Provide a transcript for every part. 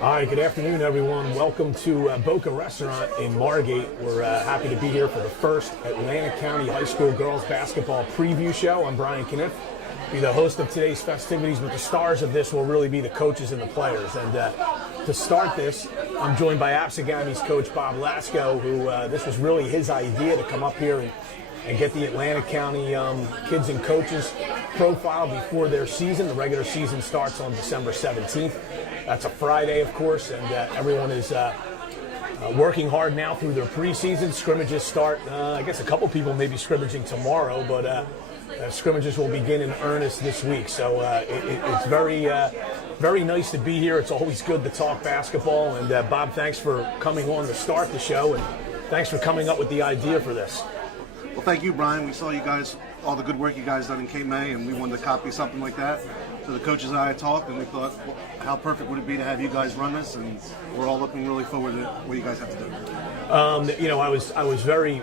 All right, good afternoon, everyone. Welcome to Boca Restaurant in Margate. We're happy to be here for the first Atlantic County High School girls basketball preview show. I'm Brian Kniff, be the host of today's festivities, but the stars of this will really be the coaches and the players. And to start this, I'm joined by Absegami's coach, Bob Lasco, who this was really his idea to come up here and get the Atlantic County kids and coaches profile before their season. The regular season starts on December 17th. That's a Friday, of course, and everyone is working hard now through their preseason. Scrimmages start, I guess a couple people may be scrimmaging tomorrow, but scrimmages will begin in earnest this week. So it's very nice to be here. It's always good to talk basketball. And Bob, thanks for coming on to start the show, and thanks for coming up with the idea for this. Well, thank you, Brian. We saw you guys, all the good work you guys done in Cape May, and we wanted to copy something like that. So the coaches and I talked, and we thought, well, how perfect would it be to have you guys run this? And we're all looking really forward to what you guys have to do. I was very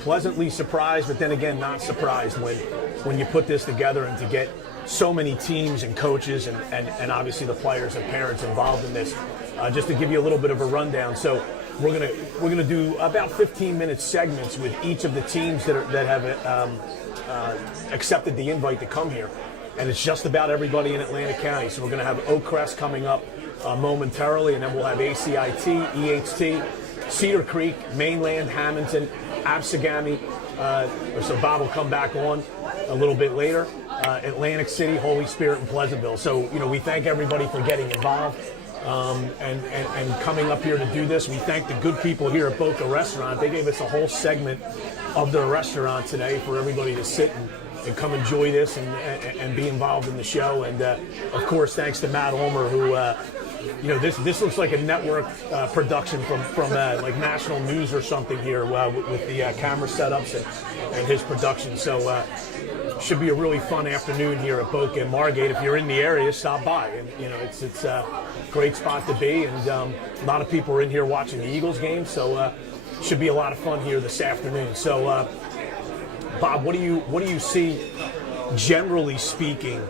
pleasantly surprised, but then again, not surprised when you put this together and to get so many teams and coaches and obviously the players and parents involved in this. Just to give you a little bit of a rundown, so we're gonna do about 15-minute segments with each of the teams that have accepted the invite to come here. And it's just about everybody in Atlantic County. So we're going to have Oakcrest coming up momentarily, and then we'll have ACIT, EHT, Cedar Creek, Mainland, Hamilton, Absegami. So Bob will come back on a little bit later. Atlantic City, Holy Spirit, and Pleasantville. So, we thank everybody for getting involved and coming up here to do this. We thank the good people here at Boca Restaurant. They gave us a whole segment of their restaurant today for everybody to sit and come enjoy this and be involved in the show. And of course, thanks to Matt Ulmer, who this looks like a network production from like national news or something here with the camera setups and his production. So should be a really fun afternoon here at Boca and Margate. If you're in the area, stop by. And it's a great spot to be, and a lot of people are in here watching the Eagles game. So should be a lot of fun here this afternoon. So. Bob, what do you see, generally speaking,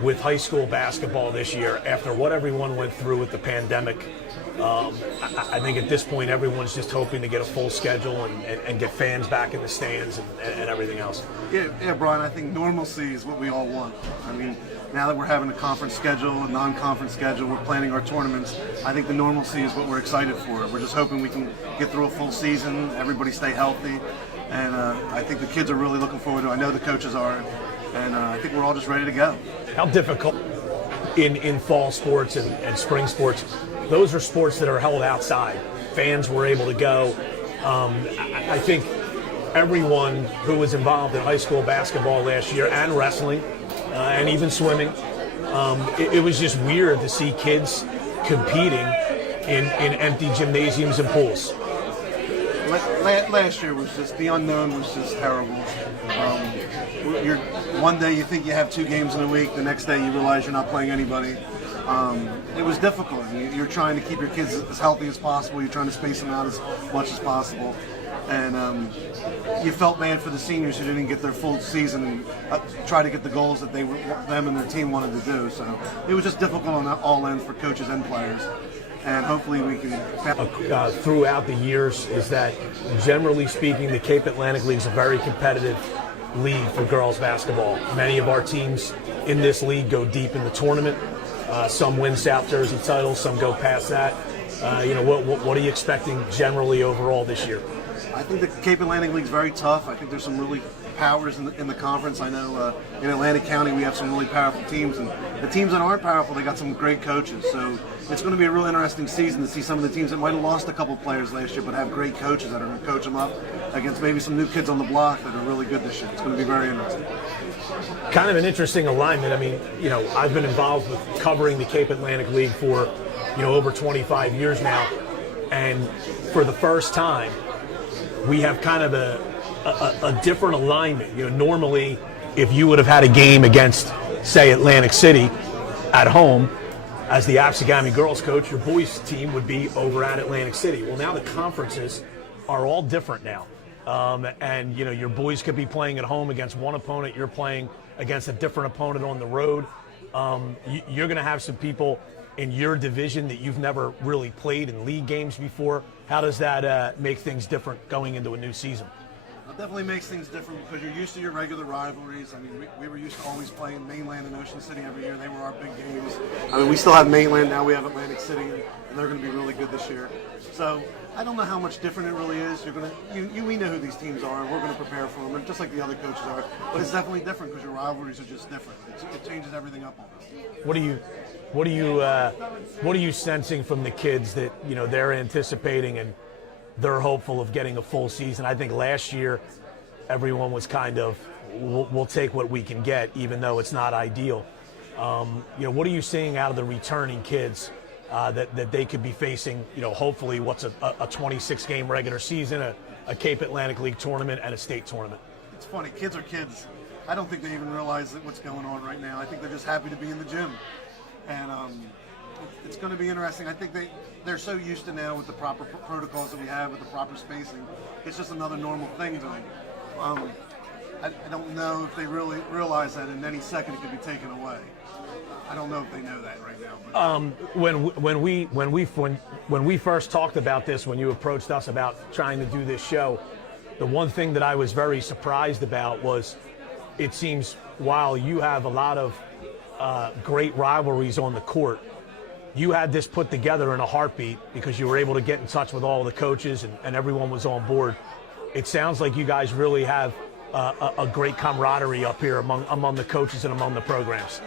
with high school basketball this year after what everyone went through with the pandemic? I think at this point everyone's just hoping to get a full schedule and get fans back in the stands and everything else. Yeah, Brian, I think normalcy is what we all want. I mean, now that we're having a conference schedule, a non-conference schedule, we're planning our tournaments, I think the normalcy is what we're excited for. We're just hoping we can get through a full season, everybody stay healthy. And I think the kids are really looking forward to it. I know the coaches are, and I think we're all just ready to go. How difficult in fall sports and spring sports? Those are sports that are held outside. Fans were able to go. I think everyone who was involved in high school basketball last year and wrestling and even swimming, it was just weird to see kids competing in empty gymnasiums and pools. Last year was just, the unknown was just terrible. One day you think you have 2 games in a week, the next day you realize you're not playing anybody. It was difficult. You're trying to keep your kids as healthy as possible, you're trying to space them out as much as possible. And you felt bad for the seniors who didn't get their full season and try to get the goals that them and their team wanted to do. So it was just difficult on all ends for coaches and players. And hopefully we can... throughout the years is that, generally speaking, the Cape Atlantic League is a very competitive league for girls basketball. Many of our teams in this league go deep in the tournament. Some win South Jersey titles, some go past that. What are you expecting generally overall this year? I think the Cape Atlantic League is very tough. I think there's some really powers in the conference. I know in Atlantic County we have some really powerful teams, and the teams that aren't powerful, they got some great coaches. So it's going to be a real interesting season to see some of the teams that might have lost a couple players last year but have great coaches that are going to coach them up against maybe some new kids on the block that are really good this year. It's going to be very interesting. Kind of an interesting alignment. I mean, I've been involved with covering the Cape Atlantic League for, over 25 years now, and for the first time, we have kind of a different alignment. Normally, if you would have had a game against, say, Atlantic City at home, as the Absegami girls coach, your boys team would be over at Atlantic City. Well, now the conferences are all different now. And, your boys could be playing at home against one opponent. You're playing against a different opponent on the road. You're going to have some people in your division that you've never really played in league games before. How does that make things different going into a new season? It definitely makes things different because you're used to your regular rivalries. I mean, we were used to always playing Mainland and Ocean City every year. They were our big games. I mean, we still have Mainland, now we have Atlantic City, and they're going to be really good this year. So I don't know how much different it really is. We know who these teams are, and we're going to prepare for them, and just like the other coaches are. But it's definitely different because your rivalries are just different. It changes everything up on us. What are you sensing from the kids that they're anticipating and they're hopeful of getting a full season? I think last year everyone was kind of, we'll take what we can get, even though it's not ideal. What are you seeing out of the returning kids that they could be facing? Hopefully, what's a 26-game regular season, a Cape Atlantic League tournament, and a state tournament. It's funny, kids are kids. I don't think they even realize what's going on right now. I think they're just happy to be in the gym, and it's going to be interesting. I think they're so used to now with the proper protocols that we have, with the proper spacing. It's just another normal thing to them. I don't know if they really realize that in any second it could be taken away. I don't know if they know that right now. But. When we first talked about this, when you approached us about trying to do this show, the one thing that I was very surprised about was, it seems while you have a lot of great rivalries on the court, you had this put together in a heartbeat because you were able to get in touch with all the coaches and everyone was on board. It sounds like you guys really have a great camaraderie up here among the coaches and among the programs.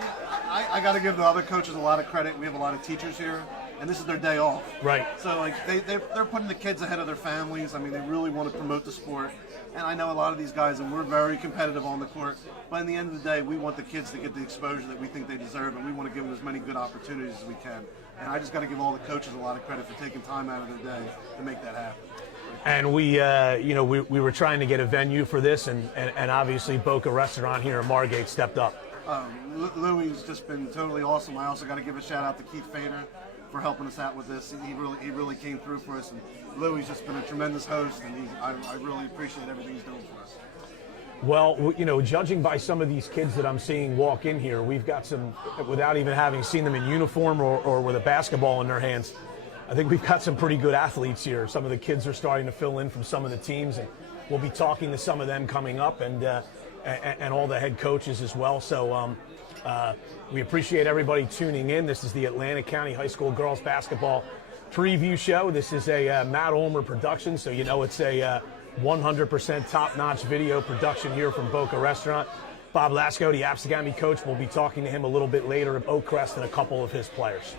I got to give the other coaches a lot of credit. We have a lot of teachers here, and this is their day off. Right. So they're putting the kids ahead of their families. I mean, they really want to promote the sport. And I know a lot of these guys, and we're very competitive on the court. But in the end of the day, we want the kids to get the exposure that we think they deserve, and we want to give them as many good opportunities as we can. And I just got to give all the coaches a lot of credit for taking time out of their day to make that happen. And we were trying to get a venue for this, and obviously Boca Restaurant here in Margate stepped up. Louis has just been totally awesome. I also got to give a shout out to Keith Fader for helping us out with this. He really came through for us, and Louis has just been a tremendous host, and I really appreciate everything he's doing for us. Well, judging by some of these kids that I'm seeing walk in here, we've got some, without even having seen them in uniform or with a basketball in their hands, I think we've got some pretty good athletes here. Some of the kids are starting to fill in from some of the teams, and we'll be talking to some of them coming up, and all the head coaches as well. So we appreciate everybody tuning in. This is the Atlantic County High School Girls Basketball Preview Show. This is a Matt Ulmer production, so it's a 100% top-notch video production here from Boca Restaurant. Bob Lasko, the Absegami coach, we'll be talking to him a little bit later of Oakcrest and a couple of his players.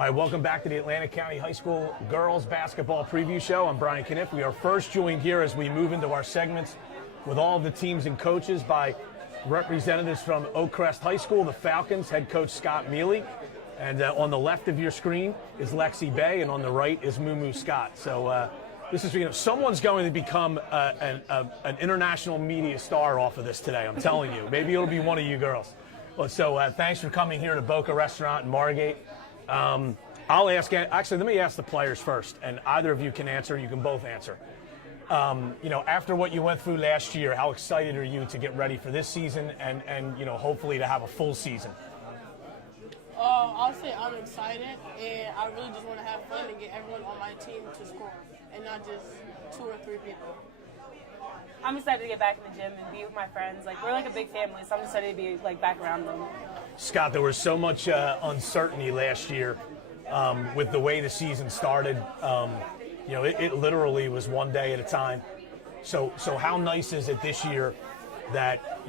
All right, welcome back to the Atlantic County High School Girls Basketball Preview Show. I'm Brian Kniff. We are first joined here as we move into our segments with all of the teams and coaches by representatives from Oak Crest High School, the Falcons, head coach Scott Mealy. And on the left of your screen is Lexi Bay, and on the right is Moo Scott. So this is, someone's going to become an international media star off of this today, I'm telling you. Maybe it'll be one of you girls. Well, so thanks for coming here to Boca Restaurant in Margate. Let me ask the players first, and either of you can answer, you can both answer. After what you went through last year, how excited are you to get ready for this season and hopefully to have a full season? I'll say I'm excited, and I really just want to have fun and get everyone on my team to score, and not just 2 or 3 people. I'm excited to get back in the gym and be with my friends. We're a big family, so I'm excited to be back around them. Scott, there was so much uncertainty last year with the way the season started. It literally was one day at a time. So how nice is it this year that,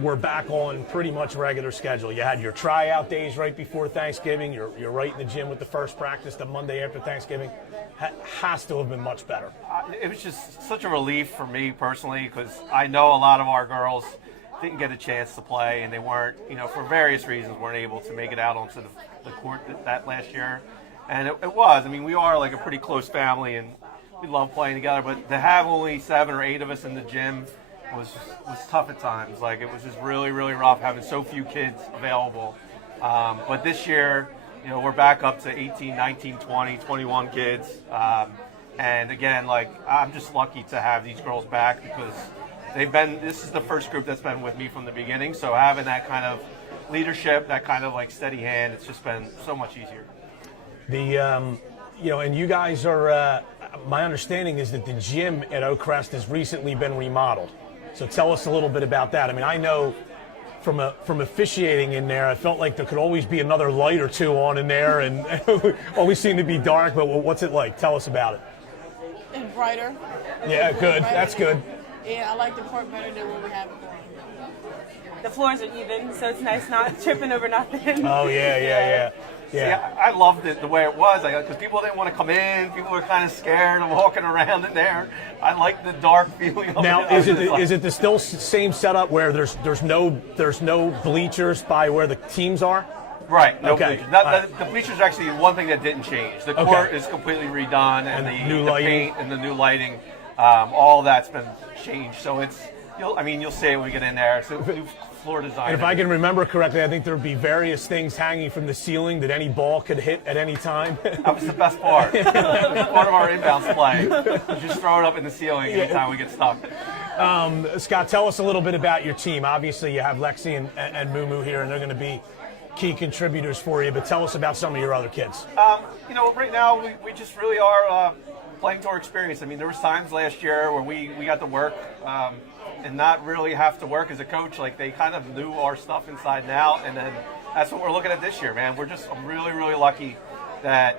we're back on pretty much regular schedule? You had your tryout days right before Thanksgiving. You're right in the gym with the first practice the Monday after Thanksgiving. Has to have been much better. It was just such a relief for me personally, because I know a lot of our girls didn't get a chance to play, and they weren't, for various reasons, weren't able to make it out onto the court that last year. And it was. We are a pretty close family, and we love playing together. But to have only 7 or 8 of us in the gym was tough at times. It was just really, really rough having so few kids available. But this year, we're back up to 18, 19, 20, 21 kids. And again, I'm just lucky to have these girls back, because this is the first group that's been with me from the beginning. So having that kind of leadership, that kind of steady hand, it's just been so much easier. And you guys are, my understanding is that the gym at Oak Crest has recently been remodeled. So tell us a little bit about that. I know from officiating in there, I felt like there could always be another light or two on in there, and always seemed to be dark. But what's it like? Tell us about it. It's brighter. Yeah, good. That's good. Yeah, I like the court better than what we had before. The floors are even, so it's nice not tripping over nothing. Oh, yeah. See, I loved it the way it was, because people didn't want to come in. People were kind of scared of walking around in there. I like the dark feeling of now, it. Is it the still same setup where there's no bleachers by where the teams are? Right. No Okay. bleachers. The bleachers are actually one thing that didn't change. The court is completely redone, and the paint and the new lighting, all that's been changed. So you'll see it when we get in there. It's a new floor design. And if I can remember correctly, I think there would be various things hanging from the ceiling that any ball could hit at any time. That was the best part. It was part of our inbounds play. Just throw it up in the ceiling anytime we get stuck. Scott, tell us a little bit about your team. Obviously, you have Lexi and Moo here, and they're going to be key contributors for you. But tell us about some of your other kids. Right now we just really are playing to our experience. There was times last year where we got to work and not really have to work as a coach. They kind of knew our stuff inside and out, and then that's what we're looking at this year, man. I'm really, really lucky that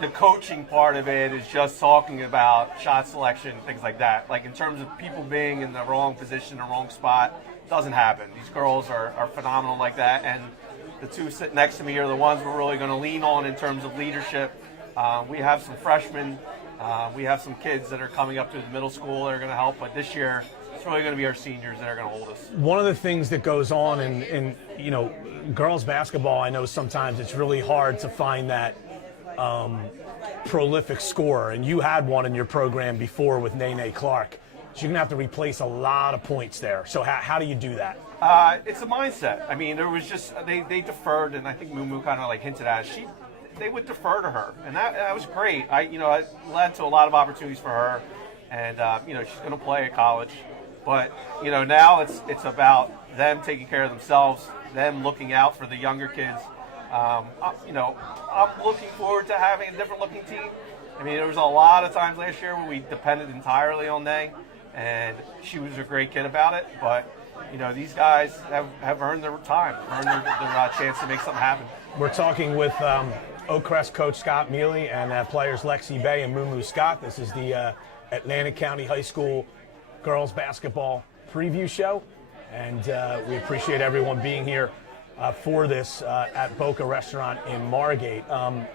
the coaching part of it is just talking about shot selection, things like that. In terms of people being in the wrong position, the wrong spot, doesn't happen. These girls are phenomenal like that, and the two sitting next to me are the ones we're really going to lean on in terms of leadership. We have some freshmen. We have some kids that are coming up through the middle school that are going to help, but this year it's really going to be our seniors that are going to hold us. One of the things that goes on in girls basketball, I know sometimes it's really hard to find that prolific scorer, and you had one in your program before with Nene Clark. So you're going to have to replace a lot of points there. So how do you do that? It's a mindset. There was just they deferred, and I think Moo kind of hinted at it. They would defer to her, and that was great. It led to a lot of opportunities for her, and she's going to play at college. But now it's about them taking care of themselves, them looking out for the younger kids. I'm looking forward to having a different looking team. There was a lot of times last year where we depended entirely on Nay, and she was a great kid about it. But these guys have earned their time, earned their chance to make something happen. We're talking with Oak Crest coach Scott Mealy and players Lexi Bay and Moo Scott. This is the Atlantic County High School Girls Basketball Preview Show, and we appreciate everyone being here for this at Boca Restaurant in Margate.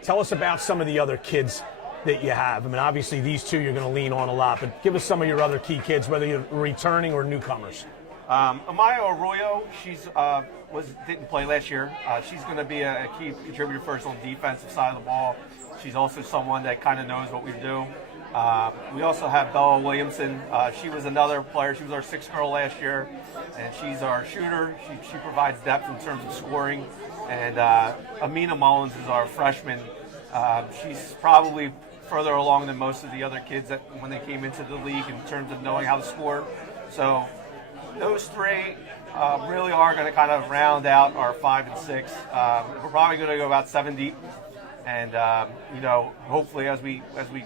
Tell us about some of the other kids that you have. I mean, obviously these two you're going to lean on a lot, but give us some of your other key kids, whether you're returning or newcomers. Amaya Arroyo, didn't play last year. She's going to be a key contributor for us on the defensive side of the ball. She's also someone that kind of knows what we do. We also have Bella Williamson. She was another player. She was our sixth girl last year, and she's our shooter. She provides depth in terms of scoring. And Amina Mullins is our freshman. She's probably further along than most of the other kids that when they came into the league in terms of knowing how to score. So those three really are going to kind of round out our 5 and 6. We're probably going to go about 7 deep. And hopefully as we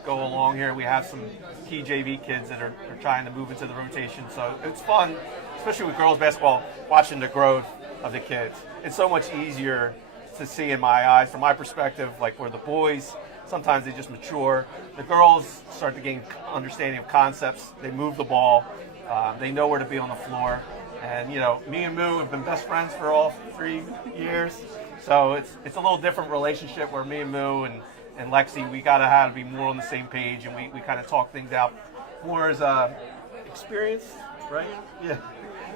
go along here, we have some key JV kids that are trying to move into the rotation. So it's fun, especially with girls basketball, watching the growth of the kids. It's so much easier to see in my eyes, from my perspective, like where the boys, sometimes they just mature. The girls start to gain understanding of concepts. They move the ball. They know where to be on the floor. And, me and Moo have been best friends for all 3 years. So it's a little different relationship where me and Moo and Lexi, we got to have to be more on the same page, and we kind of talk things out more as experience, right? Yeah.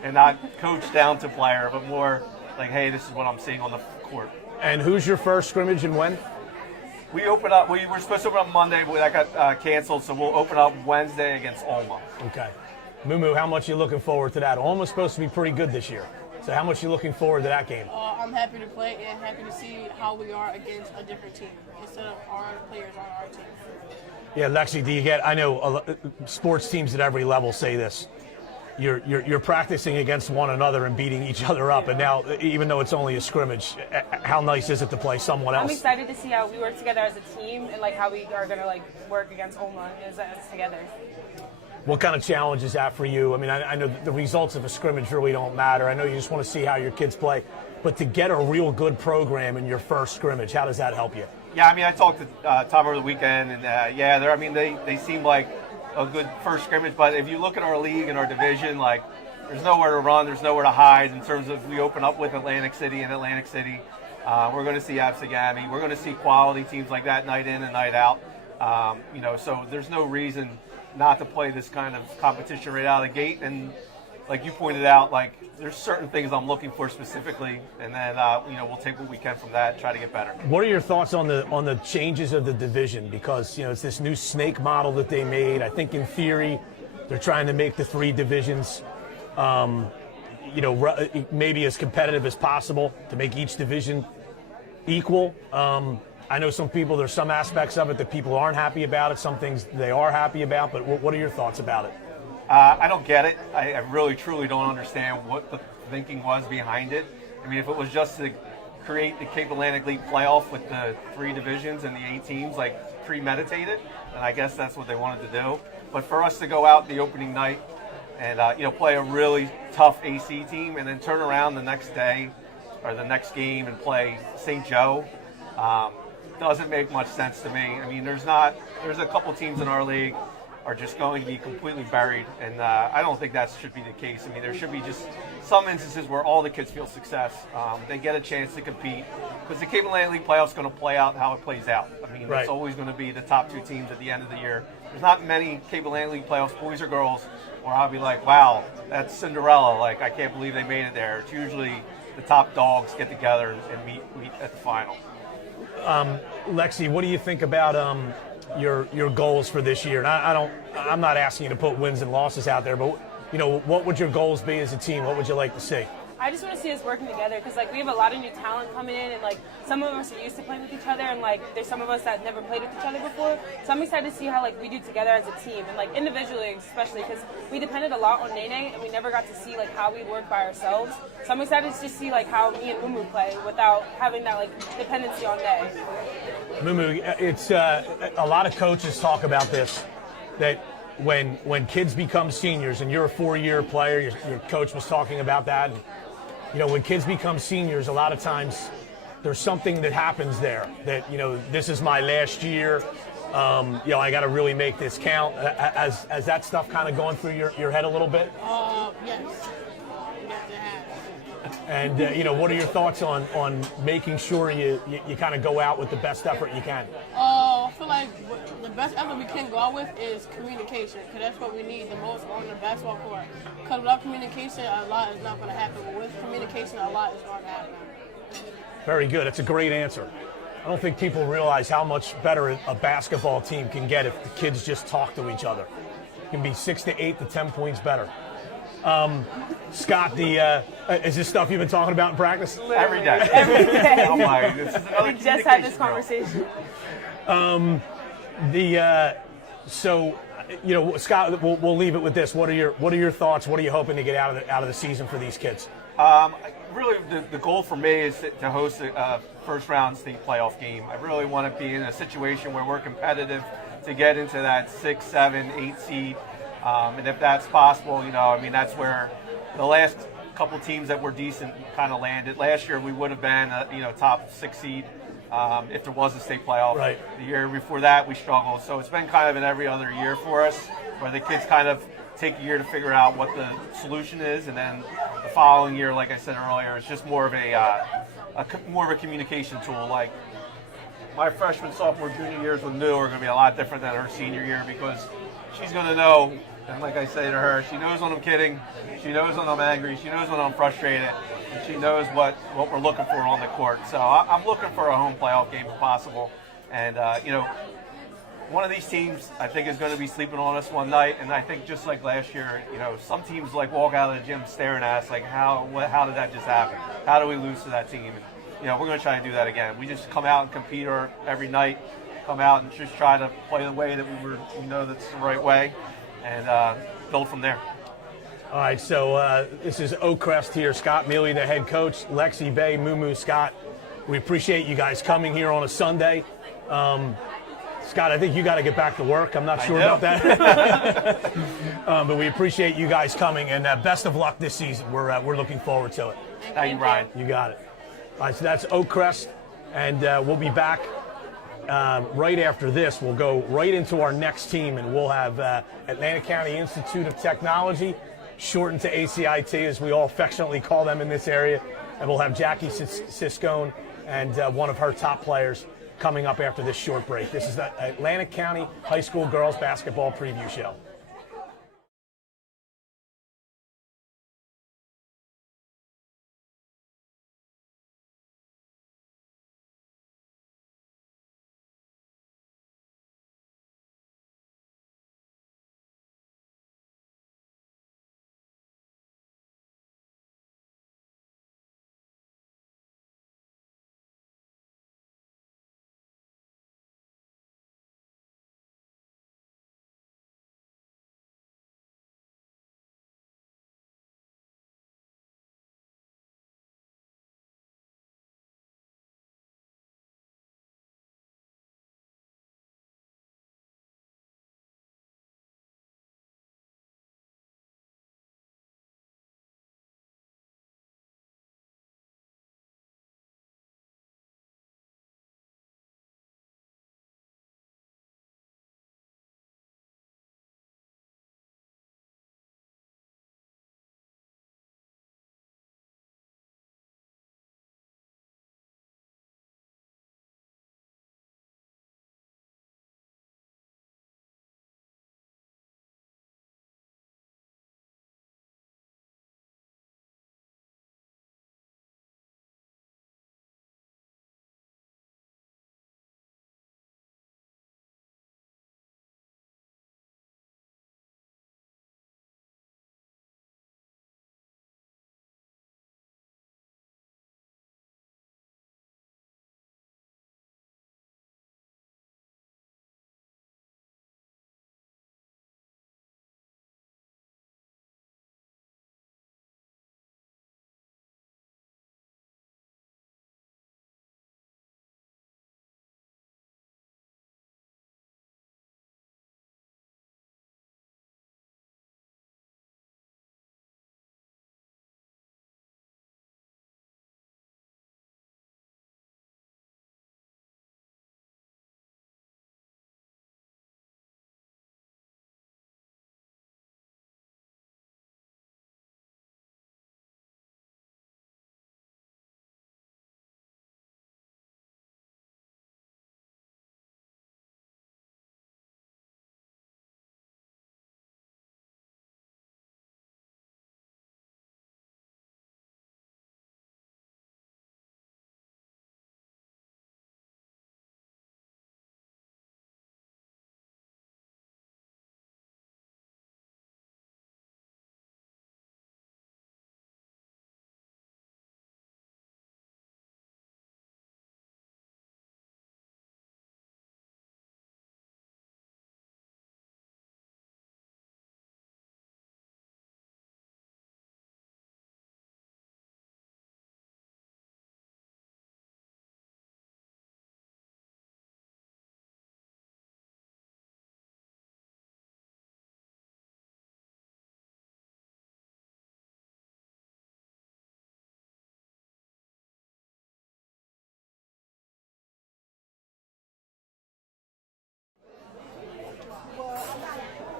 And not coach down to player, but more like, hey, this is what I'm seeing on the court. And who's your first scrimmage and when? We open up. We were supposed to open up Monday, but that got canceled, so we'll open up Wednesday against Alma. Okay. Moo, how much are you looking forward to that? Alma's supposed to be pretty good this year. So how much are you looking forward to that game? I'm happy to play and happy to see how we are against a different team instead of our players on our team. Yeah, Lexi, do you get? I know sports teams at every level say this. You're practicing against one another and beating each other up, and now even though it's only a scrimmage, how nice is it to play someone else? I'm excited to see how we work together as a team and like how we are going to work against Oma as together. What kind of challenge is that for you? I mean, I know the results of a scrimmage really don't matter. I know you just want to see how your kids play. But to get a real good program in your first scrimmage, how does that help you? Yeah, I mean, I talked to Tom over the weekend, and they seem like a good first scrimmage. But if you look at our league and our division, there's nowhere to run, there's nowhere to hide in terms of we open up with Atlantic City and Atlantic City. We're going to see Absegami. We're going to see quality teams like that night in and night out. So there's no reason not to play this kind of competition right out of the gate. And like you pointed out, there's certain things I'm looking for specifically, and then we'll take what we can from that and try to get better. What are your thoughts on the changes of the division? Because it's this new snake model that they made. I think in theory they're trying to make the 3 divisions maybe as competitive as possible to make each division equal. I know there's some aspects of it that people aren't happy about it, some things they are happy about, but what are your thoughts about it? I don't get it. I really, truly don't understand what the thinking was behind it. I mean, if it was just to create the Cape Atlantic League playoff with the 3 divisions and the 8 teams, premeditated, then I guess that's what they wanted to do. But for us to go out the opening night and, play a really tough AC team and then turn around the next day or the next game and play St. Joe, doesn't make much sense to me. I mean, there's a couple teams in our league are just going to be completely buried, and I don't think that should be the case. I mean, there should be just some instances where all the kids feel success. They get a chance to compete, because the Cape Atlantic League playoffs going to play out how it plays out. I mean, It's always going to be the top 2 teams at the end of the year. There's not many Cape Atlantic League playoffs, boys or girls, where I'll be like, wow, that's Cinderella. I can't believe they made it there. It's usually the top dogs get together and meet at the final. Lexi, what do you think about your goals for this year? And I'm not asking you to put wins and losses out there, but what would your goals be as a team? What would you like to see? I just want to see us working together because we have a lot of new talent coming in, and some of us are used to playing with each other, and there's some of us that never played with each other before. So I'm excited to see how we do together as a team, and individually especially, because we depended a lot on Nene and we never got to see how we work by ourselves. So I'm excited to see how me and Mumu play without having that dependency on Nene. Mumu, it's a lot of coaches talk about this, that when kids become seniors, and you're a 4-year player, your coach was talking about that, and when kids become seniors, a lot of times there's something that happens there that, this is my last year. I got to really make this count. Has that stuff kind of gone through your head a little bit? Yes. Yes, it has. And what are your thoughts on making sure you kind of go out with the best effort you can? I feel like the best effort we can go out with is communication, because that's what we need the most on the basketball court. Because without communication, a lot is not going to happen. But with communication, a lot is going to happen. Very good. That's a great answer. I don't think people realize how much better a basketball team can get if the kids just talk to each other. It can be 6 to 8 to 10 points better. Scott, is this stuff you've been talking about in practice? Every day. Every day. Oh my, this is another We just had this communication conversation. Scott, we'll leave it with this. What are your thoughts? What are you hoping to get out of the season for these kids? Really, the goal for me is to host a first-round state playoff game. I really want to be in a situation where we're competitive to get into that 6, 7, 8 seed. And if that's possible, that's where the last couple teams that were decent kind of landed. Last year, we would have been top 6 seed if there was a state playoff. Right. The year before that, we struggled. So it's been kind of an every other year for us, where the kids kind of take a year to figure out what the solution is, and then the following year, like I said earlier, it's just more of a communication tool. Like my freshman, sophomore, junior years with New are going to be a lot different than her senior year, because she's going to know. And like I say to her, she knows when I'm kidding, she knows when I'm angry, she knows when I'm frustrated, and she knows what we're looking for on the court. So I'm looking for a home playoff game if possible. And, one of these teams, I think, is going to be sleeping on us one night. And I think just like last year, some teams walk out of the gym staring at us like, how did that just happen? How do we lose to that team? And, we're going to try to do that again. We just come out and compete every night, come out and just try to play the way that we know that's the right way, and build from there. All right, so this is Oakcrest here. Scott Mealy, the head coach, Lexi Bay, Moo Scott. We appreciate you guys coming here on a Sunday. Scott, I think you got to get back to work. I'm not sure about that. But we appreciate you guys coming, and best of luck this season. We're looking forward to it. Thank you, Ryan. You got it. All right, so that's Oakcrest, and we'll be back right after this. We'll go right into our next team, and we'll have Atlanta County Institute of Technology, shortened to ACIT, as we all affectionately call them in this area, and we'll have Jackie Siscone and one of her top players coming up after this short break. This is the Atlanta County High School Girls Basketball Preview Show.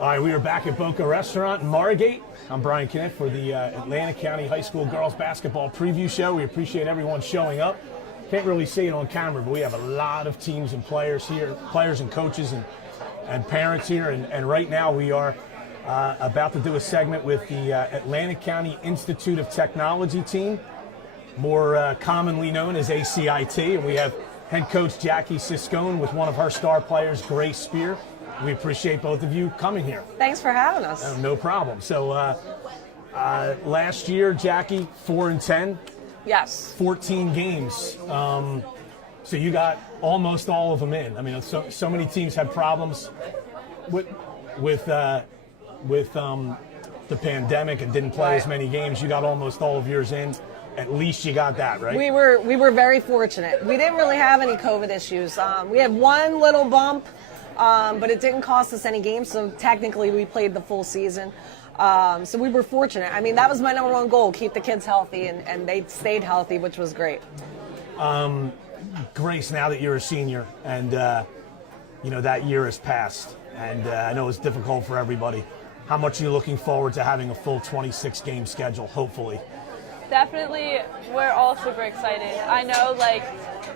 All right, we are back at Boca Restaurant in Margate. I'm Brian Kniff for the Atlantic County High School Girls Basketball Preview Show. We appreciate everyone showing up. Can't really see it on camera, but we have a lot of teams and players here, players and coaches and parents here. And right now we are about to do a segment with the Atlantic County Institute of Technology team, more commonly known as ACIT. And we have head coach Jackie Siscone with one of her star players, Grace Spear. We appreciate both of you coming here. Thanks for having us. No problem. So last year, Jackie, 4-10. Yes. 14 games. So you got almost all of them in. I mean, so many teams had problems with the pandemic and didn't play as many games. You got almost all of yours in. At least you got that, right? We were very fortunate. We didn't really have any COVID issues. We had one little bump, but it didn't cost us any games. So technically, we played the full season. So we were fortunate. I mean, that was my number one goal: keep the kids healthy, and they stayed healthy, which was great. Grace, now that you're a senior, and that year has passed, and I know it's difficult for everybody. How much are you looking forward to having a full 26-game schedule? Hopefully. Definitely, we're all super excited. I know,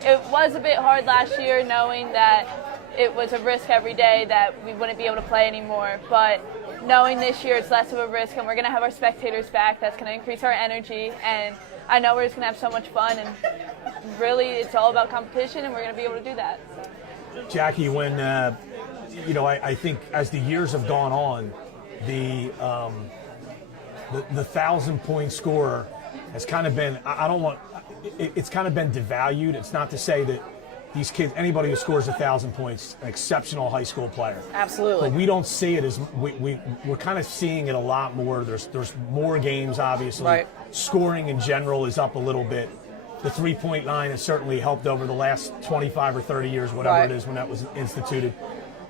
it was a bit hard last year knowing that it was a risk every day that we wouldn't be able to play anymore. But knowing this year it's less of a risk and we're going to have our spectators back, that's going to increase our energy. And I know we're just going to have so much fun. And really, it's all about competition, and we're going to be able to do that. Jackie, when, I think as the years have gone on, the 1,000-point scorer has kind of been, it's kind of been devalued. It's not to say that these kids, anybody who scores 1,000 points, an exceptional high school player. Absolutely. But we don't see it as, we're kind of seeing it a lot more. There's more games, obviously. Right. Scoring in general is up a little bit. The three-point line has certainly helped over the last 25 or 30 years, whatever it is, when that was instituted.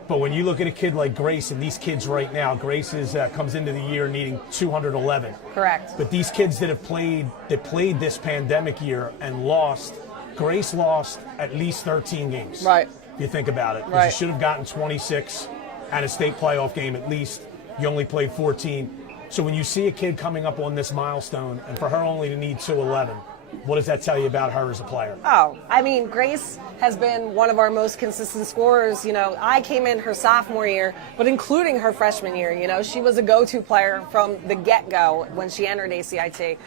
But when you look at a kid like Grace, and these kids right now, Grace comes into the year needing 211. Correct. But these kids that played this pandemic year and lost, Grace lost at least 13 games. Right. If you think about it. Right. You should have gotten 26 at a state playoff game at least. You only played 14. So when you see a kid coming up on this milestone, and for her only to need 211, what does that tell you about her as a player? Oh, I mean, Grace has been one of our most consistent scorers. I came in her sophomore year, but including her freshman year, she was a go-to player from the get-go when she entered ACIT.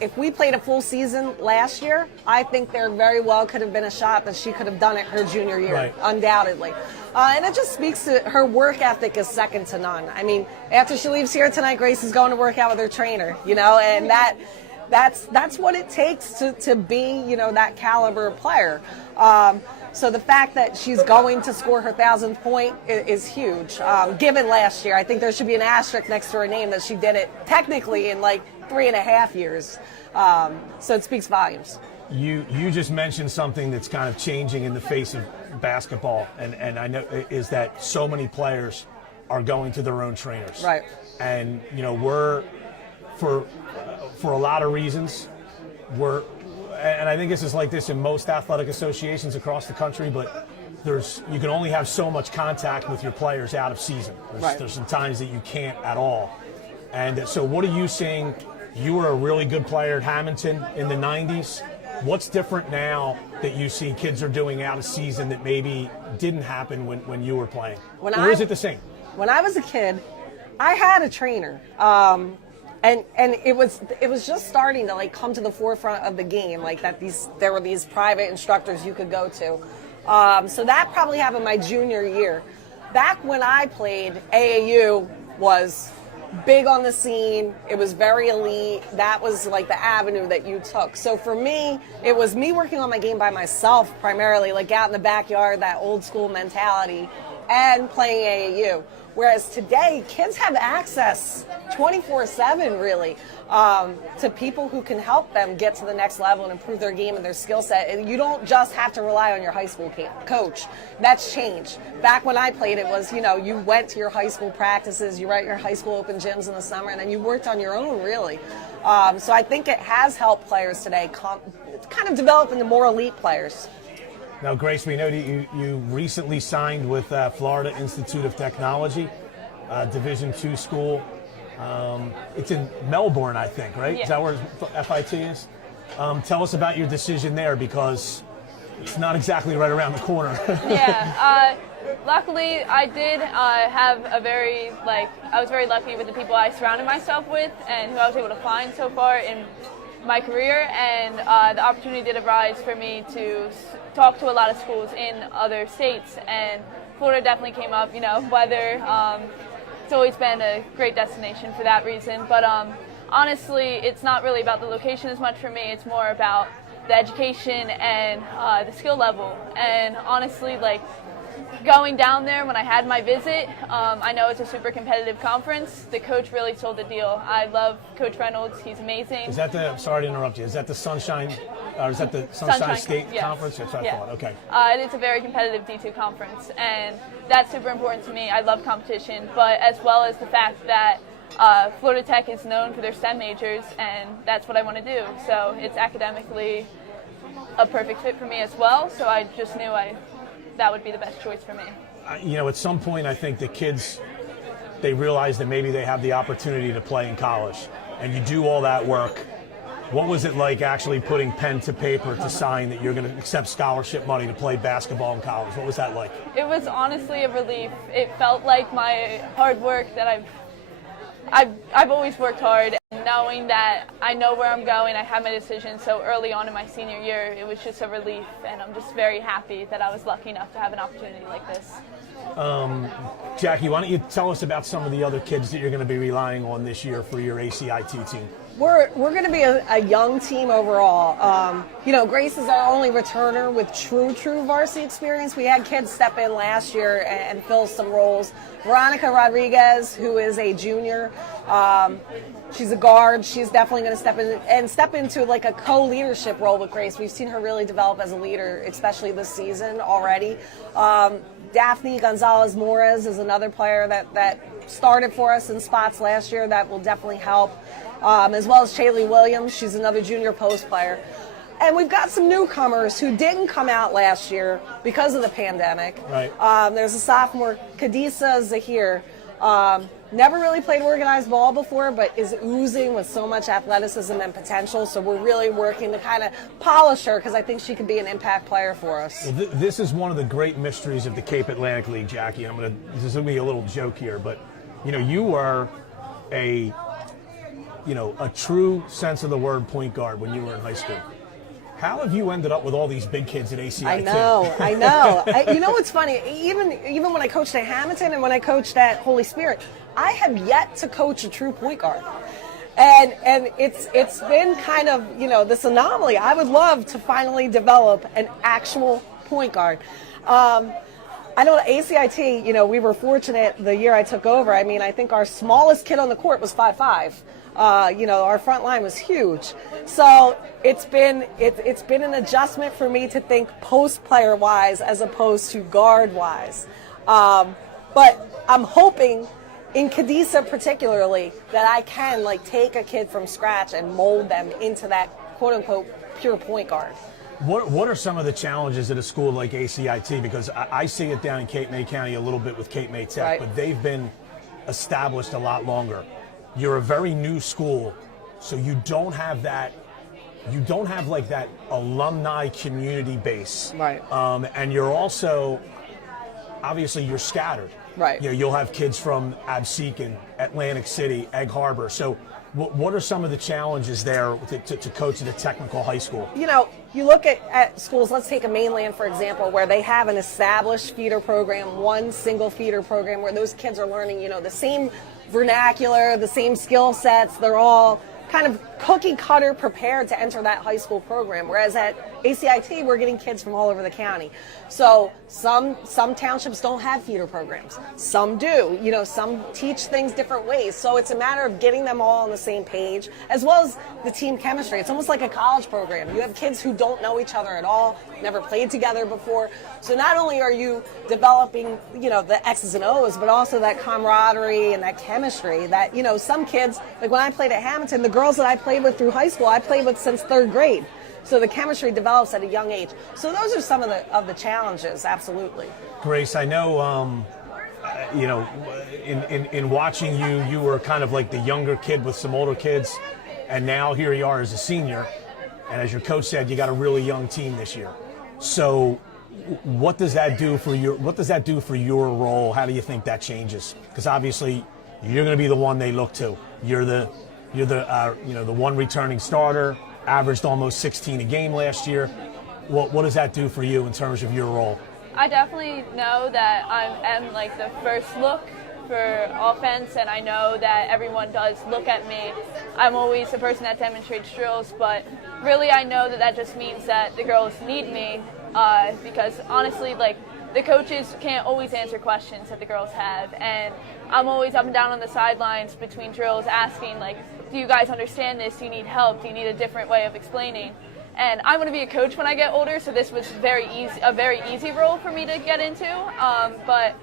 If we played a full season last year, I think there very well could have been a shot that she could have done it her junior year, undoubtedly. And it just speaks to her work ethic is second to none. I mean, after she leaves here tonight, Grace is going to work out with her trainer, and that's what it takes to be, that caliber of player. So the fact that she's going to score her 1,000th point is huge. Given last year, I think there should be an asterisk next to her name that she did it technically in 3.5 years. So it speaks volumes. You just mentioned something that's kind of changing in the face of basketball, and I know is that so many players are going to their own trainers. Right. And we're for a lot of reasons, and I think this is like this in most athletic associations across the country, but you can only have so much contact with your players out of season. There's some times that you can't at all. And so what are you seeing? You were a really good player at Hamilton in the 90s. What's different now that you see kids are doing out of season that maybe didn't happen when you were playing? Or is it the same? When I was a kid, I had a trainer. And it was just starting to come to the forefront of the game, there were these private instructors you could go to. So that probably happened my junior year. Back when I played, AAU was big on the scene. It was very elite. That was the avenue that you took. So for me, it was me working on my game by myself primarily, out in the backyard, that old school mentality, and playing AAU. Whereas today, kids have access 24/7, really, to people who can help them get to the next level and improve their game and their skill set. And you don't just have to rely on your high school coach. That's changed. Back when I played, it was, you went to your high school practices, you were at your high school open gyms in the summer, and then you worked on your own, really. So I think it has helped players today kind of develop into more elite players. Now, Grace, we know that you recently signed with Florida Institute of Technology, Division II school. It's in Melbourne, I think, right? Yeah. Is that where FIT is? Tell us about your decision there, because it's not exactly right around the corner. Yeah. Luckily, I did have I was very lucky with the people I surrounded myself with and who I was able to find so far in my career, and the opportunity did arise for me to talk to a lot of schools in other states, and Florida definitely came up. Weather, it's always been a great destination for that reason, but honestly, it's not really about the location as much for me. It's more about the education and the skill level, and honestly, going down there when I had my visit, I know it's a super competitive conference. The coach really sold the deal. I love Coach Reynolds. He's amazing. Is that the, sorry to interrupt you, is that the Sunshine, or is that the Sunshine State yes. Conference? That's what I thought, okay. It's a very competitive D2 conference, and that's super important to me. I love competition, but as well as the fact that Florida Tech is known for their STEM majors, and that's what I want to do. So it's academically a perfect fit for me as well, so I just knew that would be the best choice for me. At some point, I think the kids, they realize that maybe they have the opportunity to play in college, and you do all that work. What was it like actually putting pen to paper to sign that you're going to accept scholarship money to play basketball in college? What was that like? It was honestly a relief. It felt like my hard work that I've always worked hard, and knowing that I know where I'm going, I had my decision so early on in my senior year, it was just a relief, and I'm just very happy that I was lucky enough to have an opportunity like this. Jackie, why don't you tell us about some of the other kids that you're going to be relying on this year for your ACIT team? We're going to be a young team overall. Grace is our only returner with true varsity experience. We had kids step in last year and fill some roles. Veronica Rodriguez, who is a junior, she's a guard. She's definitely going to step into like a co-leadership role with Grace. We've seen her really develop as a leader, especially this season already. Daphne Gonzalez is another player that started for us in spots last year that will definitely help. As well as Shaylee Williams, she's another junior post player. And we've got some newcomers who didn't come out last year because of the pandemic. Right. There's a sophomore, Cadiza Zahir. Never really played organized ball before, but is oozing with so much athleticism and potential. So we're really working to kind of polish her, because I think she could be an impact player for us. Well, this is one of the great mysteries of the Cape Atlantic League, Jackie. This is going to be a little joke here, but you were a true sense of the word point guard when you were in high school. How have you ended up with all these big kids at ACIT? I know. You know what's funny? Even when I coached at Hamilton and when I coached at Holy Spirit, I have yet to coach a true point guard. And it's been kind of, this anomaly. I would love to finally develop an actual point guard. I know at ACIT, we were fortunate the year I took over. I think our smallest kid on the court was 5'5". Our front line was huge. So it's been an adjustment for me to think post player wise as opposed to guard wise. But I'm hoping in Cadiza particularly that I can take a kid from scratch and mold them into that quote unquote pure point guard. What are some of the challenges at a school like ACIT? Because I see it down in Cape May County a little bit with Cape May Tech, right. But they've been established a lot longer. You're a very new school, so you don't have that alumni community base. Right. And you're also, obviously you're scattered. Right. You'll have kids from Absecon, Atlantic City, Egg Harbor. So what are some of the challenges there to coach at a technical high school? You look at schools, let's take a mainland, for example, where they have an established feeder program, one single feeder program where those kids are learning, the same vernacular, the same skill sets. They're all kind of cookie cutter prepared to enter that high school program. Whereas at ACIT, we're getting kids from all over the county. So some townships don't have feeder programs. Some do. Some teach things different ways. So it's a matter of getting them all on the same page, as well as the team chemistry. It's almost like a college program. You have kids who don't know each other at all, never played together before. So not only are you developing, the X's and O's, but also that camaraderie and that chemistry that, some kids, like when I played at Hamilton, the girls that I played with through high school, I played with since third grade. So the chemistry develops at a young age. So those are some of the challenges, absolutely. Grace, I know, you know, in watching you, you were kind of like the younger kid with some older kids, and now here you are as a senior. And as your coach said, you got a really young team this year. So what does that do for your role? How do you think that changes? Because obviously you're going to be the one they look to. You're the you know, the one returning starter, averaged almost 16 a game last year. What does that do for you in terms of your role? I definitely know that I am like the first look for offense, and I know that everyone does look at me. I'm always the person that demonstrates drills, but really I know that that just means that the girls need me because honestly, like, the coaches can't always answer questions that the girls have, and I'm always up and down on the sidelines between drills asking, like, do you guys understand this? Do you need help? Do you need a different way of explaining? And I want to be a coach when I get older, so this was a very easy role for me to get into. But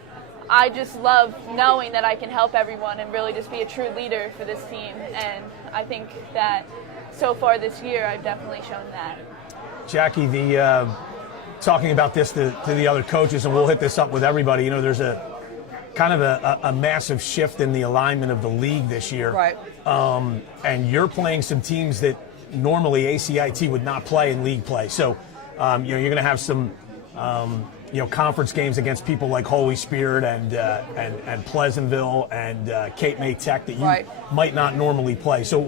I just love knowing that I can help everyone and really just be a true leader for this team. And I think that so far this year, I've definitely shown that. Jackie, talking about this to the other coaches, and we'll hit this up with everybody. You know, there's a kind of a massive shift in the alignment of the league this year. Right. And you're playing some teams that normally ACIT would not play in league play. So, you know, you're going to have some, you know, conference games against people like Holy Spirit and Pleasantville and Cape May Tech that you might not normally play. So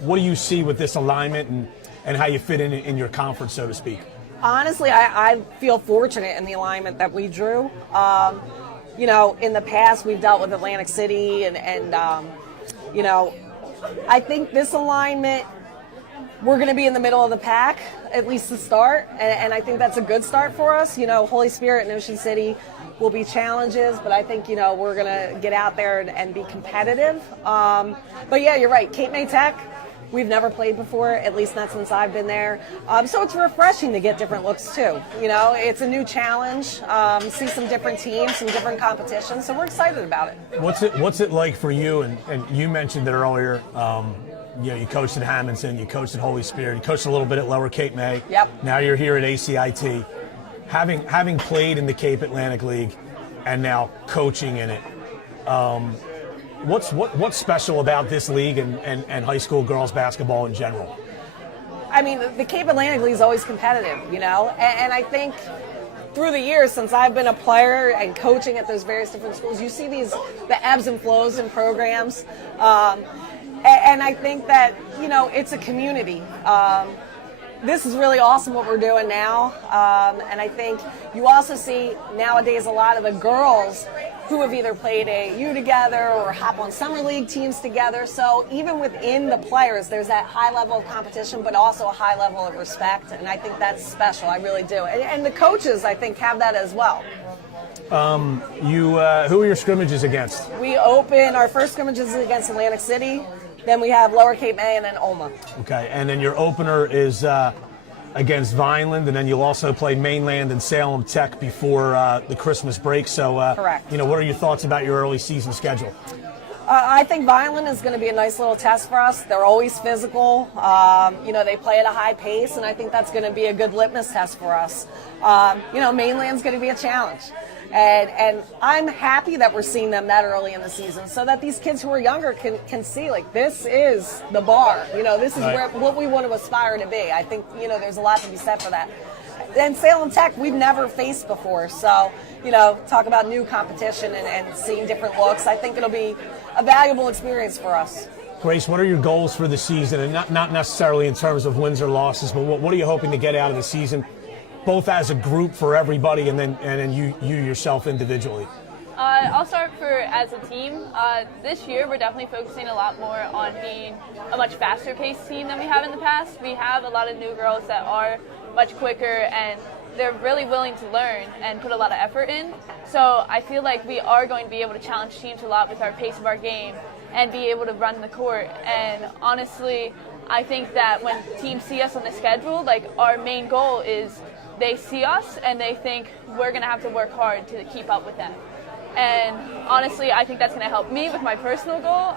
what do you see with this alignment and how you fit in your conference, so to speak? Honestly, I feel fortunate in the alignment that we drew. You know, in the past we've dealt with Atlantic City and you know, I think this alignment, we're going to be in the middle of the pack, at least to start, and I think that's a good start for us. You know, Holy Spirit and Ocean City will be challenges, but I think, you know, we're going to get out there and be competitive. But yeah, you're right, Cape May Tech, we've never played before, at least not since I've been there. So it's refreshing to get different looks too. You know, it's a new challenge, see some different teams, some different competitions, so we're excited about it. What's it like for you, and you mentioned it earlier, you know, you coached at Hamilton, you coached at Holy Spirit, you coached a little bit at Lower Cape May. Yep. Now you're here at ACIT. Having played in the Cape Atlantic League and now coaching in it, what's special about this league and high school girls basketball in general? I mean, the Cape Atlantic League is always competitive, you know, and I think through the years since I've been a player and coaching at those various different schools, you see the ebbs and flows in programs. And I think that, you know, it's a community. This is really awesome what we're doing now. And I think you also see nowadays a lot of the girls who have either played AAU together or hop on summer league teams together. So even within the players, there's that high level of competition, but also a high level of respect. And I think that's special. I really do. And the coaches, I think, have that as well. Who are your scrimmages against? We open our first scrimmages against Atlantic City. Then we have Lower Cape May and then Oma. Okay, and then your opener is against Vineland, and then you'll also play Mainland and Salem Tech before the Christmas break. So, correct. You know, what are your thoughts about your early season schedule? I think Vineland is going to be a nice little test for us. They're always physical. You know, they play at a high pace, and I think that's going to be a good litmus test for us. You know, Mainland's going to be a challenge. And I'm happy that we're seeing them that early in the season so that these kids who are younger can see, like, this is the bar. You know, this is what we want to aspire to be. I think, you know, there's a lot to be said for that. And Salem Tech, we've never faced before. So, you know, talk about new competition and seeing different looks. I think it'll be a valuable experience for us. Grace, what are your goals for the season? And not necessarily in terms of wins or losses, but what are you hoping to get out of the season, both as a group for everybody and then you yourself individually? I'll start as a team. This year, we're definitely focusing a lot more on being a much faster-paced team than we have in the past. We have a lot of new girls that are much quicker, and they're really willing to learn and put a lot of effort in. So I feel like we are going to be able to challenge teams a lot with our pace of our game and be able to run the court. And honestly, I think that when teams see us on the schedule, like, our main goal is they see us and they think we're going to have to work hard to keep up with them. And honestly, I think that's going to help me with my personal goal.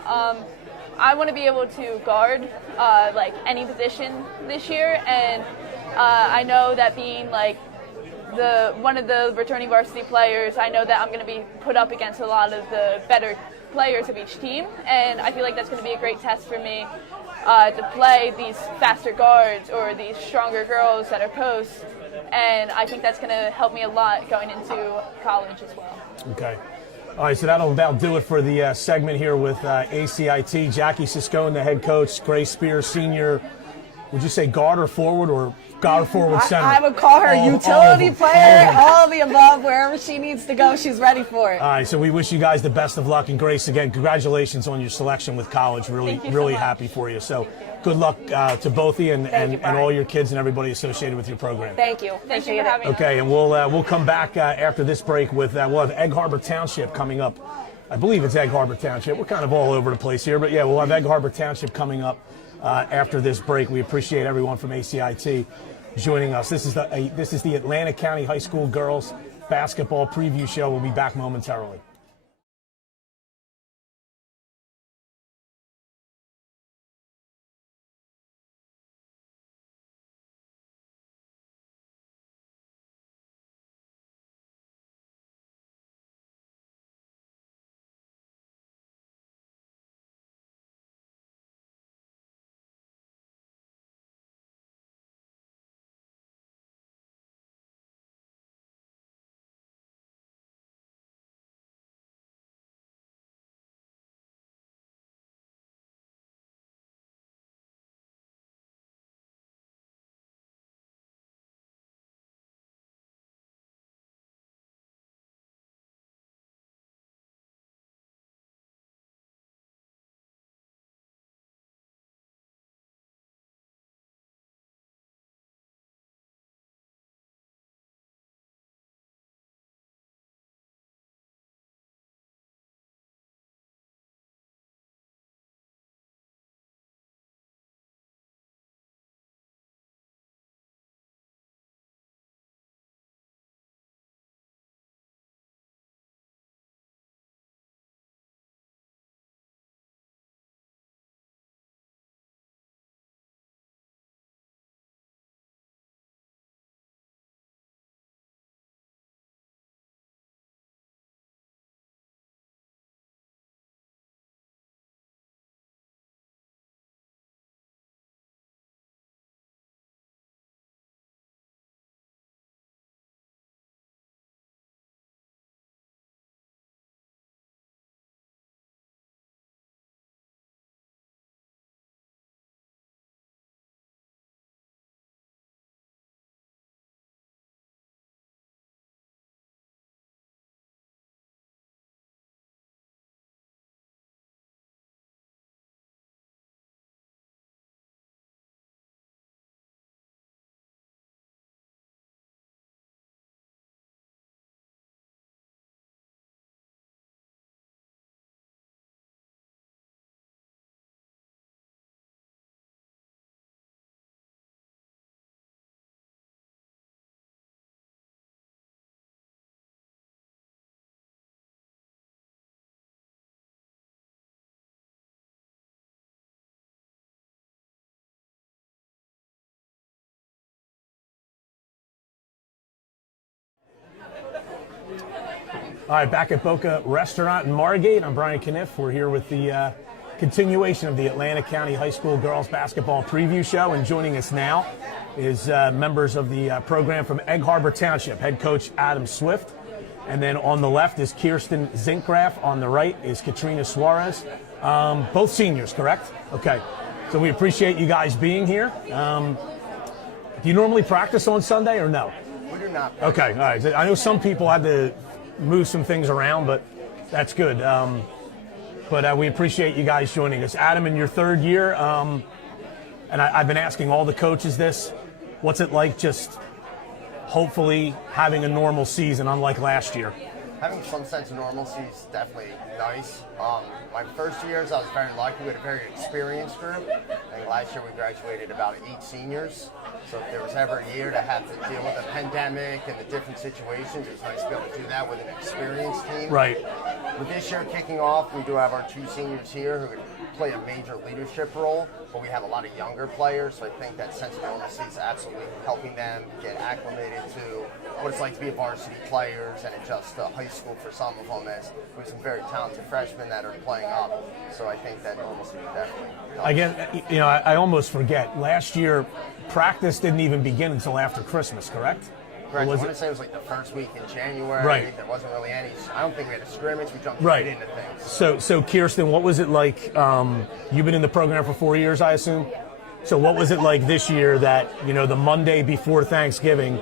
I want to be able to guard like any position this year, and I know that being like one of the returning varsity players, I know that I'm going to be put up against a lot of the better players of each team, and I feel like that's going to be a great test for me to play these faster guards or these stronger girls that are posts, and I think that's going to help me a lot going into college as well. Okay. All right, so that'll about do it for the segment here with ACIT. Jackie Siscone, the head coach, Grace Spears, senior, would you say guard or forward or guard or forward center? I would call her All utility of them. player, all of the above. Wherever she needs to go, she's ready for it. All right, so we wish you guys the best of luck. And Grace, again, congratulations on your selection with college. Really, Thank you so really much. happy for you. So good luck to both of you and all your kids and everybody associated with your program. Thank you. Thank you Appreciate for it. having us. Okay, and we'll come back after this break with we'll have Egg Harbor Township coming up. I believe it's Egg Harbor Township. We're kind of all over the place here, but yeah, we'll have Egg Harbor Township coming up after this break. We appreciate everyone from ACIT joining us. This is the Atlanta County High School Girls Basketball Preview Show. We'll be back momentarily. All right, back at Boca Restaurant in Margate. I'm Brian Kniff. We're here with the continuation of the Atlanta County High School Girls Basketball Preview Show. And joining us now is members of the program from Egg Harbor Township, head coach Adam Swift. And then on the left is Kirsten Zinkgraf. On the right is Katrina Suarez. Both seniors, correct? Okay. So we appreciate you guys being here. Do you normally practice on Sunday or no? We do not. Okay, all right. I know some people had to move some things around, but that's good. But we appreciate you guys joining us. Adam, in your third year, and I've been asking all the coaches this, what's it like just hopefully having a normal season unlike last year? Having some sense of normalcy is definitely nice. My first years, I was very lucky. We had a very experienced group. I think last year we graduated about 8 seniors. So if there was ever a year to have to deal with a pandemic and the different situations, it was nice to be able to do that with an experienced team. Right. With this year kicking off, we do have our 2 seniors here who play a major leadership role, but we have a lot of younger players, so I think that sense of normalcy is absolutely helping them get acclimated to what it's like to be a varsity players and adjust to high school for some of them, as we have some very talented freshmen that are playing up. So I think that normalcy definitely helps. Again, you know, I almost forget. Last year, practice didn't even begin until after Christmas, correct? Correct. I Was want it? to say it was like the first week in January. Right. There wasn't really any. I don't think we had a scrimmage. We jumped Right. right into things. So Kirsten, what was it like? You've been in the program for 4 years, I assume. So what was it like this year that, you know, the Monday before Thanksgiving,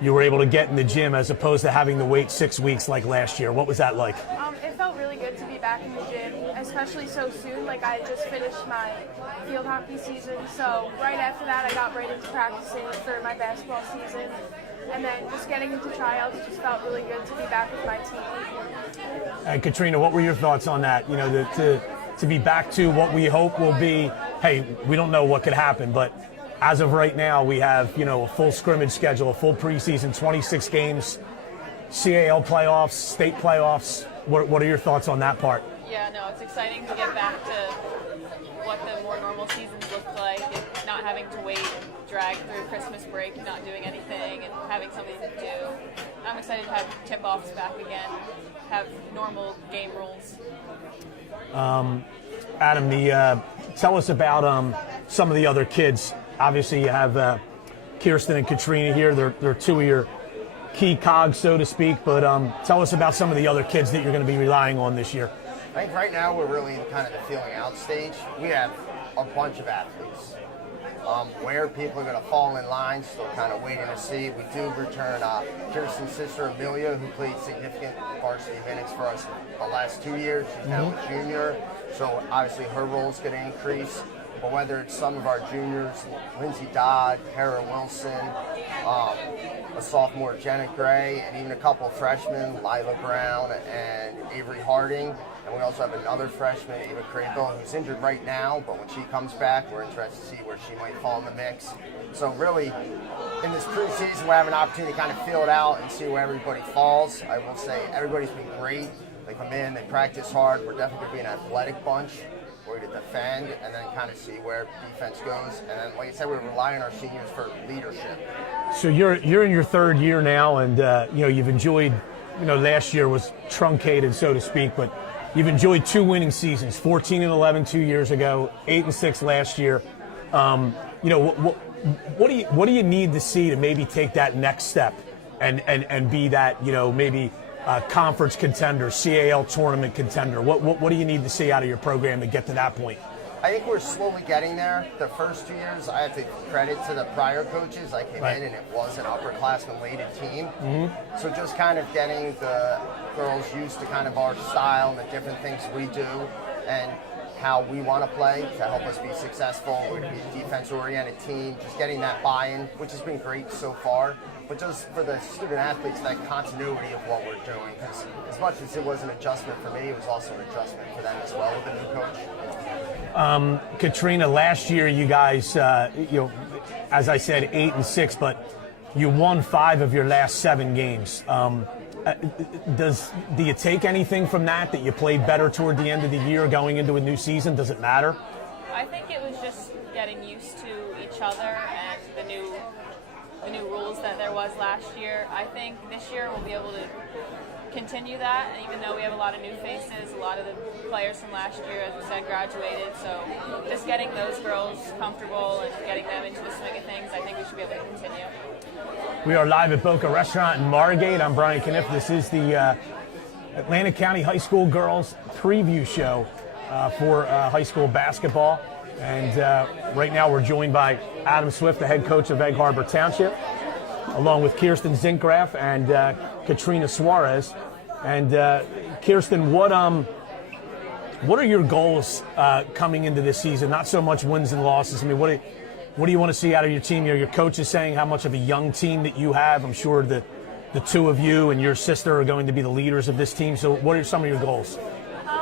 you were able to get in the gym as opposed to having to wait 6 weeks like last year? What was that like? It felt really good to be back in the gym, especially so soon. Like, I just finished my field hockey season, so right after that I got right into practicing for my basketball season. And then just getting into tryouts just felt really good to be back with my team. And Katrina, what were your thoughts on that? You know, to be back to what we hope will be, hey, we don't know what could happen, but as of right now, we have, you know, a full scrimmage schedule, a full preseason, 26 games, CAL playoffs, state playoffs. What are your thoughts on that part? Yeah, no, it's exciting to get back to what the more normal seasons looked like, and not having to wait and drag through Christmas break, not doing anything, and having something to do. I'm excited to have tip-offs back again, have normal game rules. Adam, tell us about some of the other kids. Obviously, you have Kirsten and Katrina here. They're 2 of your key cogs, so to speak. But tell us about some of the other kids that you're going to be relying on this year. I think right now we're really in kind of the feeling out stage. We have a bunch of athletes. Where people are going to fall in line, still kind of waiting to see. We do return Kirsten's sister Amelia, who played significant varsity minutes for us the last 2 years. She's now a junior, so obviously her role is going to increase. But whether it's some of our juniors, Lindsay Dodd, Hera Wilson, a sophomore Jenna Gray, and even a couple of freshmen, Lila Brown and Avery Harding. And we also have another freshman, Ava Craybill, who's injured right now, but when she comes back, we're interested to see where she might fall in the mix. So really, in this preseason, we have an opportunity to kind of feel it out and see where everybody falls. I will say everybody's been great. They come in, they practice hard. We're definitely going to be an athletic bunch. We're going to defend and then kind of see where defense goes. And then, like I said, we rely on our seniors for leadership. So you're in your 3rd year now, and you know, you've enjoyed, you know, last year was truncated, so to speak, but you've enjoyed 2 winning seasons, 14-11 2 years ago, 8-6 last year. You know, what do you need to see to maybe take that next step and be that, you know, maybe conference contender, CAL tournament contender? What do you need to see out of your program to get to that point? I think we're slowly getting there. The first 2 years, I have to credit to the prior coaches. I came in and it was an upperclassman-weighted team. So just kind of getting the girls used to kind of our style and the different things we do and how we want to play to help us be successful. We're going to be a defense-oriented team, just getting that buy-in, which has been great so far. But just for the student athletes, that continuity of what we're doing. Because as much as it was an adjustment for me, it was also an adjustment for them as well with the new coach. Katrina, last year you guys, you know, as I said, 8-6, but you won 5 of your last 7 games. Do you take anything from that you played better toward the end of the year going into a new season? Does it matter? I think it was just getting used to each other and the new rules that there was last year. I think this year we'll be able to continue that, and even though we have a lot of new faces, a lot of the players from last year, as we said, graduated, so just getting those girls comfortable and getting them into the swing of things, I think we should be able to continue. We are live at Boca Restaurant in Margate. I'm Brian Kniff. This is the Atlantic County High School Girls Preview Show for high school basketball. And right now we're joined by Adam Swift, the head coach of Egg Harbor Township, along with Kirsten Zinkgraf and Katrina Suarez. And Kirsten, what are your goals coming into this season? Not so much wins and losses. I mean, what do you want to see out of your team? Your coach is saying how much of a young team that you have. I'm sure the 2 of you and your sister are going to be the leaders of this team. So what are some of your goals?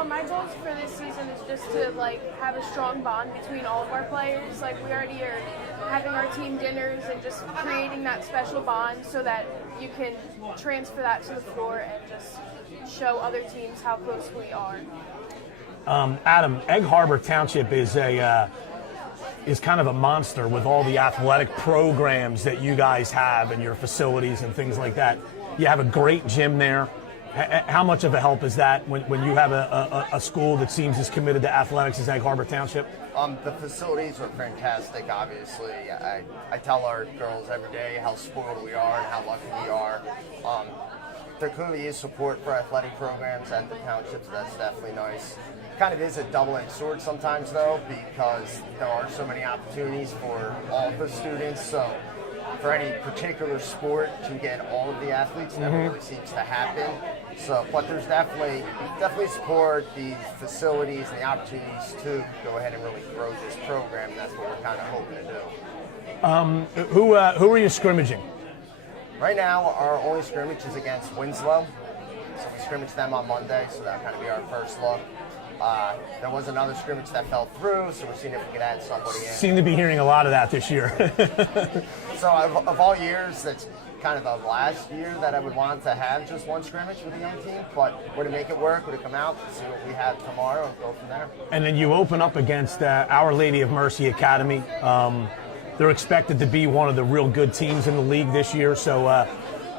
My goals for this season is just to like have a strong bond between all of our players. Like we already are having our team dinners and just creating that special bond so that you can transfer that to the floor and just show other teams how close we are. Adam, Egg Harbor Township is kind of a monster with all the athletic programs that you guys have and your facilities and things like that. You have a great gym there. How much of a help is that when you have a school that seems as committed to athletics as Egg Harbor Township? The facilities are fantastic, obviously. I tell our girls every day how spoiled we are and how lucky we are. There clearly is support for athletic programs at the township, so that's definitely nice. Kind of is a double-edged sword sometimes, though, because there are so many opportunities for all of the students. So for any particular sport to get all of the athletes never really seems to happen. So, but there's definitely support, the facilities and the opportunities to go ahead and really grow this program. And that's what we're kind of hoping to do. Who are you scrimmaging? Right now, our only scrimmage is against Winslow. So we scrimmage them on Monday, so that'll kind of be our first look. There was another scrimmage that fell through, so we're seeing if we could add somebody in. Seem to be hearing a lot of that this year. So of all years, that's kind of the last year that I would want to have just one scrimmage with a young team, but would it make it work? Would it come out? See what we have tomorrow and go from there. And then you open up against Our Lady of Mercy Academy. They're expected to be one of the real good teams in the league this year. So,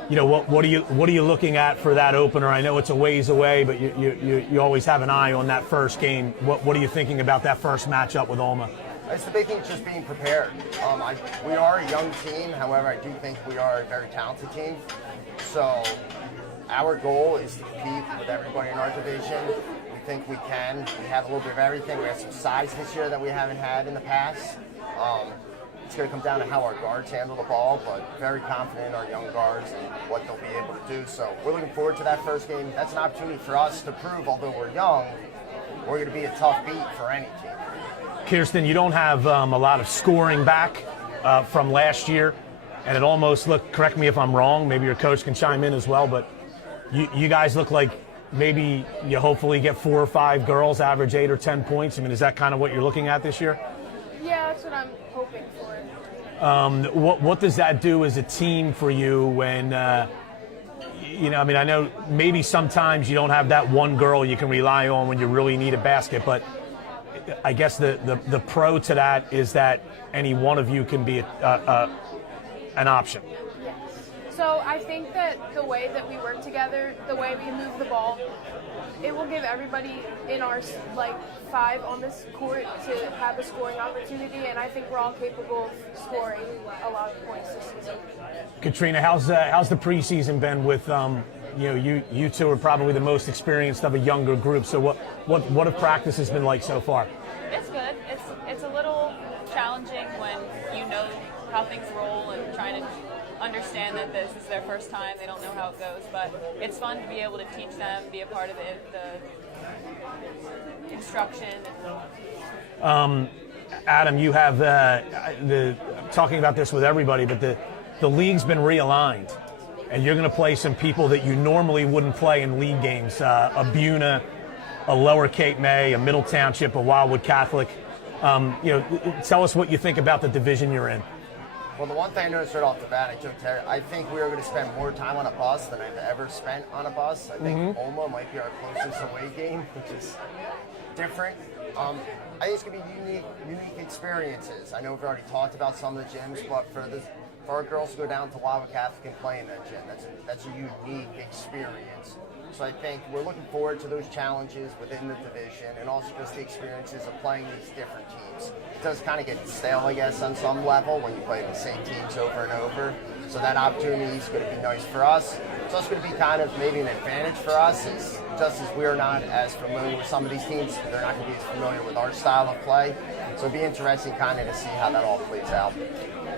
what are you looking at for that opener? I know it's a ways away, but you always have an eye on that first game. What are you thinking about that first matchup with Alma? It's the big thing, just being prepared. We are a young team. However, I do think we are a very talented team. So our goal is to compete with everybody in our division. We think we can. We have a little bit of everything. We have some size this year that we haven't had in the past. It's going to come down to how our guards handle the ball, but very confident in our young guards and what they'll be able to do. So we're looking forward to that first game. That's an opportunity for us to prove, although we're young, we're going to be a tough beat for any team. Kirsten, you don't have a lot of scoring back from last year, and it almost looked, correct me if I'm wrong, maybe your coach can chime in as well, but you guys look like maybe you hopefully get 4 or 5 girls, average 8 or 10 points. I mean, is that kind of what you're looking at this year? Yeah, that's what I'm hoping for. What does that do as a team for you when, I know maybe sometimes you don't have that one girl you can rely on when you really need a basket, but I guess the pro to that is that any one of you can be an option. Yes. So I think that the way that we work together, the way we move the ball, it will give everybody in our 5 on this court to have a scoring opportunity, and I think we're all capable of scoring a lot of points this season. Katrina, how's the preseason been with you two are probably the most experienced of a younger group. So what have practices been like so far? It's good. It's a little challenging when you know how things roll and trying to understand that this is their first time. They don't know how it goes, but it's fun to be able to teach them, be a part of the instruction. Adam, you have talking about this with everybody, but the league's been realigned, and you're going to play some people that you normally wouldn't play in league games. A Buna, a Lower Cape May, a Middle Township, a Wildwood Catholic. Tell us what you think about the division you're in. Well, the one thing I noticed right off the bat, I think we are going to spend more time on a bus than I've ever spent on a bus. I think Oma might be our closest away game, which is different. I think it's going to be unique experiences. I know we've already talked about some of the gyms, but for our girls to go down to Wildwood Catholic and play in that gym, that's a unique experience. So I think we're looking forward to those challenges within the division and also just the experiences of playing these different teams. It does kind of get stale, I guess, on some level when you play the same teams over and over. So that opportunity is going to be nice for us. It's also going to be kind of maybe an advantage for us, is just as we're not as familiar with some of these teams, they're not going to be as familiar with our style of play. So it'll be interesting kind of to see how that all plays out.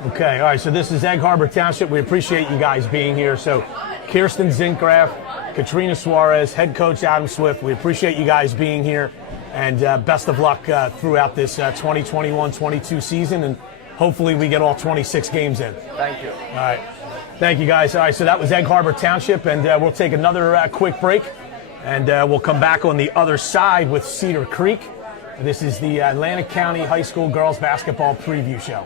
Okay, all right, so this is Egg Harbor Township. We appreciate you guys being here. So Kirsten Zinkgraf, Katrina Suarez, head coach Adam Swift, we appreciate you guys being here, and best of luck throughout this 2021-22 season, and hopefully we get all 26 games in. Thank you. All right. Thank you, guys. All right, so that was Egg Harbor Township, and we'll take another quick break, and we'll come back on the other side with Cedar Creek. This is the Atlantic County High School Girls Basketball Preview Show.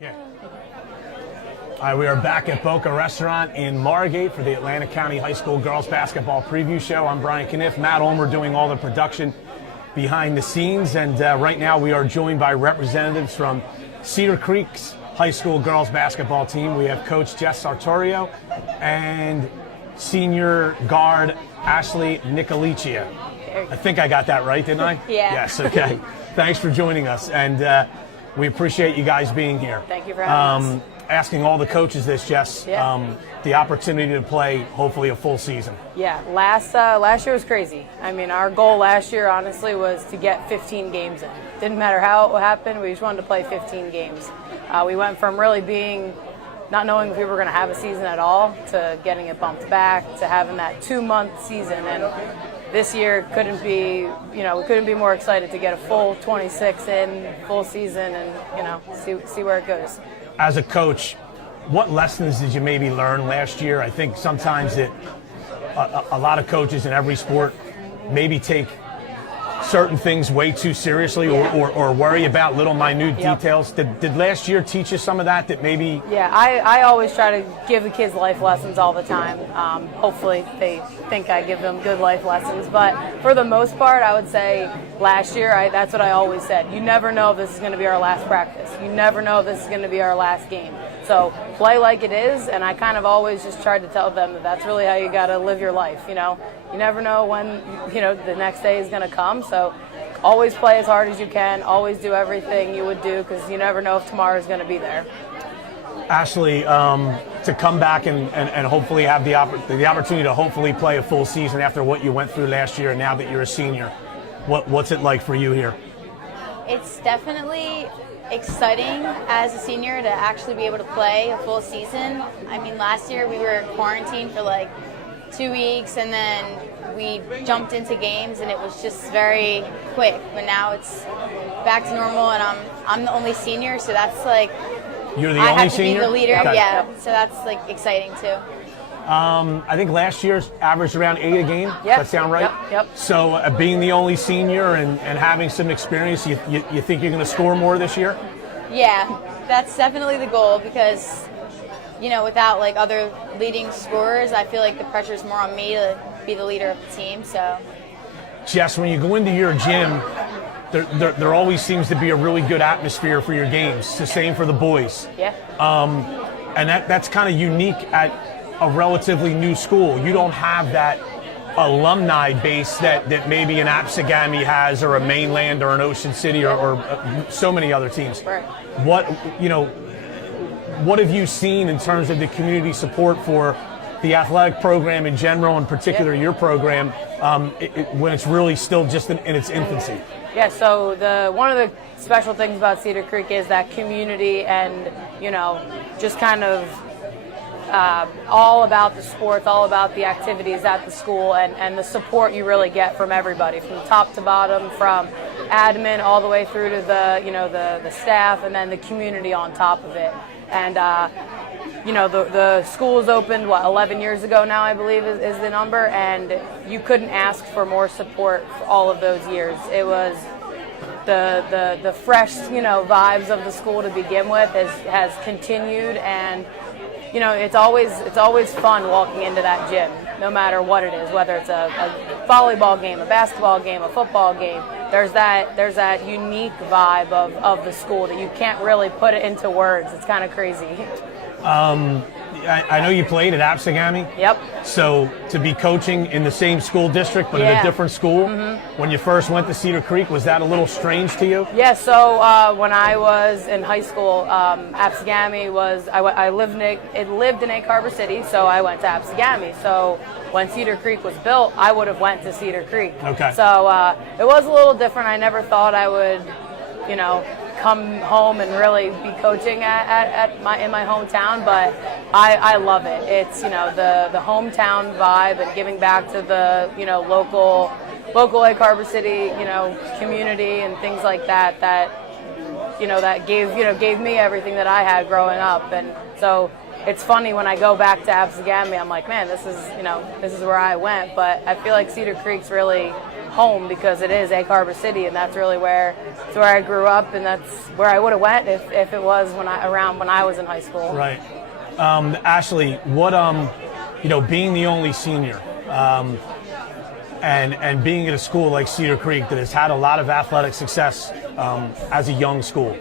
Yeah. All right, we are back at Boca Restaurant in Margate for the Atlantic County High School Girls Basketball Preview Show. I'm Brian Kniff. Matt Ulmer doing all the production behind the scenes. And right now we are joined by representatives from Cedar Creek's High School Girls Basketball team. We have Coach Jess Sartorio and senior guard Ashley Nicolicia. I think I got that right, didn't I? Yeah. Yes, okay. Thanks for joining us. And we appreciate you guys being here. Thank you for having us. asking all the coaches this, Jess. Yeah. The opportunity to play, hopefully, a full season. Yeah, last year was crazy. I mean, our goal last year, honestly, was to get 15 games in. Didn't matter how it happened, we just wanted to play 15 games. We went from really not knowing if we were going to have a season at all to getting it bumped back to having that 2-month season. And this year we couldn't be more excited to get a full 26 in, full season, and see where it goes. As a coach, what lessons did you maybe learn last year? I think sometimes that a lot of coaches in every sport maybe take certain things way too seriously or worry about little minute details. Did last year teach you some of that maybe? Yeah, I always try to give the kids life lessons all the time. Hopefully they think I give them good life lessons. But for the most part, I would say last year, that's what I always said. You never know if this is going to be our last practice. You never know if this is going to be our last game. So play like it is, and I kind of always just tried to tell them that that's really how you got to live your life. You never know when the next day is going to come. So always play as hard as you can. Always do everything you would do because you never know if tomorrow is going to be there. Ashley, to come back and hopefully have the opportunity to hopefully play a full season after what you went through last year, and now that you're a senior, what's it like for you here? It's definitely exciting as a senior to actually be able to play a full season. I mean, last year we were quarantined for like 2 weeks, and then we jumped into games, and it was just very quick. But now it's back to normal, and I'm the only senior, so that's like you're the I only have to senior? be the leader. Okay. Yeah, so that's like exciting too. I think last year's averaged around 8 a game. Yep. Does that sound right? Yep. So being the only senior and having some experience, you think you're going to score more this year? Yeah, that's definitely the goal because, without like other leading scorers, I feel like the pressure is more on me to be the leader of the team. So, Jess, when you go into your gym, there always seems to be a really good atmosphere for your games. It's the same for the boys. Yeah. And that's kind of unique at a relatively new school. You don't have that alumni base that maybe an Apsagami has, or a Mainland, or an Ocean City, or so many other teams. Right. What have you seen in terms of the community support for the athletic program in general, in particular your program, when it's really still just in its infancy? Yeah, so one of the special things about Cedar Creek is that community and, just kind of all about the sports, all about the activities at the school, and the support you really get from everybody, from top to bottom, from admin all the way through to the staff, and then the community on top of it. And the school's opened 11 years ago now, I believe is the number, and you couldn't ask for more support for all of those years. It was the fresh vibes of the school to begin with has continued, and it's always fun walking into that gym, no matter what it is, whether it's a volleyball game, a basketball game, a football game. There's that unique vibe of the school that you can't really put it into words. It's kind of crazy. I know you played at Apsagami. Yep. So to be coaching in the same school district but in a different school, when you first went to Cedar Creek, was that a little strange to you? Yeah, so when I was in high school, Apsagami I lived in Egg Harbor City, so I went to Apsagami. So when Cedar Creek was built, I would have went to Cedar Creek. Okay. So it was a little different. I never thought I would, come home and really be coaching in my hometown, but I love it. It's the hometown vibe and giving back to the local Egg Harbor City community and things like that that gave me everything that I had growing up. And so it's funny when I go back to Apsagami, I'm like, man, this is where I went. But I feel like Cedar Creek's really home because it is Egg Harbor City, and that's really where I grew up, and that's where I would have went if it was when I was in high school. Right. Ashley, what being the only senior, and being at a school like Cedar Creek that has had a lot of athletic success as a young school,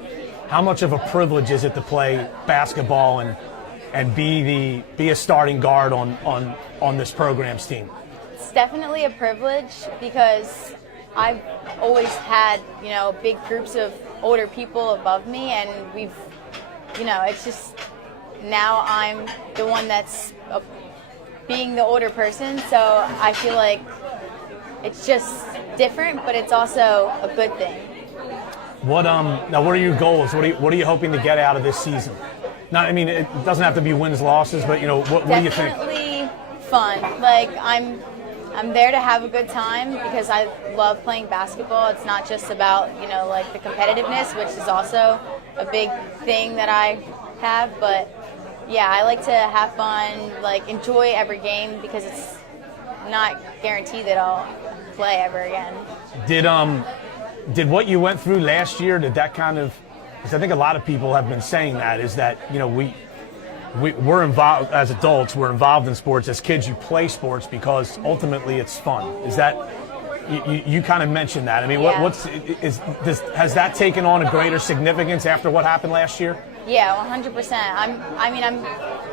how much of a privilege is it to play basketball and be a starting guard on this program's team? It's definitely a privilege because I've always had, big groups of older people above me, and we've, it's just now I'm the one that's being the older person, so I feel like it's just different, but it's also a good thing. Now what are your goals? What are you hoping to get out of this season? Not, I mean, it doesn't have to be wins, losses, but what do you think? Definitely fun. Like I'm there to have a good time because I love playing basketball. It's not just about like the competitiveness, which is also a big thing that I have, but yeah, I like to have fun, like enjoy every game because it's not guaranteed that I'll play ever again. Did what you went through last year, did that kind of, because I think a lot of people have been saying that, is that, we're involved as adults, we're involved in sports. As kids, you play sports because ultimately it's fun. Is that, you kind of mentioned that. I mean, Yeah. has that taken on a greater significance after what happened last year? Yeah, 100%. I'm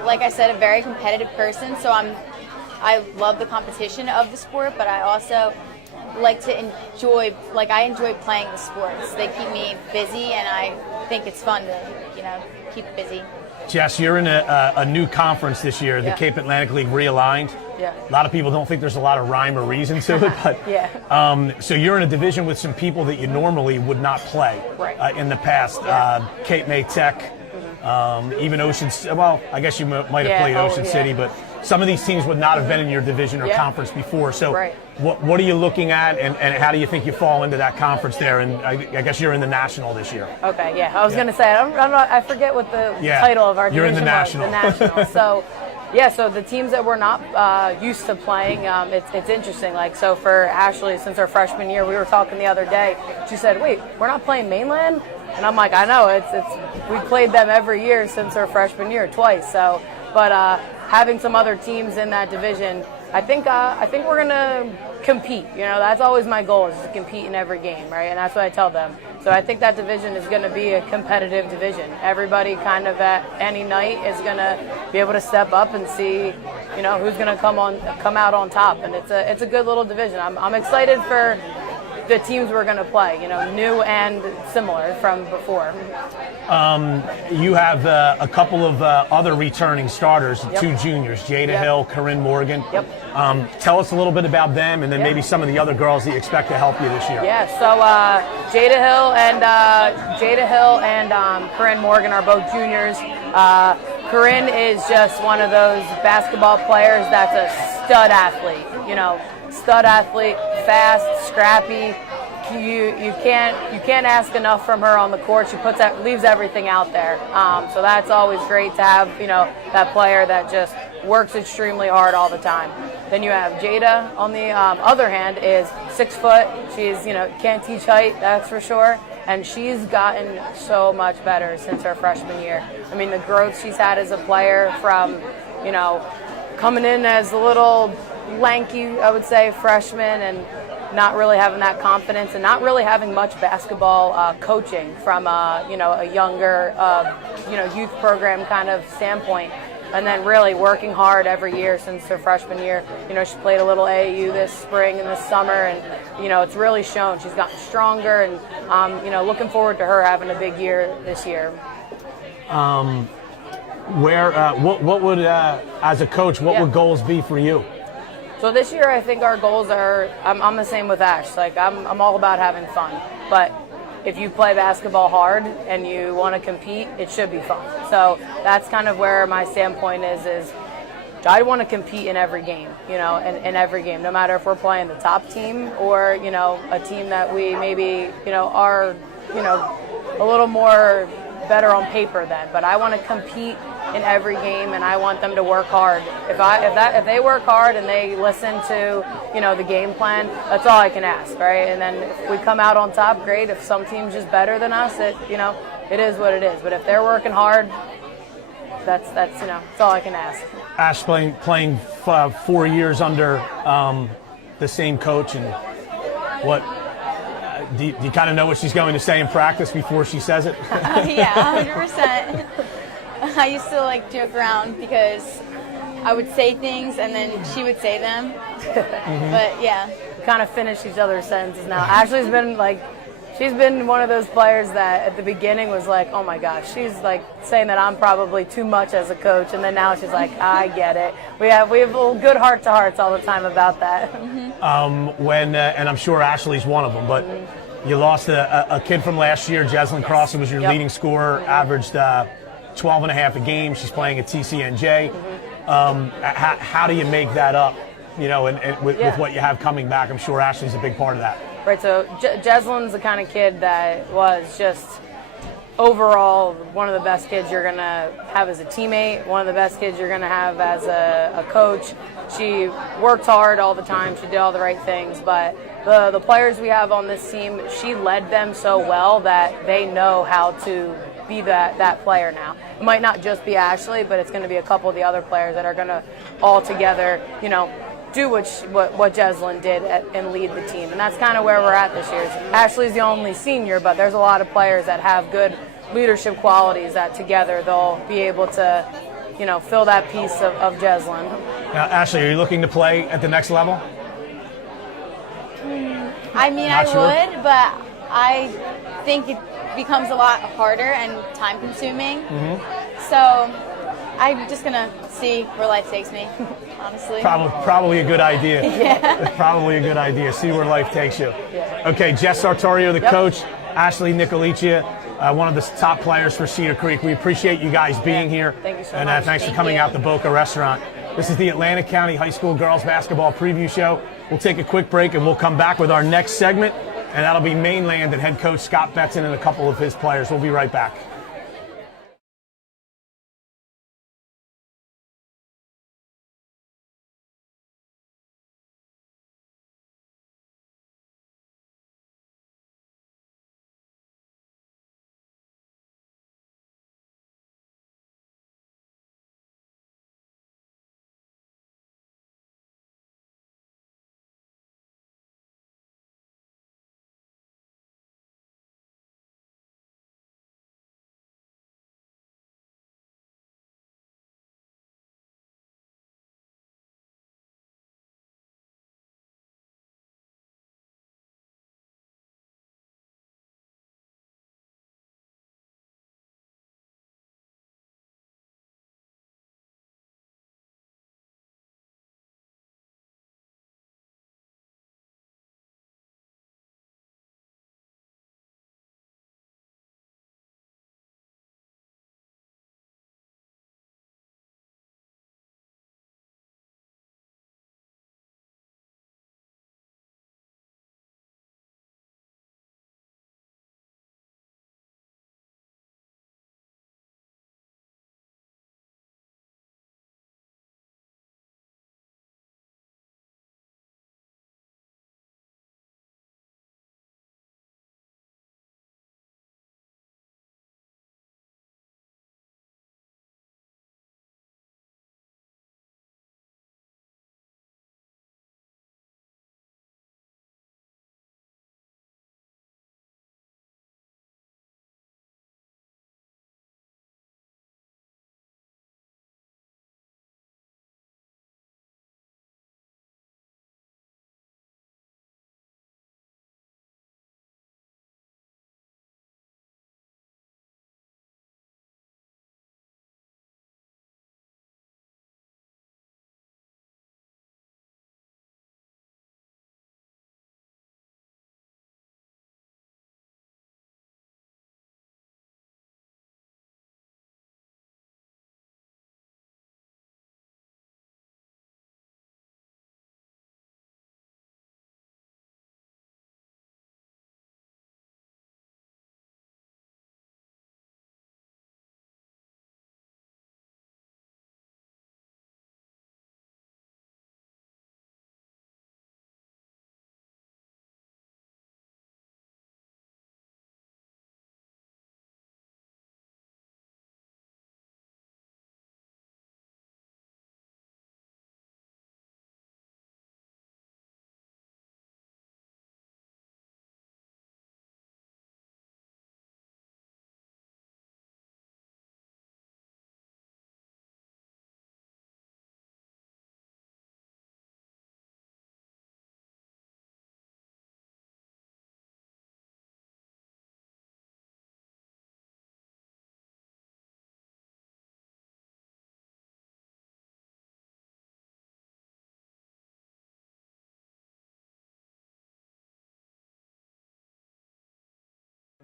like I said, a very competitive person, so I love the competition of the sport, but I also like to enjoy playing the sports. They keep me busy, and I think it's fun to, keep busy. Jess, you're in a new conference this year, the Yeah. Cape Atlantic League realigned. Yeah. A lot of people don't think there's a lot of rhyme or reason to it, but Yeah. so you're in a division with some people that you normally would not play Right. in the past. Yeah. Cape May Tech, even Ocean. Well, I guess you might have played Ocean City, but some of these teams would not have been in your division or conference before. So, Right. what are you looking at, and how do you think you fall into that conference there? And I guess you're in the national this year. Okay, yeah. I was going to say, I forget what the title of our You're in division the national. was. The national. So the teams that we're not used to playing, it's interesting. Like, so for Ashley, since her freshman year, we were talking the other day. She said, wait, we're not playing mainland? And I'm like, I know. We played them every year since her freshman year, twice. So, but having some other teams in that division, I think we're gonna compete. That's always my goal, is to compete in every game, right? And that's what I tell them. So I think that division is going to be a competitive division. Everybody kind of at any night is going to be able to step up and see, who's going to come out on top. And it's a good little division. I'm excited for the teams we're going to play, new and similar from before. You have a couple of other returning starters, two juniors, Jada Hill, Corinne Morgan. Yep. Tell us a little bit about them, and then maybe some of the other girls that you expect to help you this year. Yeah, so Jada Hill and Corinne Morgan are both juniors. Corinne is just one of those basketball players that's a stud athlete, fast, scrappy. You can't ask enough from her on the court. She leaves everything out there. So that's always great to have, that player that just works extremely hard all the time. Then you have Jada on the other hand, is 6 foot. She's, can't teach height, that's for sure. And she's gotten so much better since her freshman year. I mean, the growth she's had as a player from, coming in as a little lanky, I would say, freshman, and not really having that confidence and not really having much basketball coaching from a younger youth program kind of standpoint, and then really working hard every year since her freshman year. She played a little AAU this spring and this summer, and it's really shown. She's gotten stronger, and looking forward to her having a big year this year. What would as a coach, what would goals be for you? So this year, I think our goals are, I'm the same with Ash. Like, I'm all about having fun. But if you play basketball hard and you want to compete, it should be fun. So that's kind of where my standpoint is I want to compete in every game, in every game, no matter if we're playing the top team or, a team that we maybe, are, a little more better on paper than. But I want to compete in every game, and I want them to work hard. If they work hard and they listen to the game plan, that's all I can ask, right? And then if we come out on top, great. If some team's just better than us, it is what it is. But if they're working hard, that's all I can ask. Ash playing 4 years under the same coach, and what do you kind of know what she's going to say in practice before she says it? Yeah, 100%. I used to joke around because I would say things and then she would say them. But yeah. We kind of finish each other's sentences now. Ashley's been She's been one of those players that at the beginning was like, oh my gosh, she's like saying that I'm probably too much as a coach, and then now she's like, I get it. We have little good heart-to-hearts all the time about that. And I'm sure Ashley's one of them, but you lost a kid from last year, Jeslyn Cross, who was your leading scorer, averaged 12 and a half a game. She's playing at TCNJ. How do you make that up, and with what you have coming back? I'm sure Ashley's a big part of that. Right, so Jeslyn's the kind of kid that was just overall one of the best kids you're going to have as a teammate, one of the best kids you're going to have as a coach. She worked hard all the time. She did all the right things, but the players we have on this team, she led them so well that they know how to be that player now. It might not just be Ashley, but it's going to be a couple of the other players that are going to all together, do what Jeslyn did and lead the team. And that's kind of where we're at this year. Ashley's the only senior, but there's a lot of players that have good leadership qualities that together they'll be able to, fill that piece of Jeslyn. Now, Ashley, are you looking to play at the next level? I mean, Not sure. would, but I think it becomes a lot harder and time consuming. So I'm just going to see where life takes me, honestly. Probably a good idea. Yeah. Probably a good idea. See where life takes you. Okay, Jess Sartorio, the coach, Ashley Nicolicia, one of the top players for Cedar Creek. We appreciate you guys being here. Thank you so and, much. thanks for coming out to Boca Restaurant. This is the Atlantic County High School Girls Basketball Preview Show. We'll take a quick break and we'll come back with our next segment, and that'll be Mainland and head coach Scott Betson and a couple of his players. We'll be right back.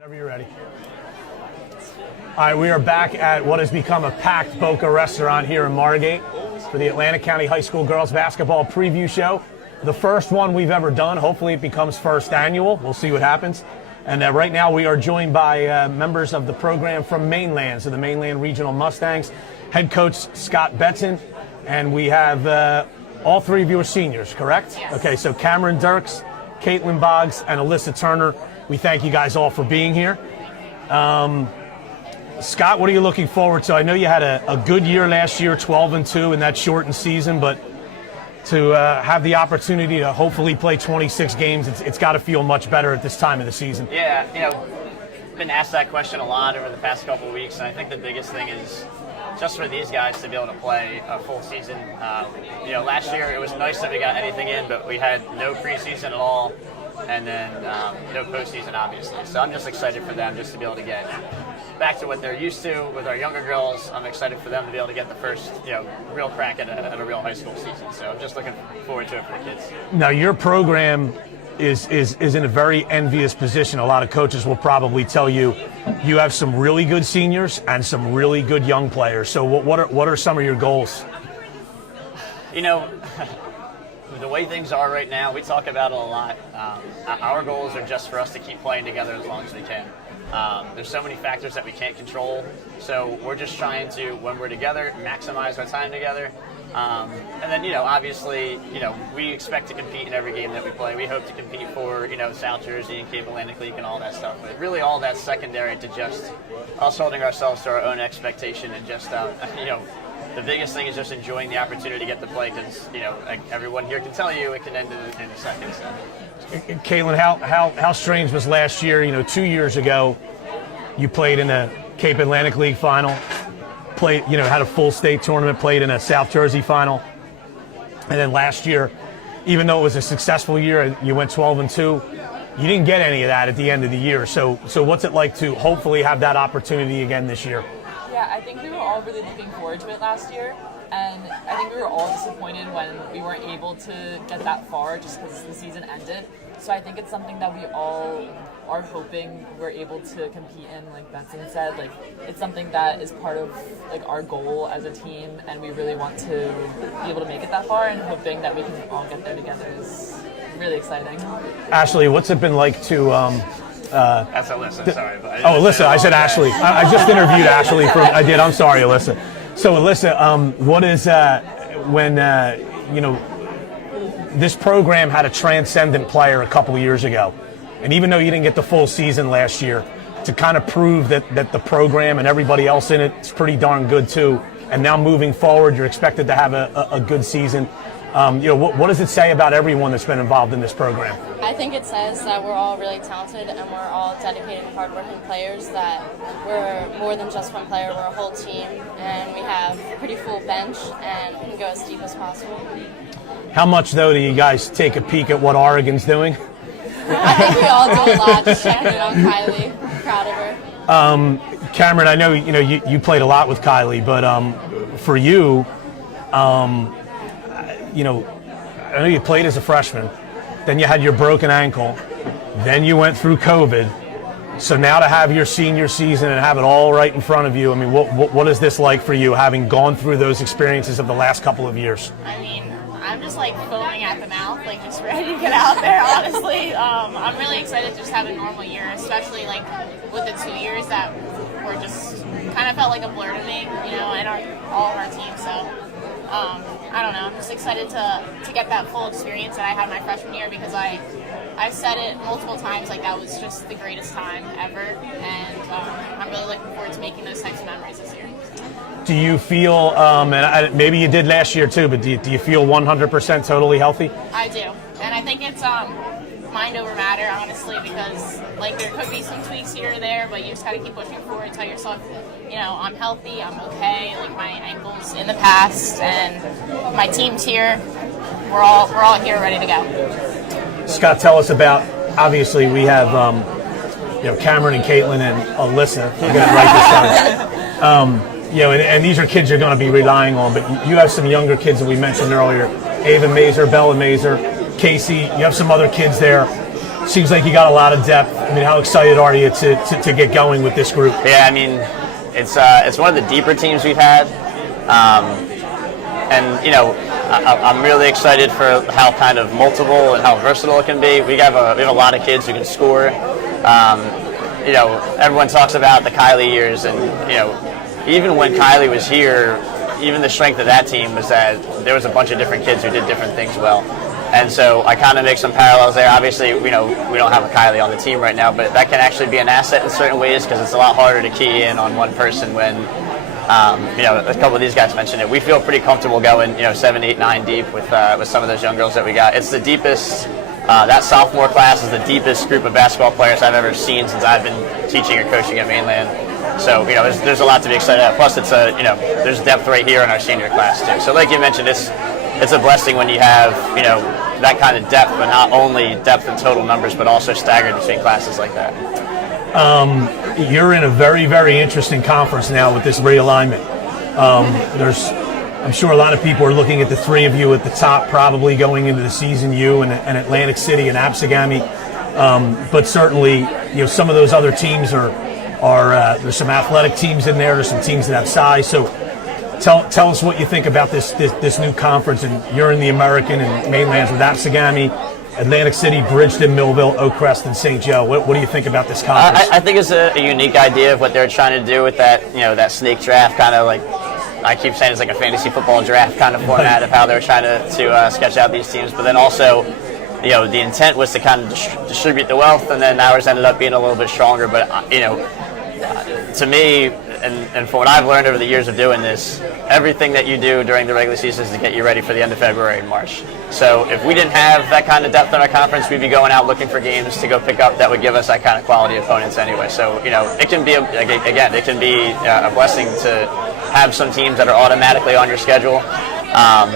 Whenever you're ready. All right, we are back at what has become a packed Boca restaurant here in Margate for the Atlantic County High School Girls Basketball Preview Show. The first one we've ever done. Hopefully it becomes first annual. We'll see what happens. And right now we are joined by members of the program from Mainland, so the Mainland Regional Mustangs, head coach Scott Betson, and we have all three of you are seniors, correct? Yes. Okay, so Cameron Dirks, Caitlin Boggs, and Alyssa Turner. We thank you guys all for being here. Scott, what are you looking forward to? I know you had a good year last year, 12-2 in that shortened season, but to have the opportunity to hopefully play 26 games, it's got to feel much better at this time of the season. Yeah, been asked that question a lot over the past couple of weeks, and I think the biggest thing is just for these guys to be able to play a full season. Last year it was nice that we got anything in, but we had no preseason at all, and then no postseason, obviously. So I'm just excited for them just to be able to get back to what they're used to with our younger girls. I'm excited for them to be able to get the first, real crack at a real high school season. So I'm just looking forward to it for the kids. Now, your program is in a very envious position. A lot of coaches will probably tell you you have some really good seniors and some really good young players. So what are some of your goals? The way things are right now, we talk about it a lot. Our goals are just for us to keep playing together as long as we can. There's so many factors that we can't control, so we're just trying to, when we're together, maximize our time together. And then, obviously, we expect to compete in every game that we play. We hope to compete for, South Jersey and Cape Atlantic League and all that stuff. But really all that's secondary to just us holding ourselves to our own expectation and just, the biggest thing is just enjoying the opportunity to get to play because, everyone here can tell you it can end in a second. So. Caitlin, how strange was last year? 2 years ago, you played in a Cape Atlantic League final, had a full state tournament, played in a South Jersey final. And then last year, even though it was a successful year, you went 12-2, you didn't get any of that at the end of the year. So what's it like to hopefully have that opportunity again this year? Yeah, I think we were all really looking forward to it last year, and I think we were all disappointed when we weren't able to get that far just because the season ended. So I think it's something that we all are hoping we're able to compete in, like Benson said. Like, it's something that is part of our goal as a team, and we really want to be able to make it that far, and hoping that we can all get there together is really exciting. Ashley, what's it been like to That's Alyssa, sorry. But Alyssa, I said Ashley. I just interviewed Ashley. I'm sorry, Alyssa. So, Alyssa, what is when this program had a transcendent player a couple of years ago, and even though you didn't get the full season last year, to kind of prove that the program and everybody else in it is pretty darn good too, and now moving forward, you're expected to have a good season. What does it say about everyone that's been involved in this program? I think it says that we're all really talented and we're all dedicated and hardworking players, that we're more than just one player, we're a whole team, and we have a pretty full bench and we can go as deep as possible. How much, though, do you guys take a peek at what Oregon's doing? I think we all do a lot, just checking in on Kylie. Proud of her. Cameron, I know you played a lot with Kylie, but for you, I know you played as a freshman, then you had your broken ankle, then you went through COVID. So now to have your senior season and have it all right in front of you, I mean, what is this like for you, having gone through those experiences of the last couple of years? I mean, I'm just foaming at the mouth, just ready to get out there, honestly. I'm really excited to just have a normal year, especially with the 2 years that were just kind of felt like a blur to me, and all of our team. So I don't know. I'm just excited to get that full experience that I had my freshman year, because I've said it multiple times, that was just the greatest time ever, and I'm really looking forward to making those types of memories this year. Do you feel, and maybe you did last year too, but do you feel 100% totally healthy? I do, and I think it's mind over matter, honestly, because there could be some tweaks here or there, but you just got to keep pushing forward. Tell yourself, I'm healthy, I'm okay. My ankle's in the past, and my team's here. We're all here, ready to go. Scott, tell us about. Obviously, we have Cameron and Caitlin and Alyssa. I'm going to write this down. And these are kids you're going to be relying on, but you have some younger kids that we mentioned earlier: Ava Mazer, Bella Mazer, Casey. You have some other kids there. Seems like you got a lot of depth. I mean, how excited are you to get going with this group? Yeah, I mean, it's one of the deeper teams we've had, and you know, I'm really excited for how kind of multiple and how versatile it can be. We have a lot of kids who can score. You know, everyone talks about the Kylie years, and you know, even when Kylie was here, even the strength of that team was that there was a bunch of different kids who did different things well. And so I kind of make some parallels there. Obviously, you know, we don't have a Kylie on the team right now, but that can actually be an asset in certain ways because it's a lot harder to key in on one person when, you know, a couple of these guys mentioned it. We feel pretty comfortable going, you know, 7, 8, 9 deep with some of those young girls that we got. It's the deepest. That sophomore class is the deepest group of basketball players I've ever seen since I've been teaching or coaching at Mainland. So, you know, there's a lot to be excited about. Plus, you know, there's depth right here in our senior class too. So, like you mentioned, it's a blessing when you have, you know, that kind of depth, but not only depth in total numbers, but also staggered between classes like that. You're in a very, very interesting conference now with this realignment. I'm sure a lot of people are looking at the three of you at the top, probably going into the season, you and Atlantic City and Absegami. But certainly, you know, some of those other teams are there's some athletic teams in there. There's some teams that have size. So tell us what you think about this new conference. And you're in the American and Mainlands with Absegami, Atlantic City, Bridgeton, Millville, Oakcrest, and St. Joe. What do you think about this conference? I think it's a unique idea of what they're trying to do with that, you know, that snake draft, kind of like I keep saying it's like a fantasy football draft kind of format of how they're trying to sketch out these teams. But then also, you know, the intent was to kind of distribute the wealth, and then ours ended up being a little bit stronger. But, you know, to me, and from what I've learned over the years of doing this, everything that you do during the regular season is to get you ready for the end of February and March. So if we didn't have that kind of depth in our conference, we'd be going out looking for games to go pick up that would give us that kind of quality opponents anyway. So, you know, it can be, it can be a blessing to have some teams that are automatically on your schedule.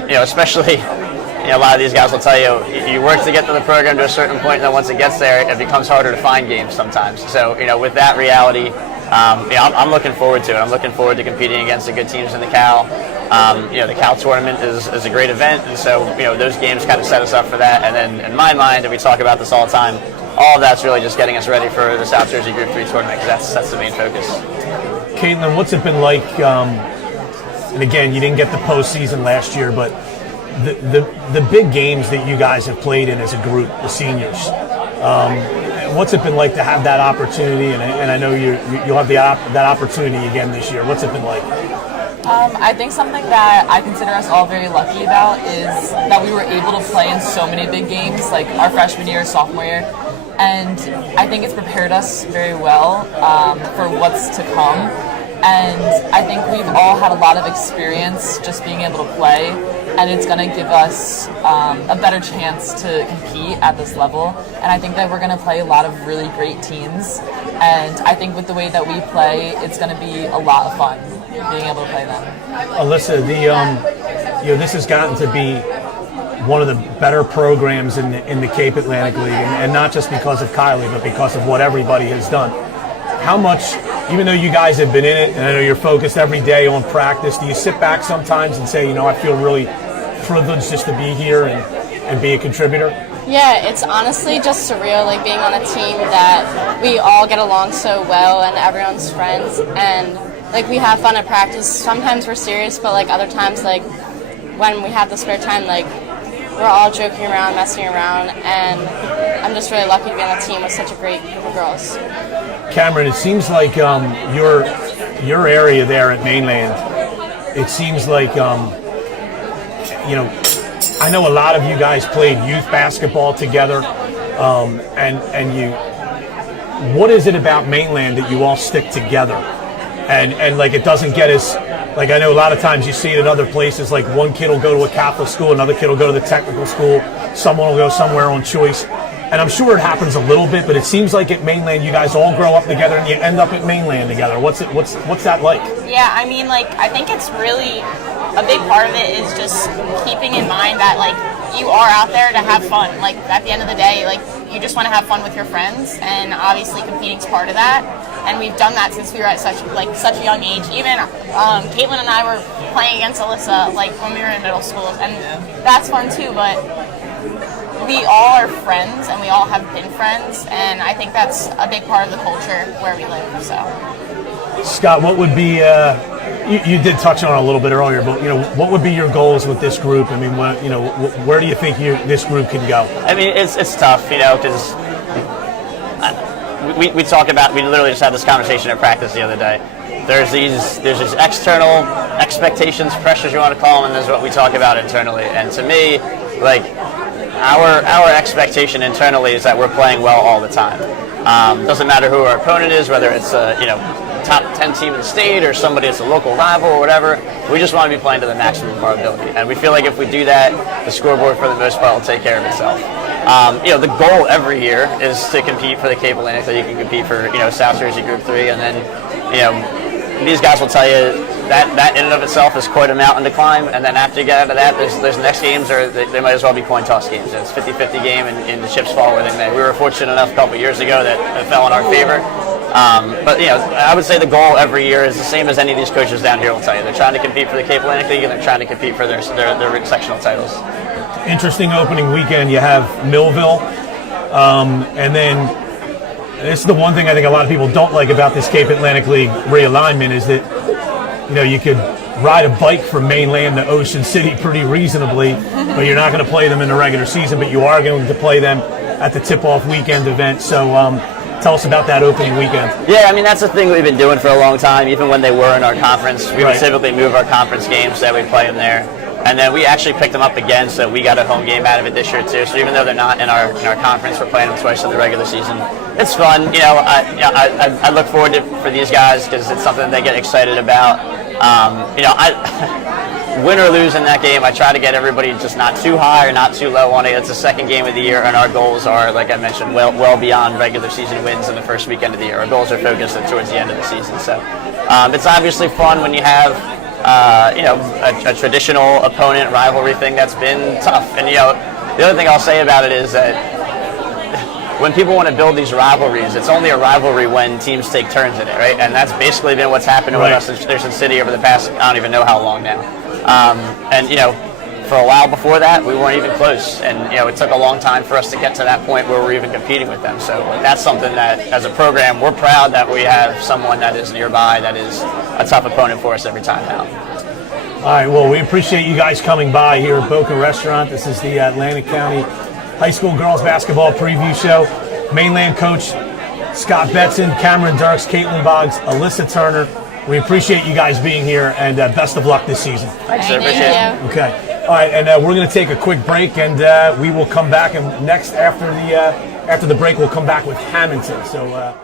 You know, especially, you know, a lot of these guys will tell you, you work to get to the program to a certain point, and then once it gets there, it becomes harder to find games sometimes. So, you know, with that reality, yeah, I'm looking forward to it. I'm looking forward to competing against the good teams in the Cal. You know, the Cal tournament is a great event, and so, you know, those games kind of set us up for that. And then, in my mind, and we talk about this all the time, all of that's really just getting us ready for the South Jersey Group 3 tournament, because that's the main focus. Caitlin, what's it been like? And again, you didn't get the postseason last year, but the big games that you guys have played in as a group, the seniors. What's it been like to have that opportunity? And I know you'll have that opportunity again this year. What's it been like? I think something that I consider us all very lucky about is that we were able to play in so many big games, like our freshman year, sophomore year, and I think it's prepared us very well for what's to come. And I think we've all had a lot of experience just being able to play, and it's going to give us a better chance to compete at this level. And I think that we're going to play a lot of really great teams, and I think with the way that we play, it's going to be a lot of fun being able to play them. Alyssa, you know, this has gotten to be one of the better programs in the Cape Atlantic League, and not just because of Kylie, but because of what everybody has done. How much, even though you guys have been in it, and I know you're focused every day on practice, do you sit back sometimes and say, you know, I feel really privileged just to be here and be a contributor? Yeah, it's honestly just surreal, like being on a team that we all get along so well and everyone's friends, and like we have fun at practice. Sometimes we're serious, but like other times, like when we have the spare time, like we're all joking around, messing around, and I'm just really lucky to be on a team with such a great group of girls. Cameron, it seems like your area there at Mainland, it seems like, you know, I know a lot of you guys played youth basketball together, and you, what is it about Mainland that you all stick together? And like it doesn't get as, like I know a lot of times you see it in other places, like one kid will go to a Catholic school, another kid will go to the technical school, someone will go somewhere on choice. And I'm sure it happens a little bit, but it seems like at Mainland you guys all grow up together and you end up at Mainland together. What's that like? Yeah, I mean, like, I think it's really, a big part of it is just keeping in mind that, like, you are out there to have fun. Like, at the end of the day, like, you just want to have fun with your friends, and obviously competing's part of that. And we've done that since we were at such a young age. Even Caitlin and I were playing against Alyssa, like, when we were in middle school, and that's fun too. But we all are friends and we all have been friends, and I think that's a big part of the culture where we live. So, Scott, what would be you did touch on it a little bit earlier, but what would be your goals with this group? I mean, where do you think this group can go? I mean, it's tough, because we talk about, we literally just had this conversation at practice the other day. There's these external expectations, pressures you want to call them, and there's what we talk about internally. And to me, like, our expectation internally is that we're playing well all the time. Doesn't matter who our opponent is, whether it's top 10 team in the state or somebody that's a local rival or whatever. We just want to be playing to the maximum of our ability. And we feel like if we do that, the scoreboard for the most part will take care of itself. The goal every year is to compete for the Cape Atlantic, that you can compete for, South Jersey Group 3, and then, these guys will tell you that in and of itself is quite a mountain to climb, and then after you get out of that, there's next games, or they might as well be coin toss games. It's 50-50 game, and the chips fall where they may. We were fortunate enough a couple years ago that it fell in our favor. But I would say the goal every year is the same as any of these coaches down here will tell you. They're trying to compete for the Cape Atlantic League, and they're trying to compete for their sectional titles. Interesting opening weekend. You have Millville, and then this is the one thing I think a lot of people don't like about this Cape Atlantic League realignment is that you could ride a bike from mainland to Ocean City pretty reasonably, but you're not going to play them in the regular season, but you are going to play them at the tip-off weekend event. So tell us about that opening weekend. Yeah, I mean, that's the thing we've been doing for a long time. Even when they were in our conference, we would typically move our conference games so that we play them there. And then we actually picked them up again, so we got a home game out of it this year too. So even though they're not in our conference, we're playing them twice in the regular season. It's fun. I look forward to for these guys because it's something they get excited about. Win or lose in that game, I try to get everybody just not too high or not too low on it. It's the second game of the year, and our goals are, like I mentioned, well beyond regular season wins in the first weekend of the year. Our goals are focused towards the end of the season. So it's obviously fun when you have a traditional opponent rivalry thing that's been tough. And the other thing I'll say about it is that when people want to build these rivalries, it's only a rivalry when teams take turns in it, right? And that's basically been what's happened with us in Ocean City over the past, I don't even know how long now. For a while before that, we weren't even close. And, it took a long time for us to get to that point where we're even competing with them. So that's something that, as a program, we're proud that we have someone that is nearby that is a tough opponent for us every time out. All right, well, we appreciate you guys coming by here at Boca Restaurant. This is the Atlantic County High School Girls Basketball Preview Show. Mainland coach Scott Betson, Cameron Dirks, Caitlin Boggs, Alyssa Turner. We appreciate you guys being here, and best of luck this season. Thanks, sir. Appreciate it. Okay. All right, and we're going to take a quick break, and we will come back. And next, after the break, we'll come back with Hamilton. So.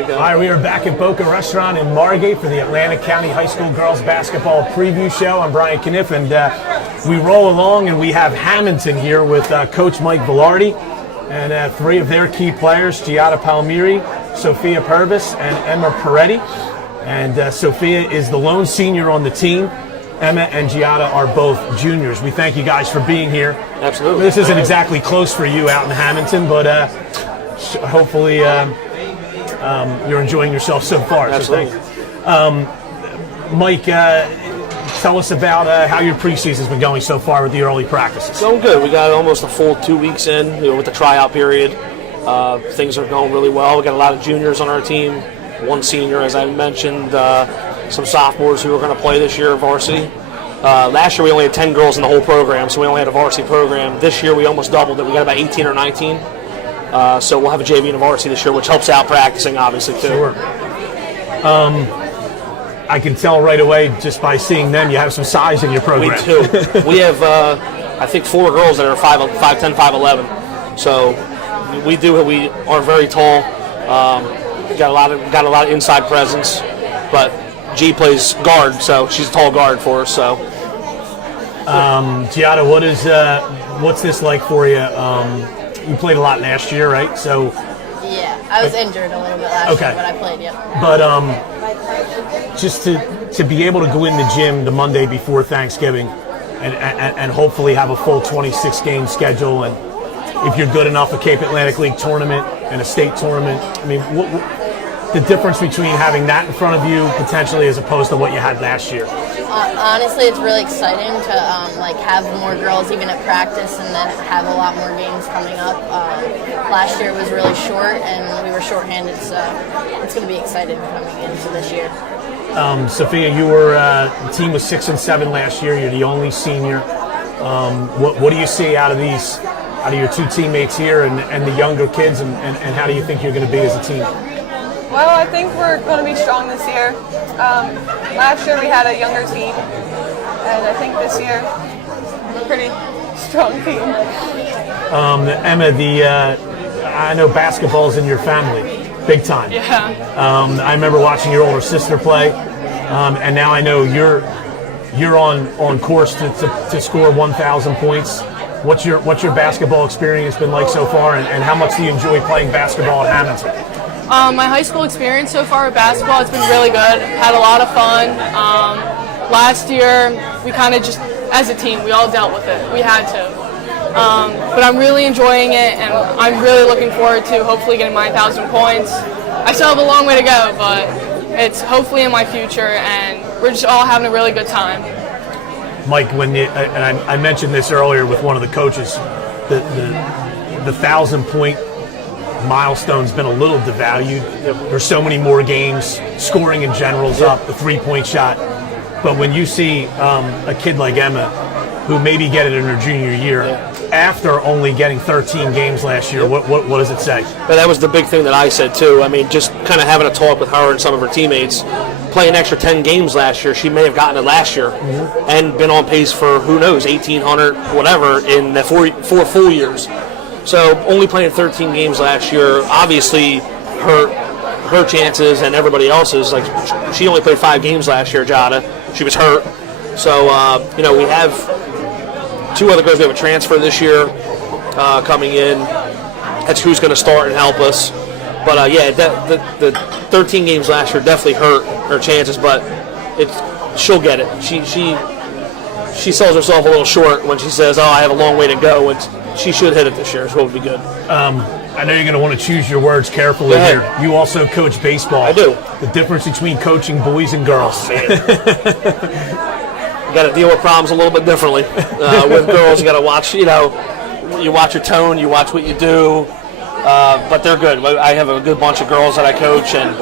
All right, we are back at Boca Restaurant in Margate for the Atlantic County High School Girls Basketball Preview Show. I'm Brian Kniff, and we roll along, and we have Hamilton here with Coach Mike Velarde and three of their key players, Giada Palmieri, Sophia Purvis, and Emma Peretti. And Sophia is the lone senior on the team. Emma and Giada are both juniors. We thank you guys for being here. Absolutely. This isn't exactly close for you out in Hamilton, but hopefully you're enjoying yourself so far. Absolutely. So thank you. Mike, tell us about how your preseason's been going so far with the early practices. Going good. We got almost a full 2 weeks in, with the tryout period. Things are going really well. We got a lot of juniors on our team, one senior, as I mentioned, some sophomores who are going to play this year varsity. Last year we only had 10 girls in the whole program, so we only had a varsity program. This year we almost doubled it. We got about 18 or 19. So we'll have a JV and a varsity this year, which helps out practicing, obviously, too. Sure. I can tell right away just by seeing them, you have some size in your program. We do. We have, I think, 4 girls that are 5'10", 5'11". So we are very tall. Got a lot of inside presence, but G plays guard, so she's a tall guard for us. So, Giada, what's this like for you? You played a lot last year, right? So yeah, I was injured a little bit last year, but I played. Yep. But just to be able to go in the gym the Monday before Thanksgiving, and hopefully have a full 26 game schedule, and if you're good enough, a Cape Atlantic League tournament and a state tournament. I mean, what the difference between having that in front of you potentially as opposed to what you had last year? Honestly, it's really exciting to have more girls even at practice, and then have a lot more games coming up. Last year was really short, and we were shorthanded, so it's going to be exciting coming into this year. Sophia, you were the team was 6 and 7 last year. You're the only senior. What do you see out of your two teammates here and the younger kids, and how do you think you're going to be as a team? Well, I think we're going to be strong this year. Last year we had a younger team, and I think this year we're a pretty strong team. Emma, I know basketball's in your family, big time. Yeah. I remember watching your older sister play, and now I know you're on course to score 1,000 points. What's your basketball experience been like so far, and how much do you enjoy playing basketball at Hamilton? My high school experience so far with basketball, it's been really good. Had a lot of fun. Last year, we kind of just, as a team, we all dealt with it. We had to. But I'm really enjoying it, and I'm really looking forward to hopefully getting my 1,000 points. I still have a long way to go, but it's hopefully in my future, and we're just all having a really good time. Mike, and I mentioned this earlier with one of the coaches, the 1,000-point milestone's been a little devalued. There's so many more games. Scoring in general's up, the three-point shot. But when you see a kid like Emma, who maybe get it in her junior year, after only getting 13 games last year, what does it say? But that was the big thing that I said too. I mean, just kind of having a talk with her and some of her teammates, playing an extra 10 games last year, she may have gotten it last year and been on pace for, who knows, 1,800, whatever, in the four full years. So only playing 13 games last year, obviously her chances and everybody else's, like she only played 5 games last year, Giada. She was hurt. So, we have 2 other girls. We have a transfer this year coming in. That's who's going to start and help us. But, the 13 games last year definitely hurt her chances, but she'll get it. She sells herself a little short when she says, I have a long way to go, and she should hit it this year, so it would be good. I know you're going to want to choose your words carefully here. You also coach baseball. I do. The difference between coaching boys and girls. You got to deal with problems a little bit differently. With girls, you got to watch, you watch your tone, you watch what you do, but they're good. I have a good bunch of girls that I coach, and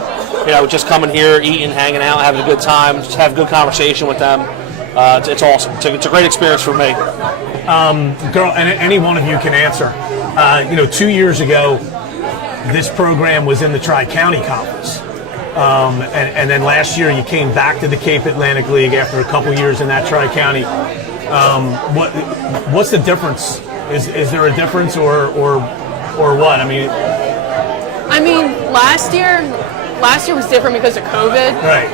just coming here, eating, hanging out, having a good time, just have a good conversation with them. It's awesome. It's a great experience for me. Girl, and any one of you can answer. 2 years ago, this program was in the Tri-County Conference. And then last year you came back to the Cape Atlantic League after a couple years in that Tri-County. What's the difference? Is there a difference or what? I mean, last year last year was different because of COVID. Right.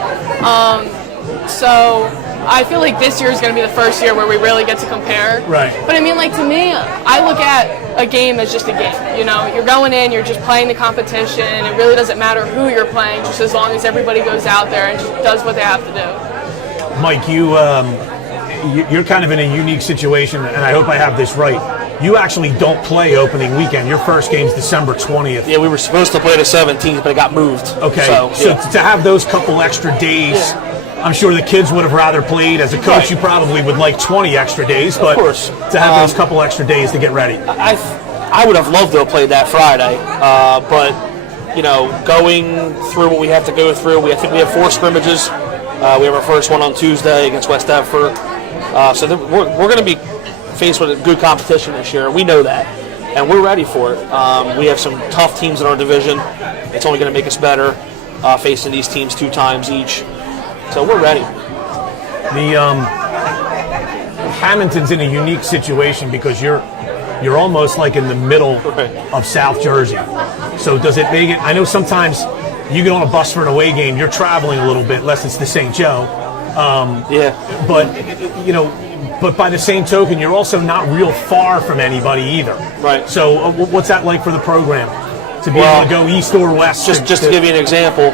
So I feel like this year is going to be the first year where we really get to compare. Right. But I mean, like, to me, I look at a game as just a game. You know, you're going in, you're just playing the competition. It really doesn't matter who you're playing, just as long as everybody goes out there and just does what they have to do. Mike, you're kind of in a unique situation, and I hope I have this right. You actually don't play opening weekend. Your first game's December 20th. Yeah, we were supposed to play the 17th, but it got moved. Okay, so to have those couple extra days, I'm sure the kids would have rather played. As a coach, you probably would like 20 extra days, but of course. To have those couple extra days to get ready. I would have loved to have played that Friday, but you know, going through what we have to go through, I think we have 4 scrimmages. We have our first one on Tuesday against West Effort. So we're going to be faced with a good competition this year. We know that, and we're ready for it. We have some tough teams in our division. It's only going to make us better facing these teams 2 times each. So we're ready. The Hamilton's in a unique situation because you're almost like in the middle of South Jersey. So does it make it? I know sometimes you get on a bus for an away game, you're traveling a little bit, unless it's to St. Joe. But you know, but by the same token, you're also not real far from anybody either. Right. So what's that like for the program to be able to go east or west? Just to give you an example,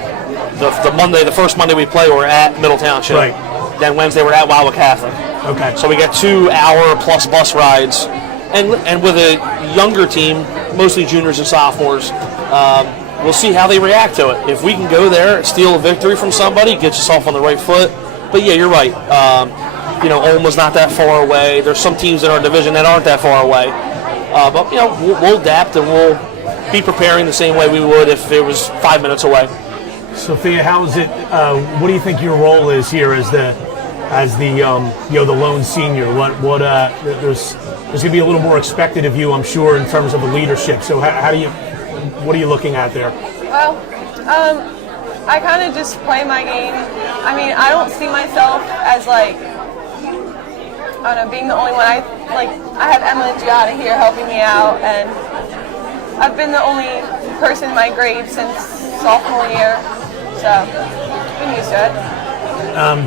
the first Monday we play, we're at Middle Township. Right. Then Wednesday we're at Wildwood Catholic. Okay. So we get 2-hour-plus bus rides, and with a younger team, mostly juniors and sophomores. We'll see how they react to it. If we can go there, steal a victory from somebody, get yourself on the right foot. But yeah, you're right. You know, Olma's not that far away. There's some teams in our division that aren't that far away. But you know, we'll adapt and we'll be preparing the same way we would if it was 5 minutes away. Sophia, how is it? What do you think your role is here as the you know, the lone senior? There's going to be a little more expected of you, I'm sure, in terms of the leadership. So what are you looking at there? Well, I kind of just play my game. I mean, I don't see myself as like, I don't know, being the only one. I have Emma and Giada here helping me out, and I've been the only person in my grade since sophomore year, so I've been used to it.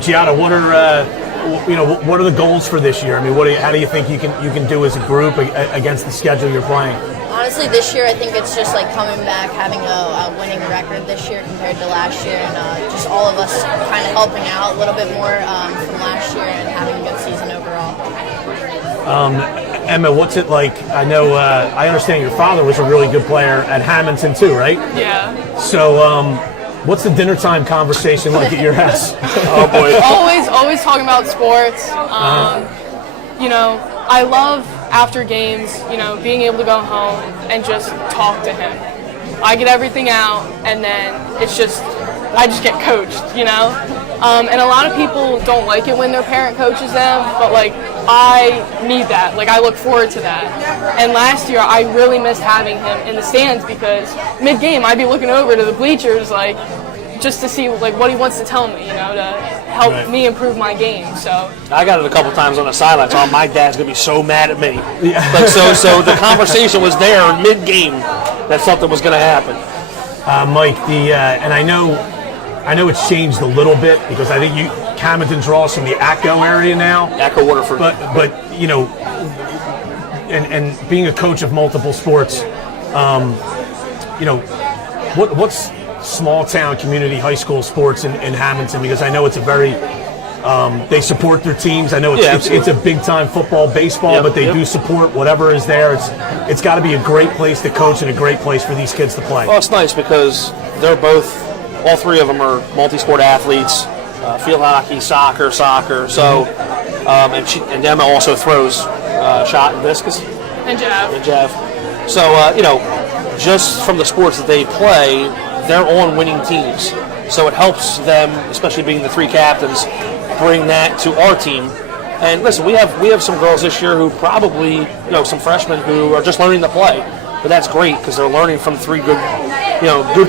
Giada, what are the goals for this year? I mean, how do you think you can do as a group against the schedule you're playing? Honestly, this year I think it's just like coming back, having a winning record this year compared to last year, and just all of us kind of helping out a little bit more from last year and having a good season overall. Emma, what's it like? I know, I understand your father was a really good player at Hamilton too, right? Yeah. So, what's the dinner time conversation like at your house? Oh boy. Always talking about sports. You know, I love after games, you know, being able to go home and just talk to him. I get everything out, and then I just get coached, you know? And a lot of people don't like it when their parent coaches them, but like, I need that. Like, I look forward to that. And last year, I really missed having him in the stands because mid-game, I'd be looking over to the bleachers, like, just to see like what he wants to tell me, you know, to help me improve my game. So I got it a couple times on the sideline. So my dad's gonna be so mad at me. Like so the conversation was there mid-game that something was gonna happen. Mike, and I know it's changed a little bit because I think Hamilton draws from the ACO area now. ACO Waterford. But you know, and being a coach of multiple sports, you know, what's small town community high school sports in Hamilton, because I know it's a very they support their teams. I know it's a big time football, baseball, but they do support whatever is there. It's got to be a great place to coach and a great place for these kids to play. Well, it's nice because all 3 of them are multi-sport athletes, field hockey, soccer. So and Emma also throws shot and discus and jab. So you know, just from the sports that they play, they're on winning teams. So it helps them, especially being the 3 captains, bring that to our team. And listen, we have some girls this year who probably, you know, some freshmen who are just learning to play. But that's great because they're learning from 3 good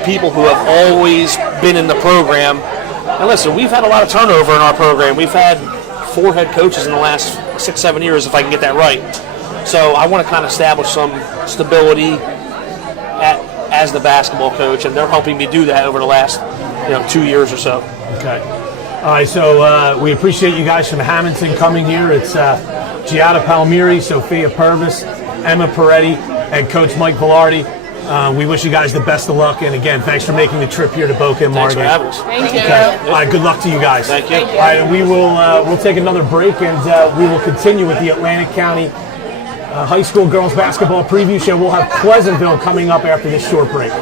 people who have always been in the program. And listen, we've had a lot of turnover in our program. We've had 4 head coaches in the last 6-7 years, if I can get that right. So I want to kind of establish some stability as the basketball coach, and they're helping me do that over the last 2 years or so. Okay. All right, so we appreciate you guys from Hamilton coming here. It's Giada Palmieri, Sophia Purvis, Emma Peretti, and Coach Mike Velarde. We wish you guys the best of luck, and again, thanks for making the trip here to Boca and Thanks Margate. for having us. Thank you. Okay. All right, good luck to you guys. Thank you. All right, and we will we'll take another break, and we will continue with the Atlantic County High School Girls Basketball Preview Show. We'll have Pleasantville coming up after this short break.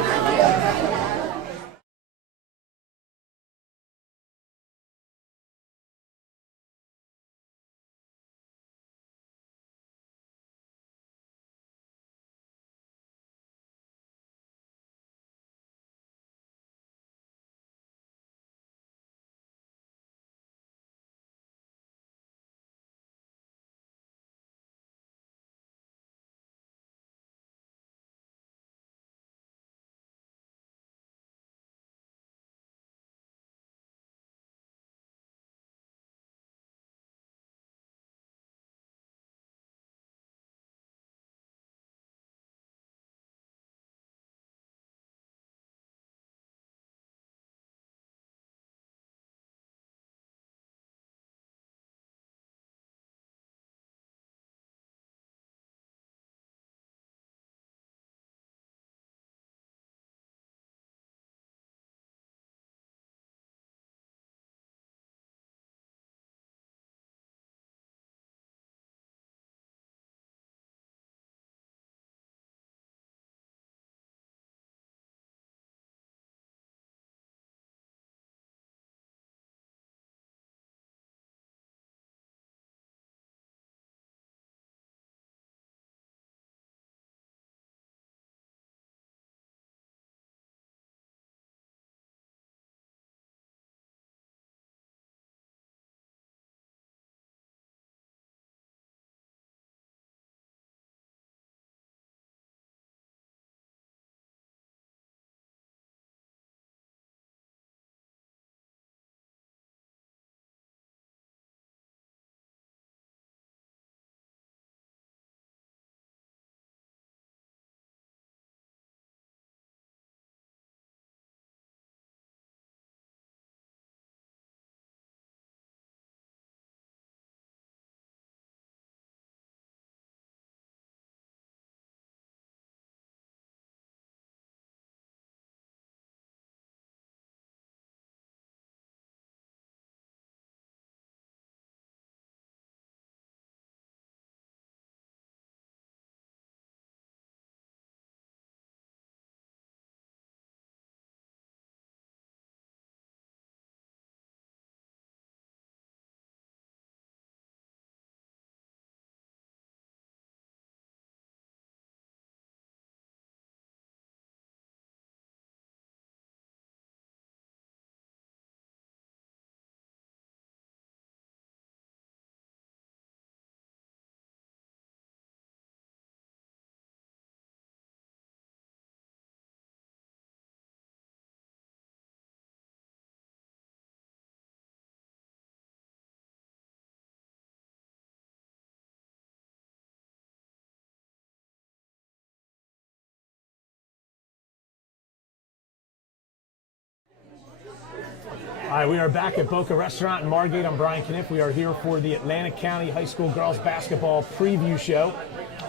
All right, we are back at Boca Restaurant in Margate. I'm Brian Kniff. We are here for the Atlantic County High School Girls Basketball Preview Show.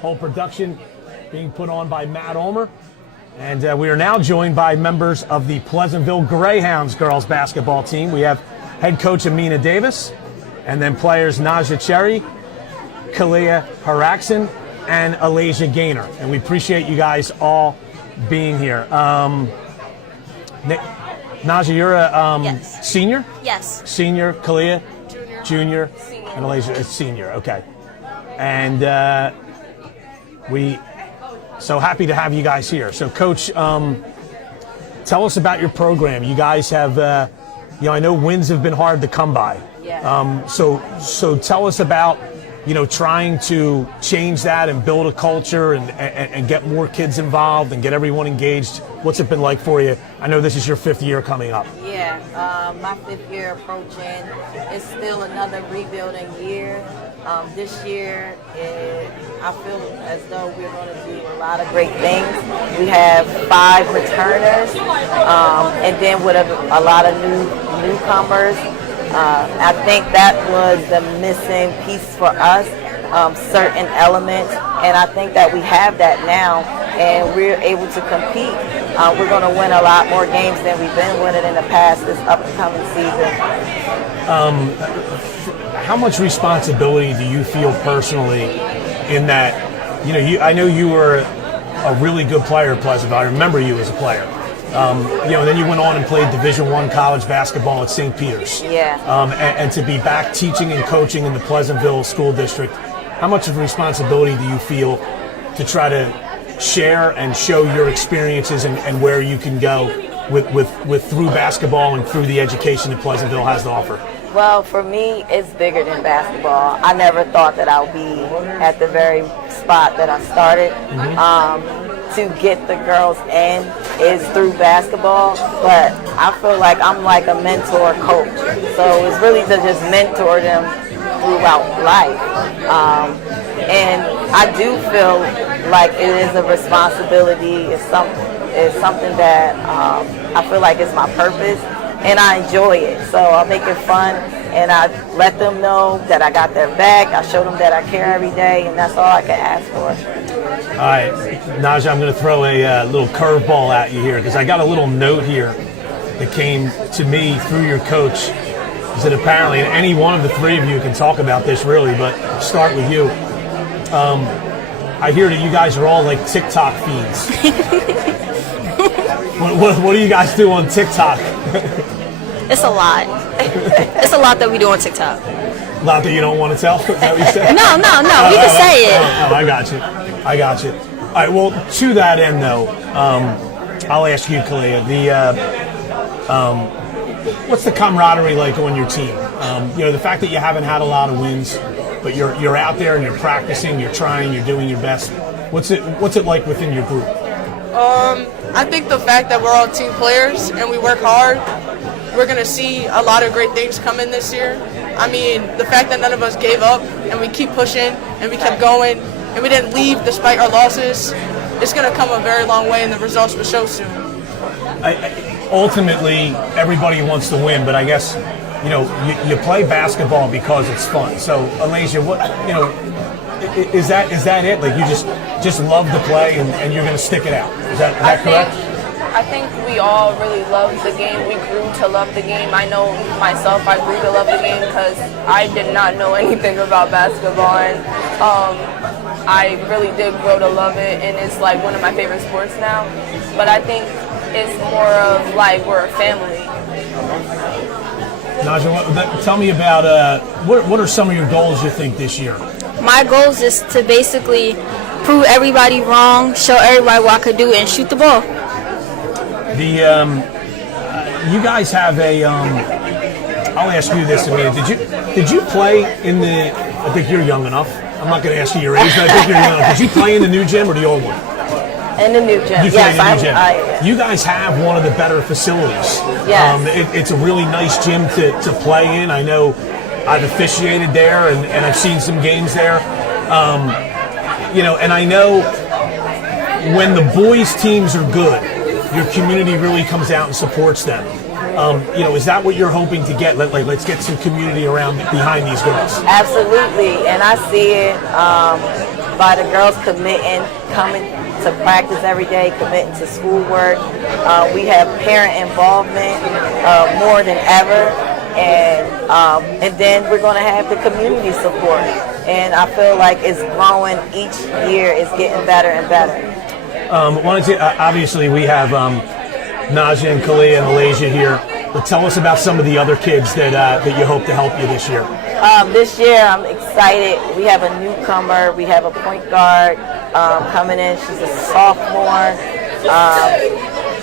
Whole production being put on by Matt Ulmer. And we are now joined by members of the Pleasantville Greyhounds girls basketball team. We have head coach Amina Davis, and then players Naja Cherry, Kalia Haraxon, and Alasia Gaynor. And we appreciate you guys all being here. Naja, you're a yes. Senior? Yes. Senior, Kalia? Junior. Senior. And Alasia is senior, okay. And we so happy to have you guys here. So, Coach, tell us about your program. You guys have, I know wins have been hard to come by. Yeah. So tell us about, trying to change that and build a culture and get more kids involved and get everyone engaged. What's it been like for you? I know this is your 5th year coming up. Yeah, my 5th year approaching. It's still another rebuilding year. This year, I feel as though we're going to do a lot of great things. We have 5 returners, and then with a lot of newcomers. I think that was the missing piece for us, certain elements, and I think that we have that now, and we're able to compete. We're going to win a lot more games than we've been winning in the past this upcoming season. How much responsibility do you feel personally in that? I know you were a really good player at Pleasantville. I remember you as a player. And then you went on and played Division I college basketball at St. Peter's. Yeah. And to be back teaching and coaching in the Pleasantville School District, how much of a responsibility do you feel to try to share and show your experiences and where you can go with through basketball and through the education that Pleasantville has to offer? Well, for me, it's bigger than basketball. I never thought that I would be at the very spot that I started. To get the girls in is through basketball, but I feel like I'm like a mentor coach. So it's really to just mentor them throughout life. And I do feel like it is a responsibility. It's something that I feel like it's my purpose, and I enjoy it. So I make it fun, and I let them know that I got their back. I show them that I care every day, and that's all I can ask for. All right, Naja, I'm going to throw a little curveball at you here because I got a little note here that came to me through your coach. Is that apparently, and any one of the 3 of you can talk about this really, but start with you. I hear that you guys are all like TikTok fiends. What do you guys do on TikTok? It's a lot. It's a lot that we do on TikTok. A lot that you don't want to tell? Is that what you said? No. We can say it. I got you. All right. Well, to that end, though, I'll ask you, Kalia. What's the camaraderie like on your team? The fact that you haven't had a lot of wins, but you're out there and you're practicing, you're trying, you're doing your best. What's it like within your group? I think the fact that we're all team players and we work hard, we're going to see a lot of great things come in this year. I mean, the fact that none of us gave up and we keep pushing and we kept going and we didn't leave despite our losses, it's going to come a very long way and the results will show soon. Ultimately, everybody wants to win, but I guess, you play basketball because it's fun. So, Alasia, is that it? Like you just love to play and you're going to stick it out. Is that correct? I think we all really love the game. We grew to love the game. I know myself, I grew to love the game because I did not know anything about basketball. And I really did grow to love it, and it's like one of my favorite sports now. But I think it's more of like we're a family. Naja, tell me about what are some of your goals you think this year? My goals is to basically prove everybody wrong, show everybody what I could do, and shoot the ball. You guys have I'll ask you this, Amaya. Did you play in the? I think you're young enough. I'm not going to ask you your age, but I think you're young enough. Did you play in the new gym or the old one? In the new gym. Yes, you guys have one of the better facilities. Yes. It's a really nice gym to play in. I know I've officiated there and I've seen some games there. And I know when the boys' teams are good, your community really comes out and supports them. Is that what you're hoping to get? Let's get some community around behind these girls. Absolutely, and I see it by the girls coming to practice every day, committing to schoolwork. We have parent involvement more than ever, and then we're going to have the community support. And I feel like it's growing each year. It's getting better and better. Obviously, we have Naja and Kalia and Alasia here. But tell us about some of the other kids that you hope to help you this year. This year, I'm excited. We have a newcomer. We have a point guard coming in. She's a sophomore.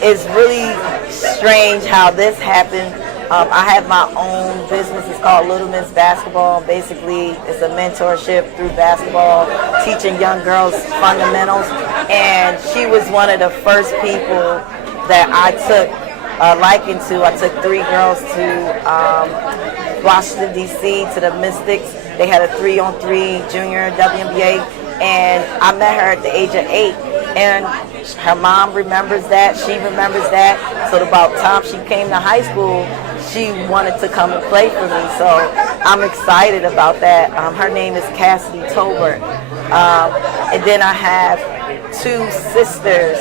It's really strange how this happened. I have my own business. It's called Little Miss Basketball. Basically, it's a mentorship through basketball, teaching young girls fundamentals. And she was one of the first people that I took a liking to. I took 3 girls to Washington, D.C., to the Mystics. They had a 3-on-3 junior WNBA, and I met her at the age of 8. And her mom remembers that. She remembers that. So about time she came to high school, she wanted to come and play for me. So I'm excited about that. Her name is Cassidy Tolbert. And then I have 2 sisters.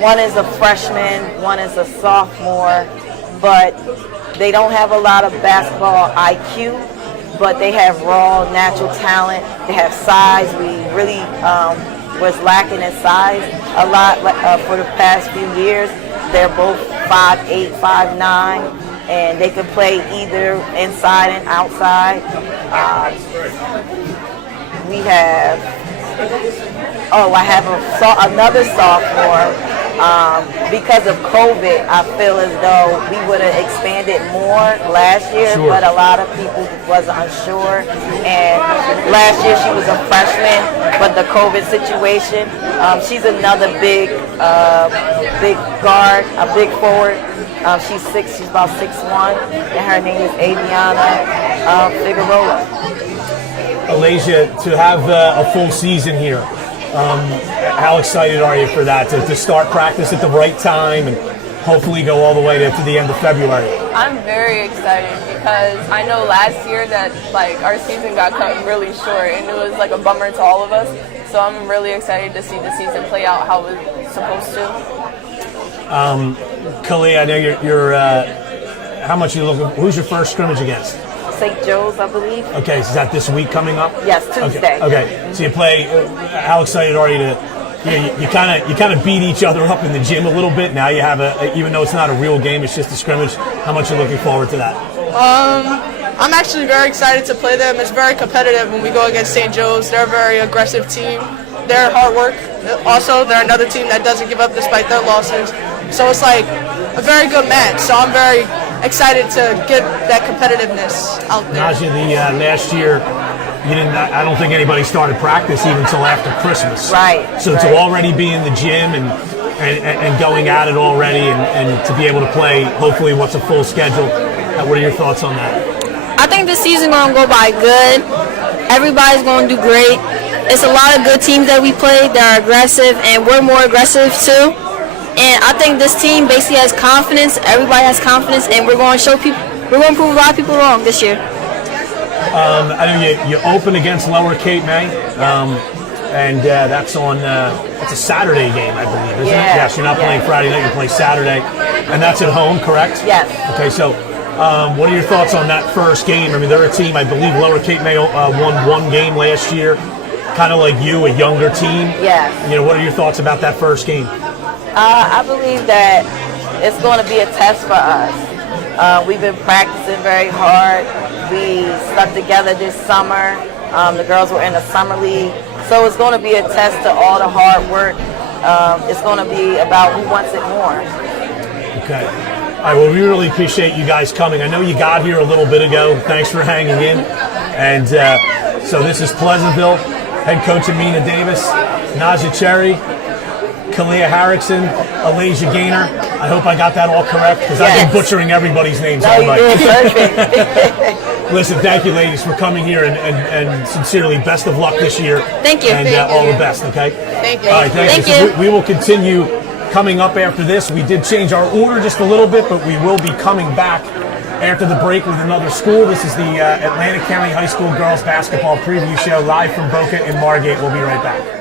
One is a freshman, one is a sophomore, but they don't have a lot of basketball IQ, but they have raw, natural talent. They have size. We really was lacking in size a lot for the past few years. They're both 5'8", 5'9", and they can play either inside and outside. We have, I have another sophomore. Because of COVID, I feel as though we would have expanded more last year, but a lot of people wasn't unsure. And last year she was a freshman, but the COVID situation, she's another big guard, a big forward. She's about 6'1", and her name is Adriana Figueroa. Alasia, to have a full season here, how excited are you for that, to start practice at the right time and hopefully go all the way to the end of February? I'm very excited because I know last year that our season got cut really short, and it was a bummer to all of us. So I'm really excited to see the season play out how it's supposed to. Khalid, I know you're how much you looking? Who's your first scrimmage against? St. Joe's, I believe. Okay, so is that this week coming up? Yes, Tuesday. Okay. So you play. How excited are you to? You kind of beat each other up in the gym a little bit. Now you have even though it's not a real game, it's just a scrimmage. How much are you looking forward to that? I'm actually very excited to play them. It's very competitive when we go against St. Joe's. They're a very aggressive team. They're hard work. Also, they're another team that doesn't give up despite their losses. So it's a very good match. So I'm very excited to get that competitiveness out there. Naja, the last year, you didn't. I don't think anybody started practice even until after Christmas. Right. So to already be in the gym and going at it already, and to be able to play, hopefully, what's a full schedule. What are your thoughts on that? I think this season gonna go by good. Everybody's gonna do great. It's a lot of good teams that we played that are aggressive, and we're more aggressive too. And I think this team basically has confidence. Everybody has confidence, and we're going to show people. We're going to prove a lot of people wrong this year. I know you open against Lower Cape May, and that's on. It's a Saturday game, I believe, isn't it? Yes, you're not playing Friday night. You're playing Saturday, and that's at home, correct? Yes. Okay, so what are your thoughts on that first game? I mean, they're a team. I believe Lower Cape May won one game last year, kind of like you, a younger team. Yes. What are your thoughts about that first game? I believe that it's going to be a test for us. We've been practicing very hard. We stuck together this summer. The girls were in the summer league. So it's going to be a test to all the hard work. It's going to be about who wants it more. Okay. All right, well, we really appreciate you guys coming. I know you got here a little bit ago. Thanks for hanging in. And so this is Pleasantville. Head coach Amina Davis, Naja Cherry, Kalia Harrison, Alasia Gaynor. I hope I got that all correct because I've been butchering everybody's names all night. Listen, thank you, ladies, for coming here, and sincerely, best of luck this year. Thank you. And all the best, okay? Thank you. All right, thank you. So we will continue coming up after this. We did change our order just a little bit, but we will be coming back after the break with another school. This is the Atlantic County High School Girls Basketball Preview Show live from Boca and Margate. We'll be right back.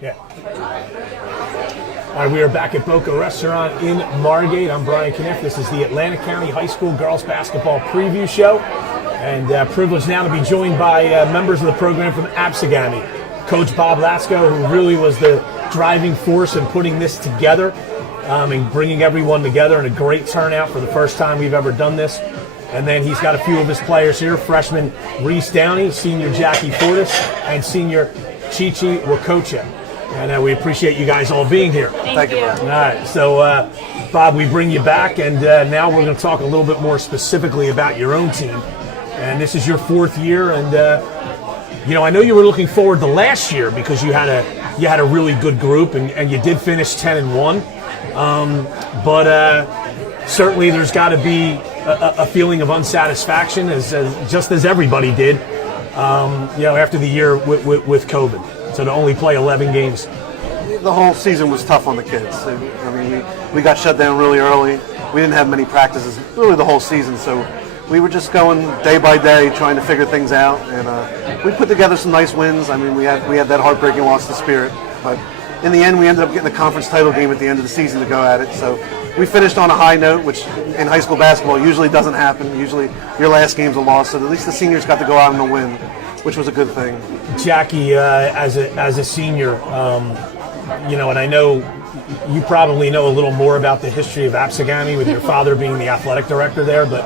Yeah. All right, we are back at Boca Restaurant in Margate. I'm Brian Kniff. This is the Atlantic County High School Girls Basketball Preview Show. And privileged now to be joined by members of the program from Absegami. Coach Bob Latsko, who really was the driving force in putting this together and bringing everyone together, and a great turnout for the first time we've ever done this. And then he's got a few of his players here, freshman Reese Downey, senior Jackie Fortis, and senior Chichi Wakocha. And we appreciate you guys all being here. Thank you. All right, so Bob, we bring you back, and now we're going to talk a little bit more specifically about your own team. And this is your 4th year, and I know you were looking forward to last year because you had a really good group, and you did finish 10-1. But certainly there's got to be a feeling of unsatisfaction, just as everybody did, after the year with COVID. So to only play 11 games. The whole season was tough on the kids. I mean, we got shut down really early. We didn't have many practices really the whole season, so we were just going day by day trying to figure things out, and we put together some nice wins. I mean, we had that heartbreaking loss to Spirit, but in the end we ended up getting a conference title game at the end of the season to go at it. So we finished on a high note, which in high school basketball usually doesn't happen. Usually your last game's a loss, so at least the seniors got to go out on a win, which was a good thing. Jackie, as a senior, and I know you probably know a little more about the history of Absegami with your father being the athletic director there, but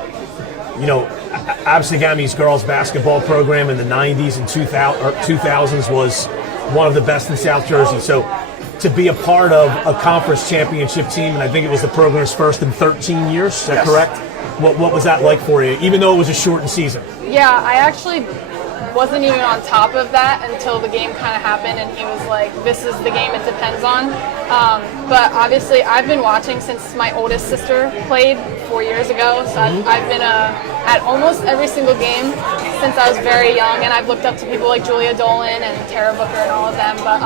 Absegami's girls basketball program in the 90s and 2000s was one of the best in South Jersey. So to be a part of a conference championship team, and I think it was the program's first in 13 years, is that correct? What was that like for you, even though it was a shortened season? Yeah, I actually wasn't even on top of that until the game kind of happened, and he was like, this is the game it depends on. But obviously I've been watching since my oldest sister played 4 years ago, so I've been at almost every single game since I was very young, and I've looked up to people like Julia Dolan and Tara Booker and all of them. But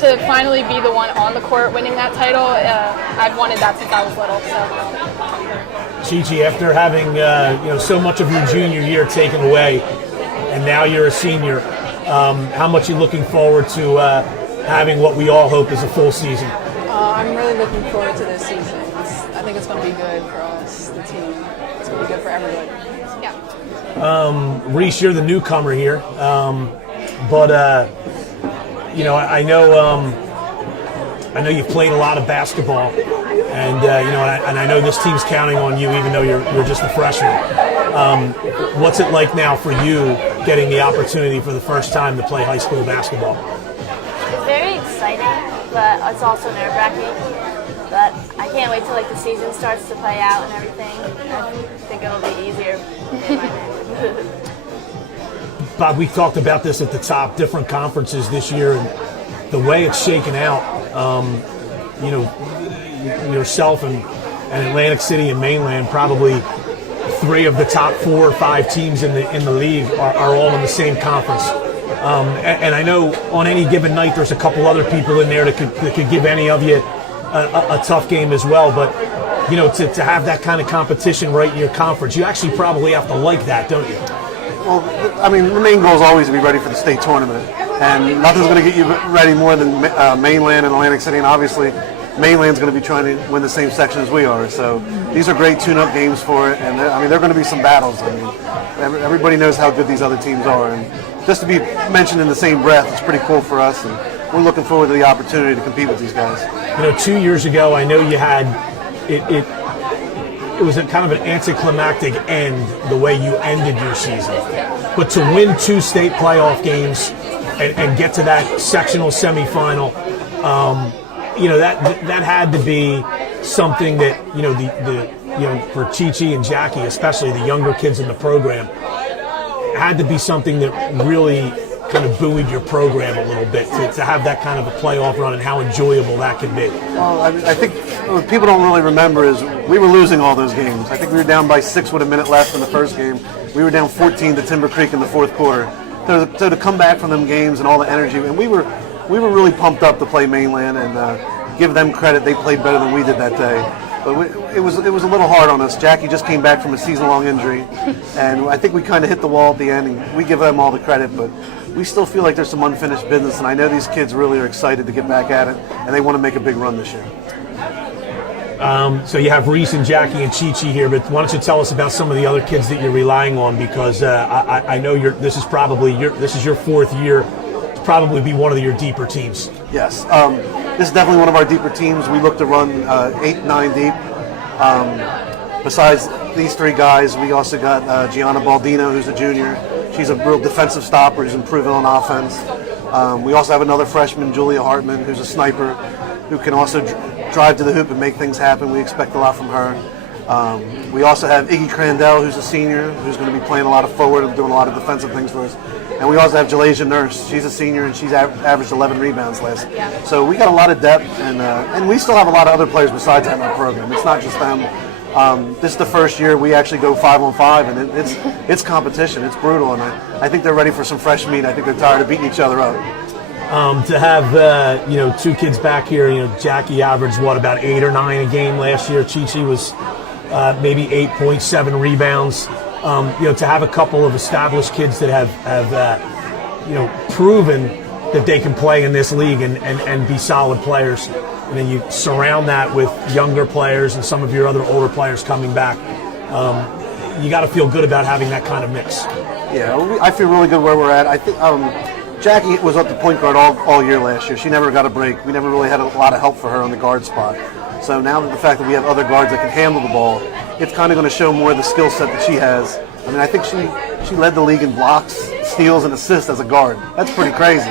to finally be the one on the court winning that title, I've wanted that since I was little. So. Chichi, after having so much of your junior year taken away, and now you're a senior, how much are you looking forward to having what we all hope is a full season? I'm really looking forward to this season. I think it's going to be good for us, the team. It's going to be good for everybody. Yeah. Reese, you're the newcomer here, but I know you've played a lot of basketball, and and I know this team's counting on you, even though you're just a freshman. What's it like now for you getting the opportunity for the first time to play high school basketball? It's very exciting, but it's also nerve-wracking. But I can't wait till the season starts to play out and everything. I think it'll be easier. Bob, we talked about this at the top, different conferences this year, and the way it's shaken out. Yourself and Atlantic City and Mainland, probably 3 of the top 4 or 5 teams in the league are all in the same conference. And I know on any given night there's a couple other people in there that could give any of you a tough game as well. But to have that kind of competition right in your conference, you actually probably have to like that, don't you? Well, I mean, the main goal is always to be ready for the state tournament, and nothing's going to get you ready more than Mainland and Atlantic City, and obviously Mainland's going to be trying to win the same section as we are. So these are great tune-up games for it, and there are going to be some battles. I mean, everybody knows how good these other teams are, and just to be mentioned in the same breath is pretty cool for us, and we're looking forward to the opportunity to compete with these guys. 2 years ago, I know you had it was a kind of an anticlimactic end the way you ended your season, but to win 2 state playoff games and get to that sectional semifinal, that had to be something that for Chichi and Jackie, especially the younger kids in the program, had to be something that really kind of buoyed your program a little bit to have that kind of a playoff run, and how enjoyable that can be. Well, I think what people don't really remember is we were losing all those games. I think we were down by 6 with a minute left in the first game. We were down 14 to Timber Creek in the 4th quarter. So to come back from them games and all the energy, and we were really pumped up to play Mainland, and give them credit, they played better than we did that day. But it was a little hard on us. Jackie just came back from a season-long injury, and I think we kind of hit the wall at the end, and we give them all the credit, but we still feel like there's some unfinished business, and I know these kids really are excited to get back at it, and they want to make a big run this year. So you have Reese and Jackie and Chi-Chi here, but why don't you tell us about some of the other kids that you're relying on, because I know this is your fourth year to probably be one of your deeper teams. Yes, this is definitely one of our deeper teams. We look to run 8, 9 deep. Besides these three guys, we also got Gianna Baldino, who's a junior. She's a real defensive stopper who's improving on offense. We also have another freshman, Julia Hartman, who's a sniper, who can also drive to the hoop and make things happen. We expect a lot from her. We also have Iggy Crandell, who's a senior, who's going to be playing a lot of forward and doing a lot of defensive things for us. And we also have Jalasia Nurse. She's a senior, and she's averaged 11 rebounds last year. So we got a lot of depth, and we still have a lot of other players besides that in our program. It's not just them. This is the first year we actually go 5-on-5, and it's competition. It's brutal, and I think they're ready for some fresh meat. I think they're tired of beating each other up. To have two kids back here, Jackie averaged about 8 or 9 a game last year. Chi-Chi was maybe 8.7 rebounds. To have a couple of established kids that have proven that they can play in this league and be solid players, and then you surround that with younger players and some of your other older players coming back. You got to feel good about having that kind of mix. Yeah, I feel really good where we're at. I think Jackie was up the point guard all year last year. She never got a break. We never really had a lot of help for her on the guard spot. So now that the fact that we have other guards that can handle the ball, it's kind of going to show more of the skill set that she has. I mean, I think she led the league in blocks, steals, and assists as a guard. That's pretty crazy.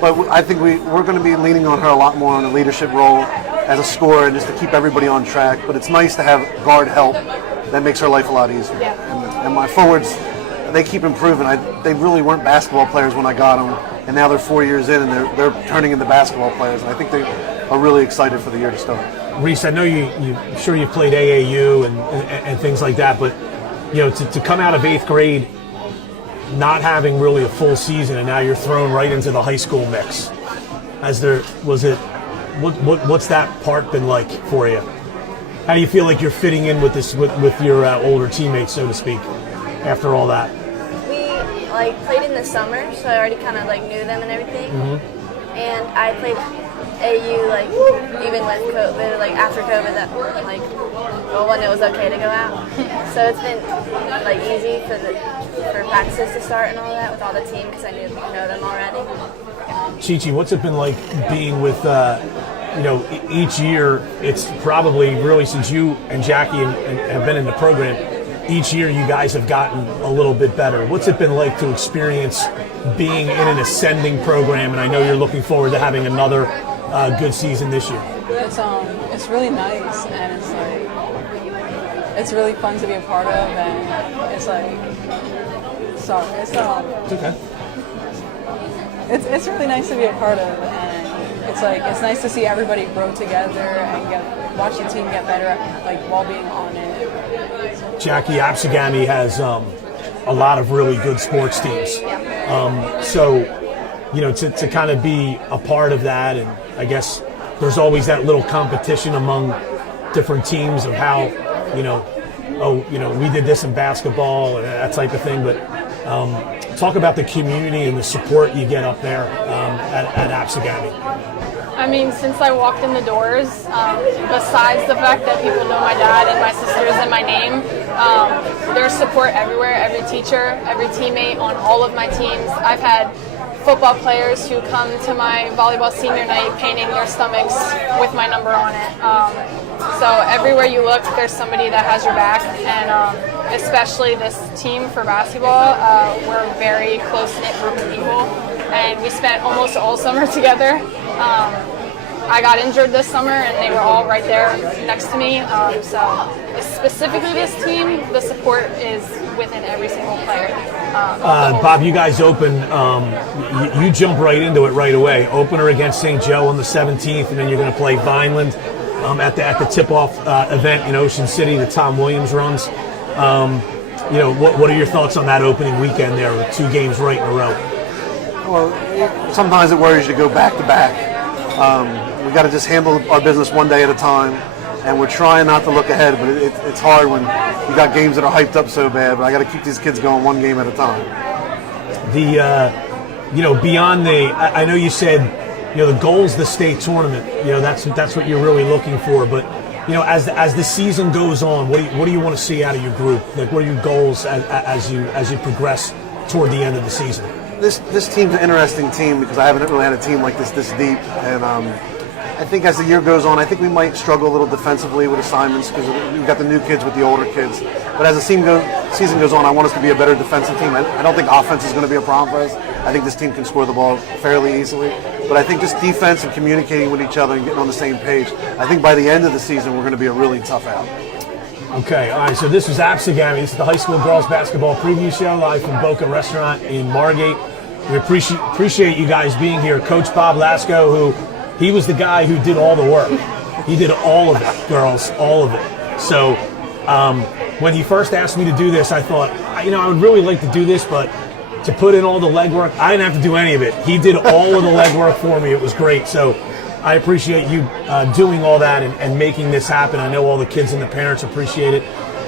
But I think we're going to be leaning on her a lot more on a leadership role as a scorer and just to keep everybody on track. But it's nice to have guard help. That makes her life a lot easier. And my forwards, they keep improving. They really weren't basketball players when I got them, and now they're 4 years in, and they're turning into basketball players. And I think they are really excited for the year to start. Reese, I know you've played AAU and things like that, but to come out of 8th grade not having really a full season, and now you're thrown right into the high school mix. What's that part been like for you? How do you feel like you're fitting in with your older teammates, so to speak, after all that? We played in the summer, so I already kind of knew them and everything. And I played AU even with COVID, after COVID, that when it was okay to go out. So it's been easy for practices to start and all that with all the team because I know them already. Chi-Chi, what's it been like being with each year? It's probably really since you and Jackie have been in the program. Each year you guys have gotten a little bit better. What's it been like to experience being in an ascending program? And I know you're looking forward to having another good season this year. It's really nice, and it's really fun to be a part of, and it's okay. It's really nice to be a part of, and it's nice to see everybody grow together and watch the team get better while being on it. Jackie, Absegami has a lot of really good sports teams. To kind of be a part of that, and I guess there's always that little competition among different teams of how, we did this in basketball and that type of thing. But talk about the community and the support you get up there at Absegami. I mean, since I walked in the doors, besides the fact that people know my dad and my sisters and my name, there's support everywhere, every teacher, every teammate on all of my teams. I've had football players who come to my volleyball senior night painting their stomachs with my number on it. So everywhere you look, there's somebody that has your back, and especially this team for basketball, we're a very close-knit group of people, and we spent almost all summer together. I got injured this summer, and they were all right there next to me. So specifically this team, the support is within every single player. Bob, you guys open, you jump right into it right away. Opener against St. Joe on the 17th, and then you're going to play Vineland at the tip-off event in Ocean City that Tom Williams runs. What are your thoughts on that opening weekend there with 2 games right in a row? Well, sometimes it worries you to go back-to-back. We got to just handle our business one day at a time, and we're trying not to look ahead, but it's hard when you got games that are hyped up so bad, but I got to keep these kids going one game at a time. beyond I know you said, the goal's the state tournament. That's what you're really looking for. But, as the season goes on, what do you want to see out of your group? Like, what are your goals as you progress toward the end of the season? This team's an interesting team because I haven't really had a team like this deep, and I think as the year goes on, I think we might struggle a little defensively with assignments because we've got the new kids with the older kids. But as the season goes on, I want us to be a better defensive team. I don't think offense is going to be a problem for us. I think this team can score the ball fairly easily. But I think just defense and communicating with each other and getting on the same page, I think by the end of the season, we're going to be a really tough out. Okay, all right, so this was Absegami. This is the high school girls basketball preview show live from Boca Restaurant in Margate. We appreciate you guys being here. Coach Bob Lasco, he was the guy who did all the work. He did all of it, girls, all of it. So when he first asked me to do this, I thought, I would really like to do this, but to put in all the legwork, I didn't have to do any of it. He did all of the legwork for me. It was great. So I appreciate you doing all that and making this happen. I know all the kids and the parents appreciate it.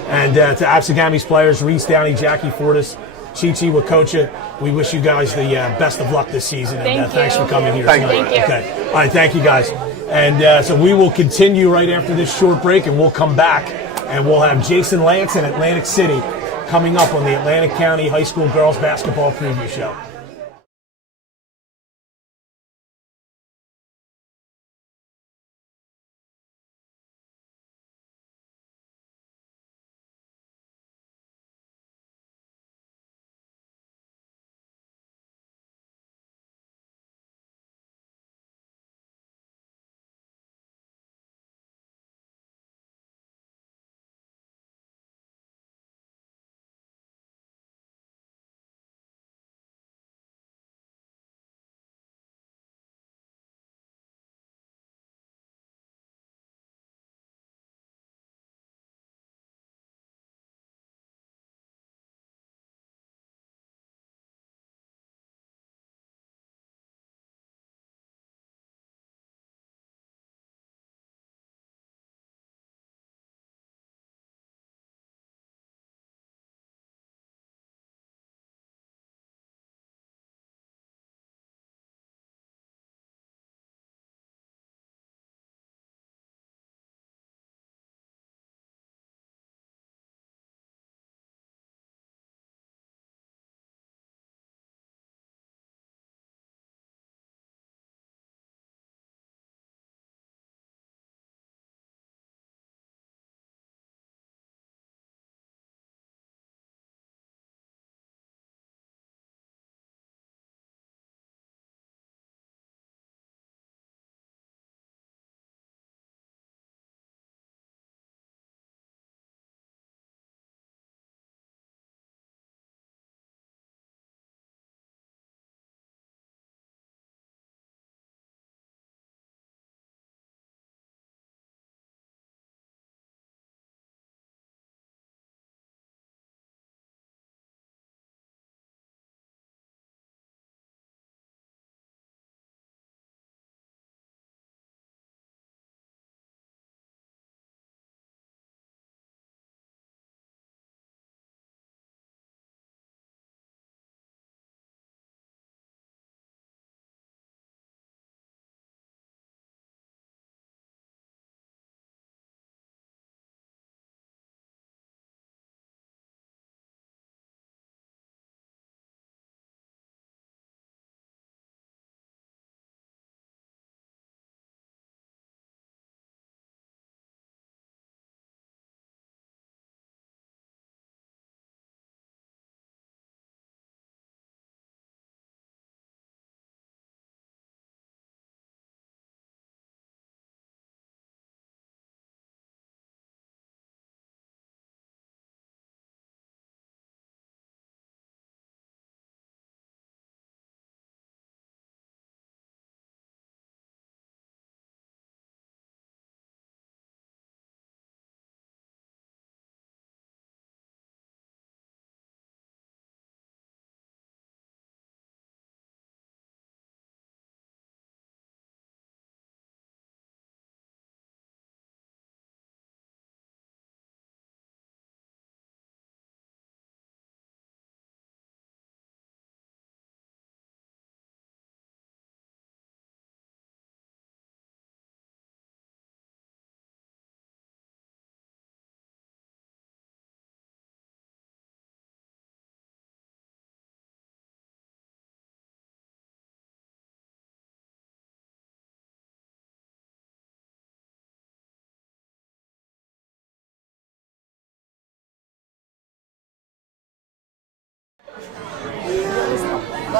And to Absegami's players, Reese Downey, Jackie Fortis, Chi-Chi Wakocha, we wish you guys the best of luck this season. And thanks for coming here tonight. Thank you. Okay. All right, thank you guys. And so we will continue right after this short break, and we'll come back, and we'll have Jason Lance in Atlantic City coming up on the Atlantic County High School Girls Basketball Preview Show.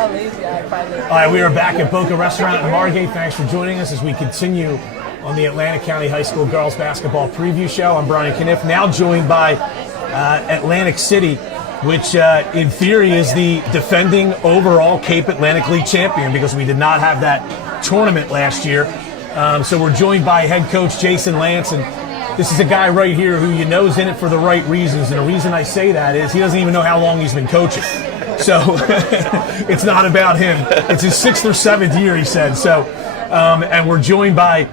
how lazy I find it. All right, we are back at Boca Restaurant in Margate. Thanks for joining us as we continue on the Atlantic County High School Girls Basketball Preview Show. I'm Brian Kniff, now joined by Atlantic City, which in theory is the defending overall Cape Atlantic League champion because we did not have that tournament last year. So we're joined by head coach Jason Lance, and this is a guy right here who you know is in it for the right reasons. And the reason I say that is he doesn't even know how long he's been coaching. So it's not about him. It's his 6th or 7th year, he said. So, and we're joined by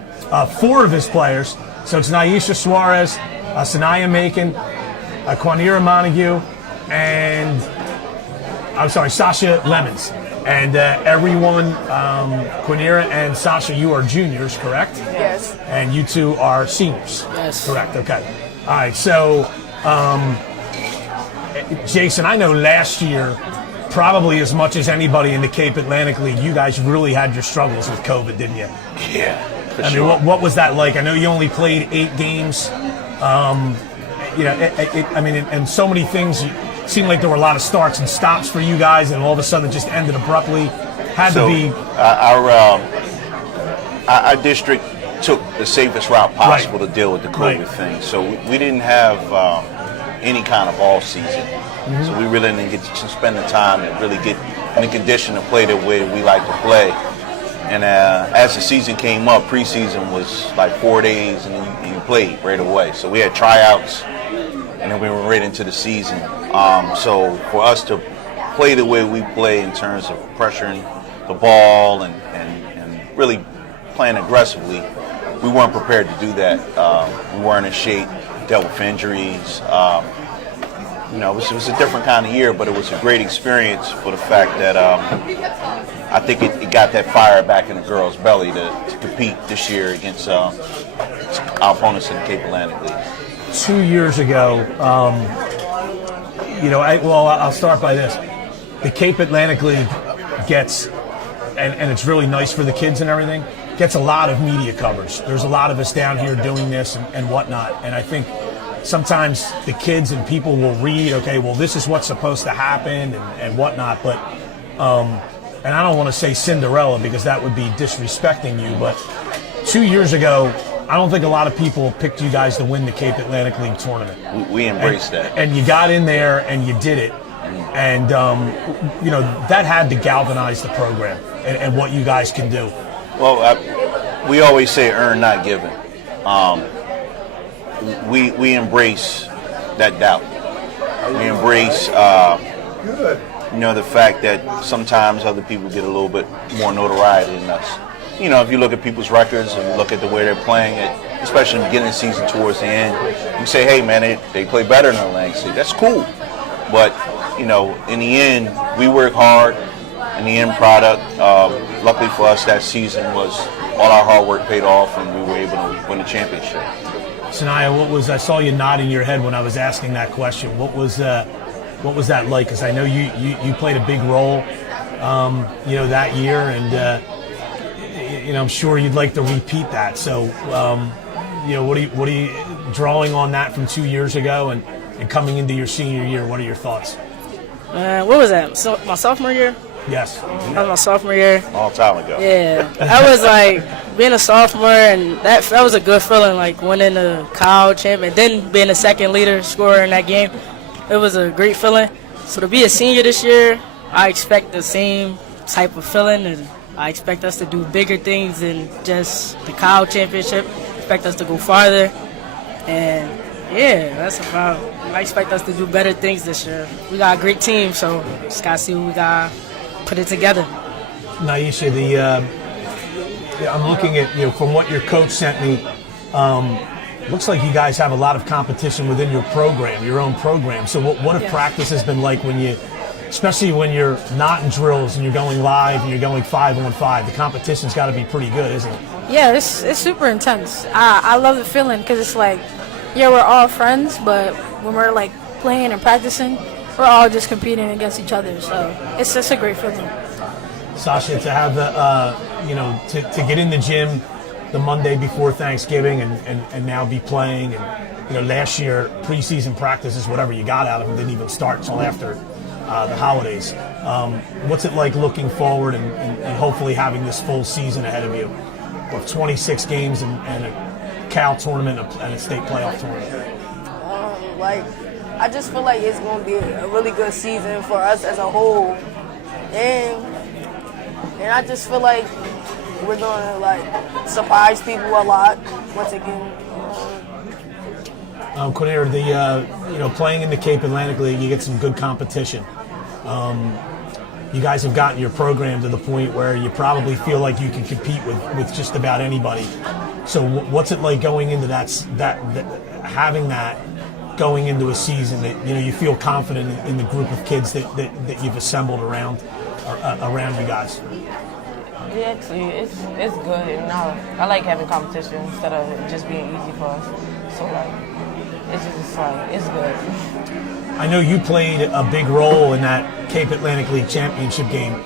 4 of his players. So it's Naisha Suarez, Sanaya Macon, Quanira Montague, and Sasha Lemons. And everyone, Quanira and Sasha, you are juniors, correct? Yes. And you 2 are seniors? Yes. Correct, okay. All right, so Jason, I know last year, probably as much as anybody in the Cape Atlantic League, you guys really had your struggles with COVID, didn't you? Yeah, for I sure. mean, what was that like? I know you only played 8 games. And so many things. It seemed like there were a lot of starts and stops for you guys, and all of a sudden it just ended abruptly. Our district took the safest route possible to deal with the COVID thing. So we didn't have any kind of off season. Mm-hmm. So we really didn't get to spend the time to really get in the condition to play the way we like to play. And as the season came up, preseason was like 4 days, and then you played right away. So we had tryouts, and then we were right into the season. So for us to play the way we play in terms of pressuring the ball and really playing aggressively, we weren't prepared to do that. We weren't in shape, dealt with injuries. It was a different kind of year, but it was a great experience for the fact that I think it got that fire back in the girls' belly to compete this year against our opponents in the Cape Atlantic League. 2 years ago, I'll start by this. The Cape Atlantic League gets, and it's really nice for the kids and everything, gets a lot of media coverage. There's a lot of us down here doing this and whatnot. And I think sometimes the kids and people will read, okay, well, this is what's supposed to happen and whatnot. But, and I don't want to say Cinderella because that would be disrespecting you. But 2 years ago, I don't think a lot of people picked you guys to win the Cape Atlantic League tournament. We embraced that. And you got in there and you did it. And, that had to galvanize the program and what you guys can do. Well, we always say earn, not given. We embrace that doubt. We embrace, the fact that sometimes other people get a little bit more notoriety than us. If you look at people's records and you look at the way they're playing it, especially in the beginning of the season towards the end, you say, hey, man, they play better than Atlantic City. That's cool. But, in the end, we work hard. And the end product, luckily for us, that season was all our hard work paid off, and we were able to win the championship. Sanaya, I saw you nodding your head when I was asking that question. What was that like? Because I know you played a big role, that year, and I'm sure you'd like to repeat that. So, what are you drawing on that from 2 years ago and coming into your senior year? What are your thoughts? What was that? So my sophomore year? Yes. That was my sophomore year. A long time ago. Yeah. That was like being a sophomore, and that was a good feeling, like winning the Cal champ and then being the second leader scorer in that game. It was a great feeling. So to be a senior this year, I expect the same type of feeling, and I expect us to do bigger things than just the Cal championship. I expect us to go farther. And yeah, that's about it. I expect us to do better things this year. We got a great team, so just got to see what we got. Put it together. Naisha, I'm looking at, from what your coach sent me, looks like you guys have a lot of competition within your program, your own program. So what have practice been like especially when you're not in drills and you're going live and you're going 5-on-5? The competition's got to be pretty good, isn't it? Yeah, it's super intense. I love the feeling because it's like, we're all friends, but when we're like playing and practicing, we're all just competing against each other, so it's just a great feeling. Sasha, to have to get in the gym the Monday before Thanksgiving and now be playing, and last year preseason practices, whatever you got out of them, didn't even start until after the holidays. What's it like looking forward and hopefully having this full season ahead of you of 26 games and a Cal tournament and a state playoff tournament? I just feel like it's going to be a really good season for us as a whole, and I just feel like we're going to surprise people a lot once again. Quinner, playing in the Cape Atlantic League, you get some good competition. You guys have gotten your program to the point where you probably feel like you can compete with just about anybody. So what's it like going into having that going into a season that you feel confident in the group of kids that you've assembled around you guys? Yeah, actually, it's good. And I like having competition instead of it just being easy for us. So it's good. I know you played a big role in that Cape Atlantic League championship game.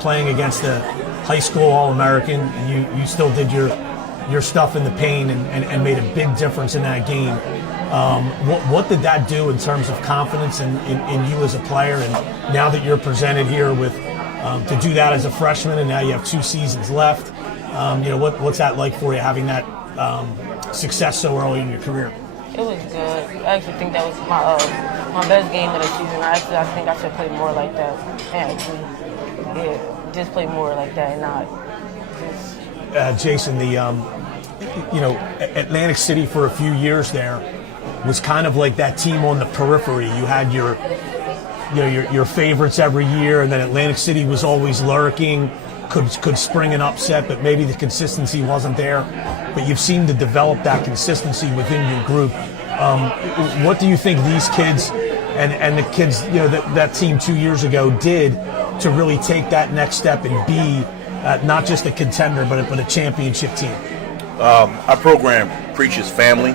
Playing against the high school All-American, you still did your stuff in the paint and made a big difference in that game. What did that do in terms of confidence in you as a player? And now that you're presented here with to do that as a freshman, and now you have 2 seasons left, what's that like for you, having that success so early in your career? It was good. I actually think that was my best game of the season. I think I should play more like that. And just play more like that and not just... Jason, Atlantic City for a few years there was kind of like that team on the periphery. You had your favorites every year, and then Atlantic City was always lurking, could spring an upset, but maybe the consistency wasn't there. But you've seemed to develop that consistency within your group. What do you think these kids and the kids, that team 2 years ago did to really take that next step and be not just a contender, but a championship team? Our program preaches family,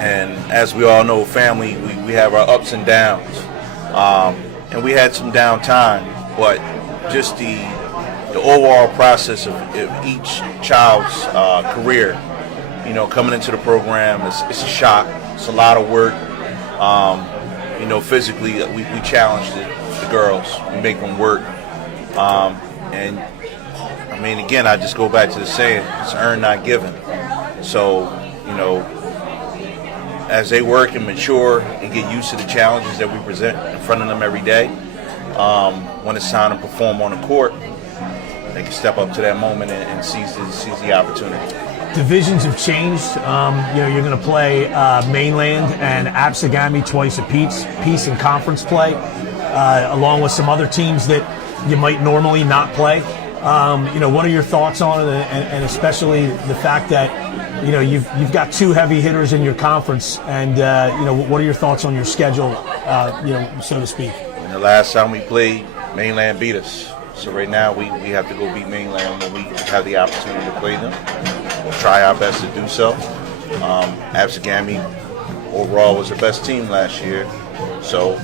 and as we all know, family, we have our ups and downs, and we had some downtime, but just the overall process of each child's career, coming into the program, it's a shock. It's a lot of work. Physically, we challenge the girls. We make them work. And again, I just go back to the saying, it's earned, not given. So, as they work and mature and get used to the challenges that we present in front of them every day, when it's time to perform on the court, they can step up to that moment and seize the opportunity. Divisions have changed. You're going to play Mainland and Absegami twice apiece in conference play, along with some other teams that you might normally not play. What are your thoughts on it, and especially the fact that you've got 2 heavy hitters in your conference, and what are your thoughts on your schedule, so to speak? And the last time we played, Mainland beat us. So right now we have to go beat Mainland when we have the opportunity to play them. We'll try our best to do so. Absegami overall was the best team last year. So,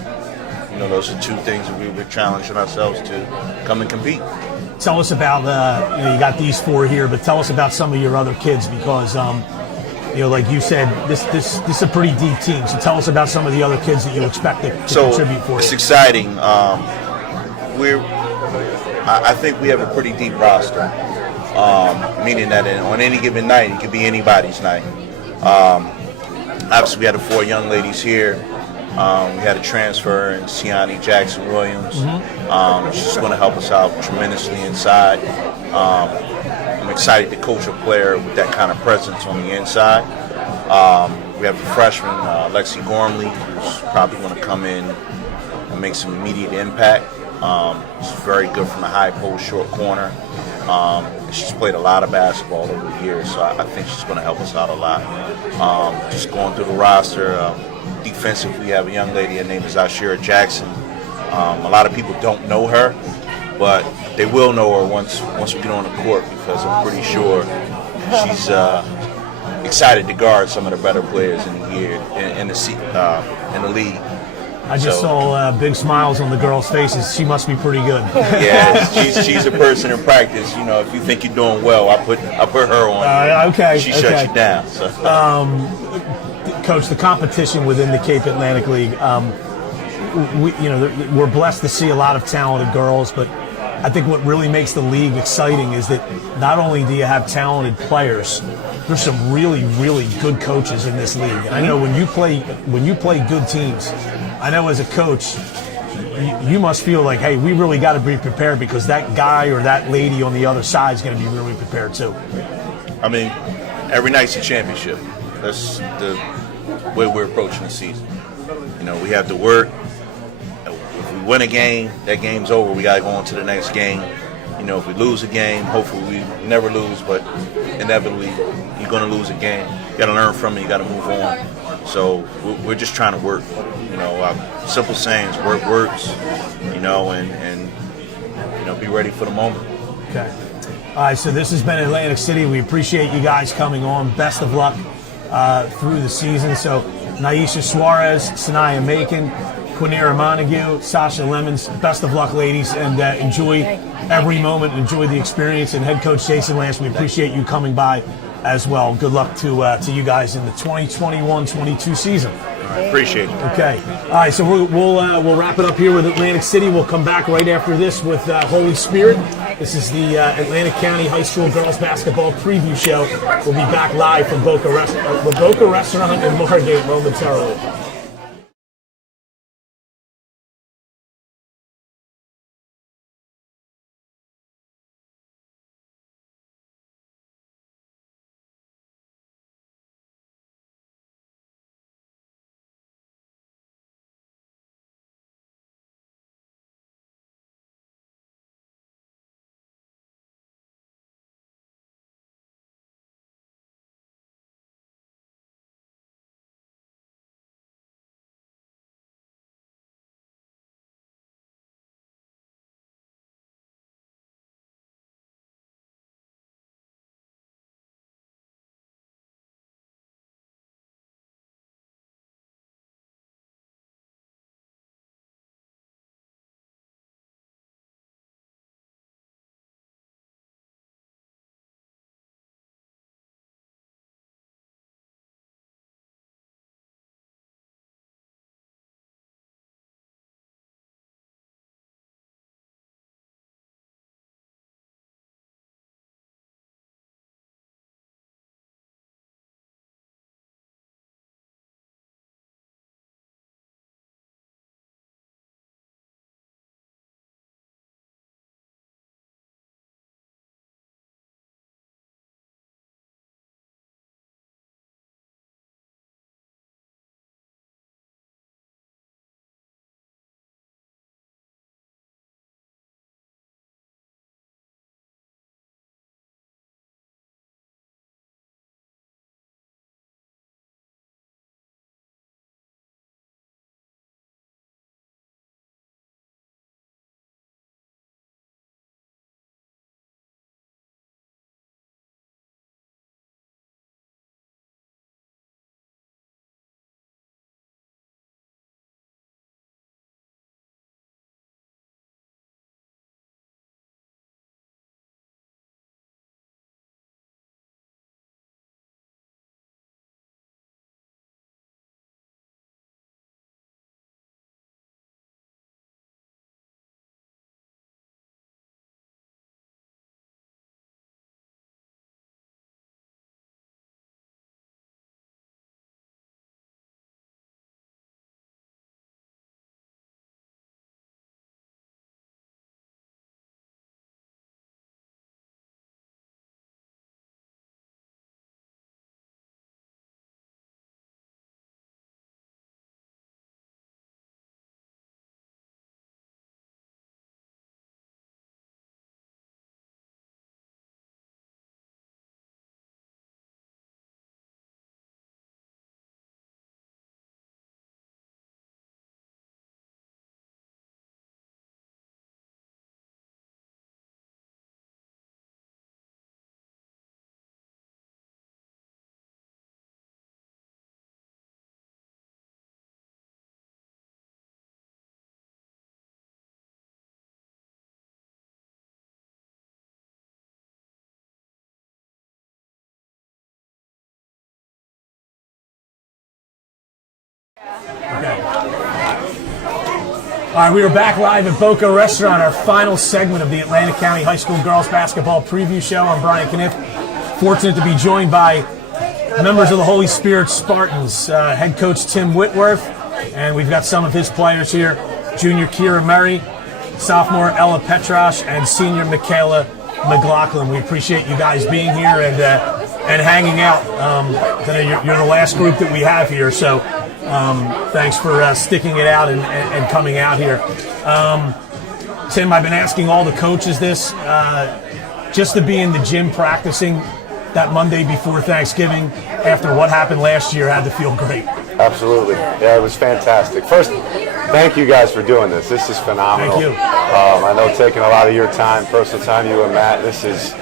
those are 2 things that we were challenging ourselves to come and compete. Tell us about, you got these 4 here, but tell us about some of your other kids because, like you said, this is a pretty deep team. So tell us about some of the other kids that you expect to contribute for you. It's exciting. I think we have a pretty deep roster, meaning that on any given night, it could be anybody's night. Obviously, we had the 4 young ladies here. We had a transfer in Siani Jackson-Williams. She's going to help us out tremendously inside. I'm excited to coach a player with that kind of presence on the inside. We have a freshman, Lexi Gormley, who's probably going to come in and make some immediate impact. She's very good from the high post, short corner. She's played a lot of basketball over the years, so I think she's going to help us out a lot. Just going through the roster, defensive, we have a young lady, her name is Ashira Jackson. A lot of people don't know her, but they will know her once we get on the court, because I'm pretty sure she's excited to guard some of the better players in the year in the league. I just saw big smiles on the girls' faces. She must be pretty good. Yeah, she's a person in practice. If you think you're doing well, I put her on. Okay. She shuts you down. So. Coach, the competition within the Cape Atlantic League. we're blessed to see a lot of talented girls, but I think what really makes the league exciting is that not only do you have talented players, there's some really, really good coaches in this league. And I know when you play good teams, I know as a coach, you must feel like, hey, we really got to be prepared because that guy or that lady on the other side is going to be really prepared too. I mean, every night's a championship. That's the way we're approaching the season. We have to work. If we win a game, that game's over. We got to go on to the next game. If we lose a game, hopefully we never lose, but inevitably you're going to lose a game. You got to learn from it. You got to move on. So we're just trying to work. Our simple sayings, work works, and be ready for the moment. Okay. All right, so this has been Atlantic City. We appreciate you guys coming on. Best of luck through the season. So Naisha Suarez, Sanaya Macon, Quinera Montague, Sasha Lemons, best of luck, ladies, and enjoy every moment, enjoy the experience. And head coach Jason Lance, we appreciate you coming by as well. Good luck to you guys in the 2021-22 season. I appreciate it. Okay. All right, so we'll wrap it up here with Atlantic City. We'll come back right after this with Holy Spirit. This is the Atlantic County High School Girls Basketball Preview Show. We'll be back live from Boca Restaurant in Margate momentarily. Okay. All right, we are back live at Boca Restaurant, our final segment of the Atlantic County High School Girls Basketball Preview Show. I'm Brian Kniff. Fortunate to be joined by members of the Holy Spirit Spartans, head coach Tim Whitworth, and we've got some of his players here, junior Kira Murray, sophomore Ella Petrosh, and senior Michaela McLaughlin. We appreciate you guys being here and hanging out. You're the last group that we have here, so thanks for sticking it out and coming out here. Tim, I've been asking all the coaches this, just to be in the gym practicing that Monday before Thanksgiving after what happened last year had to feel great. Absolutely. Yeah, it was fantastic. First, thank you guys for doing this. This is phenomenal. Thank you. I know taking a lot of your time, personal time, you and Matt, this is,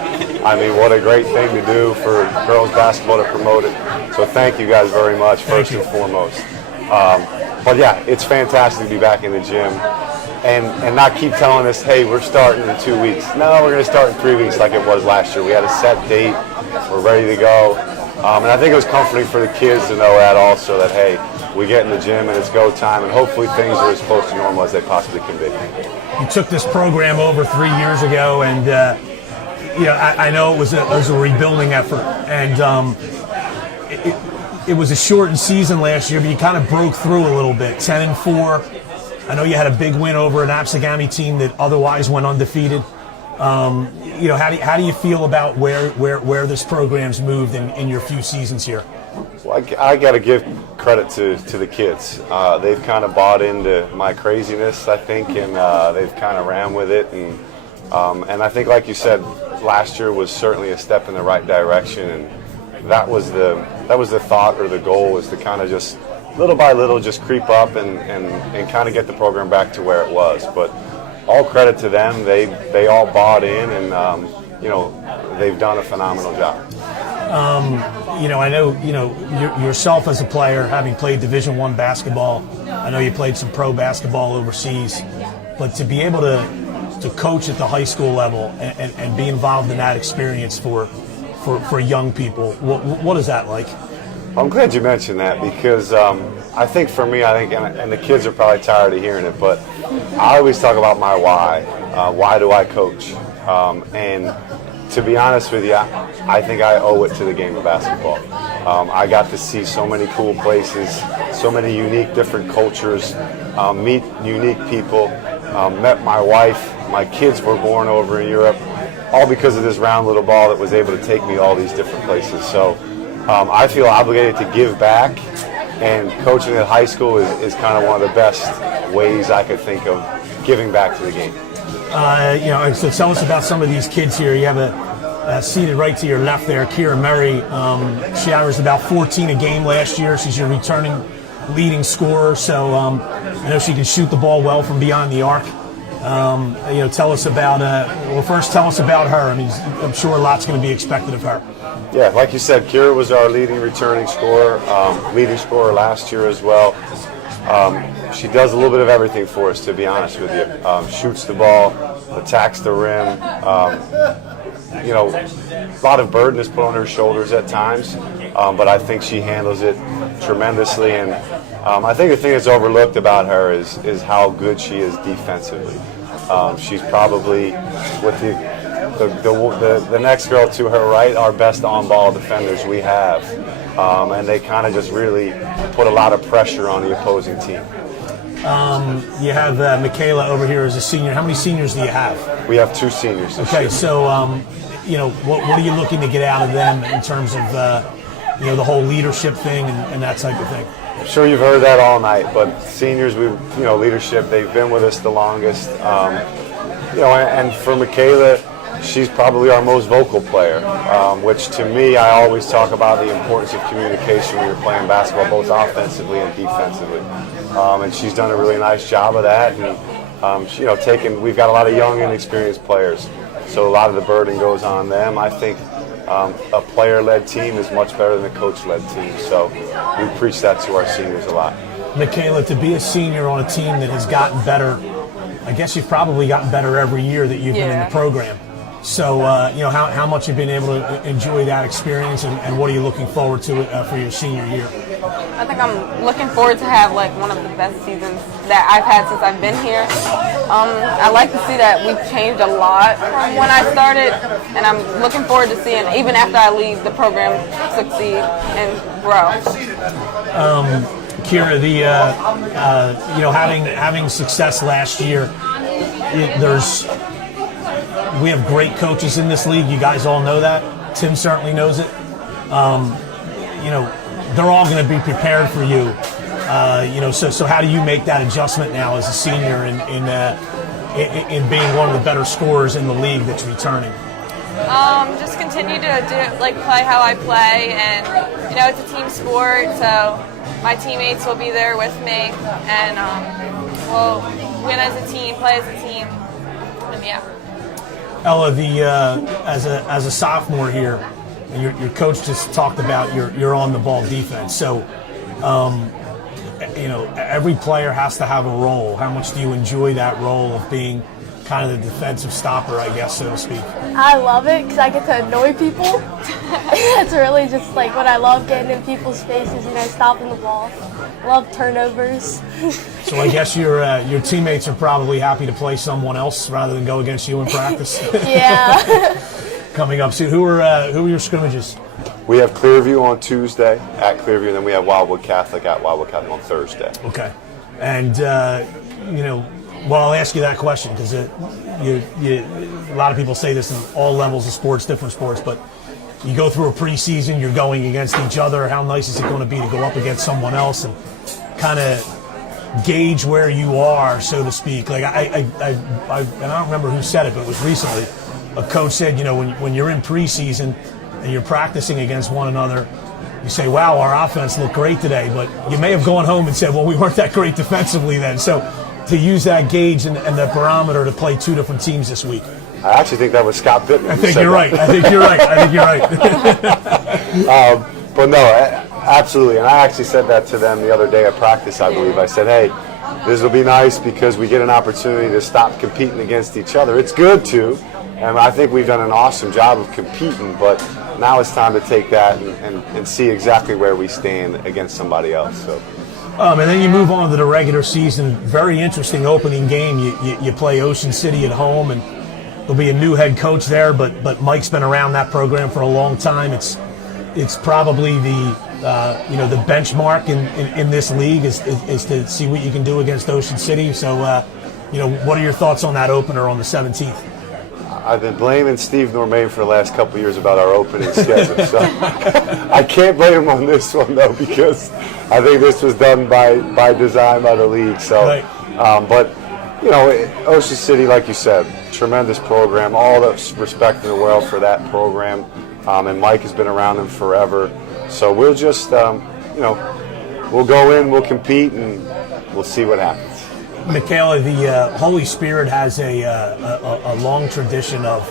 what a great thing to do for girls basketball to promote it. So thank you guys very much, first and foremost. But yeah, it's fantastic to be back in the gym and not keep telling us, hey, we're starting in 2 weeks. No, we're going to start in 3 weeks like it was last year. We had a set date. We're ready to go. And I think it was comforting for the kids to know that also, that, hey, we get in the gym and it's go time, and hopefully things are as close to normal as they possibly can be. You took this program over 3 years ago, and I know it was a rebuilding effort, and it was a shortened season last year, but you kind of broke through a little bit. 10-4. I know you had a big win over an Absegami team that otherwise went undefeated. How do you feel about where this program's moved in your few seasons here? Well, I got to give credit to the kids. They've kind of bought into my craziness, I think, and they've kind of ran with it. And I think, like you said, last year was certainly a step in the right direction, and that was the thought, or the goal, was to kind of just little by little just creep up and kind of get the program back to where it was. But all credit to them. They all bought in, and they've done a phenomenal job. I know yourself as a player, having played Division I basketball. I know you played some pro basketball overseas, but to be able to coach at the high school level and be involved in that experience for young people, what is that like? I'm glad you mentioned that, because I think for me, and the kids are probably tired of hearing it, but I always talk about my why. Why do I coach? And to be honest with you, I think I owe it to the game of basketball. I got to see so many cool places, so many unique different cultures, meet unique people, met my wife. My kids were born over in Europe, all because of this round little ball that was able to take me all these different places. So I feel obligated to give back, and coaching at high school is kind of one of the best ways I could think of giving back to the game. So tell us about some of these kids here. You have seated right to your left there, Kira Murray. She averaged about 14 a game last year. She's your returning leading scorer, so I know she can shoot the ball well from beyond the arc. Tell us about her. I'm sure a lot's going to be expected of her. Yeah, like you said, Kira was our leading returning scorer, leading scorer last year as well. She does a little bit of everything for us, to be honest with you. Shoots the ball, attacks the rim. A lot of burden is put on her shoulders at times, but I think she handles it tremendously. And I think the thing that's overlooked about her is how good she is defensively. She's probably, with the next girl to her right, our best on-ball defenders we have. And they kind of just really put a lot of pressure on the opposing team. You have Michaela over here as a senior. How many seniors do you have? We have 2 seniors. Okay, so what are you looking to get out of them in terms of the whole leadership thing and that type of thing? I'm sure you've heard that all night, but seniors, leadership, they've been with us the longest. And for Michaela, she's probably our most vocal player, which to me, I always talk about the importance of communication when you're playing basketball, both offensively and defensively. And she's done a really nice job of that. And we've got a lot of young, inexperienced players, so a lot of the burden goes on them. I think a player-led team is much better than a coach-led team, so we preach that to our seniors a lot. Michaela, to be a senior on a team that has gotten better, I guess you've probably gotten better every year that you've been in the program. So, how much you've been able to enjoy that experience, and what are you looking forward to for your senior year? I think I'm looking forward to have like one of the best seasons that I've had since I've been here. I like to see that we've changed a lot from when I started, and I'm looking forward to seeing, even after I leave, the program succeed and grow. Kira, having success last year, we have great coaches in this league. You guys all know that. Tim certainly knows it. They're all going to be prepared for you. So how do you make that adjustment now as a senior in being one of the better scorers in the league that's returning? Just continue to play how I play, and it's a team sport, so my teammates will be there with me, and we'll win as a team, play as a team, and yeah. Ella, as a sophomore here, and your coach just talked about your on the ball defense. So, every player has to have a role. How much do you enjoy that role of being kind of the defensive stopper, I guess, so to speak? I love it because I get to annoy people. That's really just like what I love, getting in people's faces, stopping the ball. Love turnovers. So I guess your teammates are probably happy to play someone else rather than go against you in practice. Yeah. Coming up soon, who are your scrimmages? We have Clearview on Tuesday at Clearview, and then we have Wildwood Catholic at Wildwood Catholic on Thursday. Okay, and I'll ask you that question because a lot of people say this in all levels of sports, different sports, but you go through a preseason, you're going against each other. How nice is it going to be to go up against someone else and kind of gauge where you are, so to speak? Like I don't remember who said it, but it was recently. A coach said, when you're in preseason and you're practicing against one another, you say, wow, our offense looked great today, but you may have gone home and said, well, we weren't that great defensively then. So to use that gauge and the barometer to play two different teams this week. I actually think that was Scott Pittman. I think you're right. But no, absolutely. And I actually said that to them the other day at practice, I believe. I said, hey, this will be nice because we get an opportunity to stop competing against each other. It's good to, and I think we've done an awesome job of competing, but now it's time to take that and see exactly where we stand against somebody else. So. And then you move on to the regular season. Very interesting opening game. You play Ocean City at home, and there'll be a new head coach there. But Mike's been around that program for a long time. It's probably the benchmark in this league is to see what you can do against Ocean City. So what are your thoughts on that opener on the 17th? I've been blaming Steve Normain for the last couple of years about our opening schedule. So I can't blame him on this one, though, because I think this was done by design by the league. So, right. But, Ocean City, like you said, tremendous program, all the respect in the world for that program. And Mike has been around them forever. So we'll just, we'll go in, we'll compete, and we'll see what happens. Michaela, the Holy Spirit has a long tradition of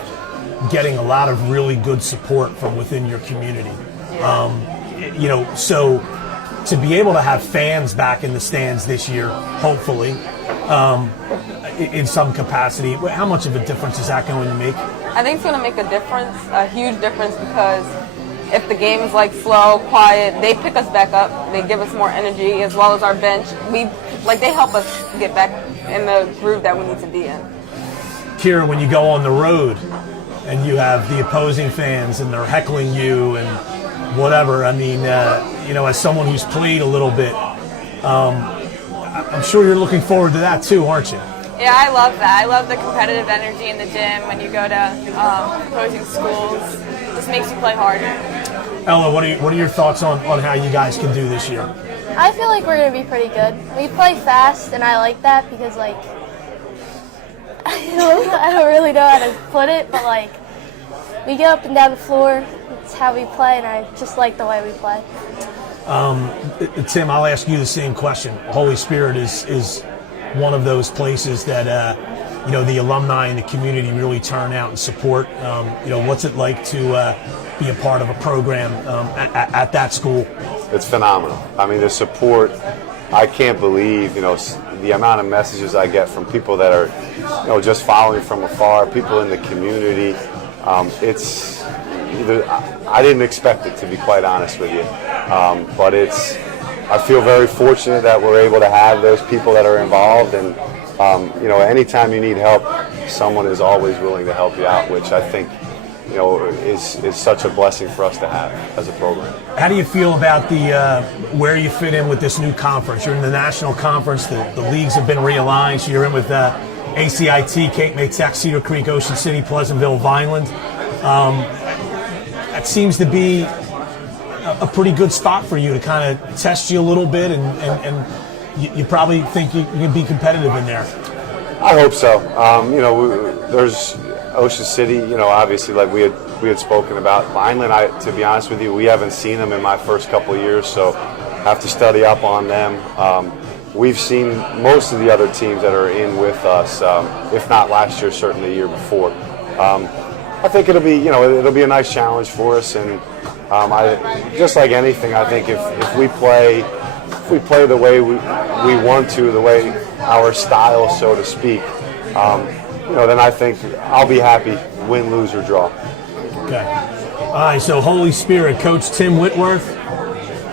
getting a lot of really good support from within your community. So to be able to have fans back in the stands this year, hopefully, in some capacity, how much of a difference is that going to make? I think it's going to make a difference, a huge difference, because if the game is slow, quiet, they pick us back up. They give us more energy, as well as our bench. They help us get back in the groove that we need to be in. Kira, when you go on the road and you have the opposing fans and they're heckling you and whatever, I mean, as someone who's played a little bit, I'm sure you're looking forward to that too, aren't you? Yeah, I love that. I love the competitive energy in the gym when you go to opposing schools. It just makes you play harder. Ella, what are your thoughts on how you guys can do this year? I feel like we're going to be pretty good. We play fast, and I like that because, I don't really know how to put it, but, we get up and down the floor. It's how we play, and I just like the way we play. Tim, I'll ask you the same question. Holy Spirit is one of those places that, the alumni and the community really turn out and support. What's it like to be a part of a program at that school? It's phenomenal. I mean, the support, I can't believe, the amount of messages I get from people that are, just following from afar, people in the community. It's either, I didn't expect it, to be quite honest with you, but I feel very fortunate that we're able to have those people that are involved, and anytime you need help, someone is always willing to help you out, which I think is such a blessing for us to have as a program. How do you feel about the where you fit in with this new conference? You're in the national conference. The leagues have been realigned. So you're in with ACIT, Cape May Tech, Cedar Creek, Ocean City, Pleasantville, Vineland. That seems to be a pretty good spot for you to kind of test you a little bit, and you probably think you can be competitive in there. I hope so. There's Ocean City, obviously, like we had spoken about. Vineland, to be honest with you, we haven't seen them in my first couple of years, so have to study up on them. We've seen most of the other teams that are in with us, if not last year, certainly the year before. I think it'll be a nice challenge for us, and just like anything, I think if we play the way we want to, the way our style, so to speak, then I think I'll be happy, win, lose, or draw. Okay. All right, so Holy Spirit, Coach Tim Whitworth,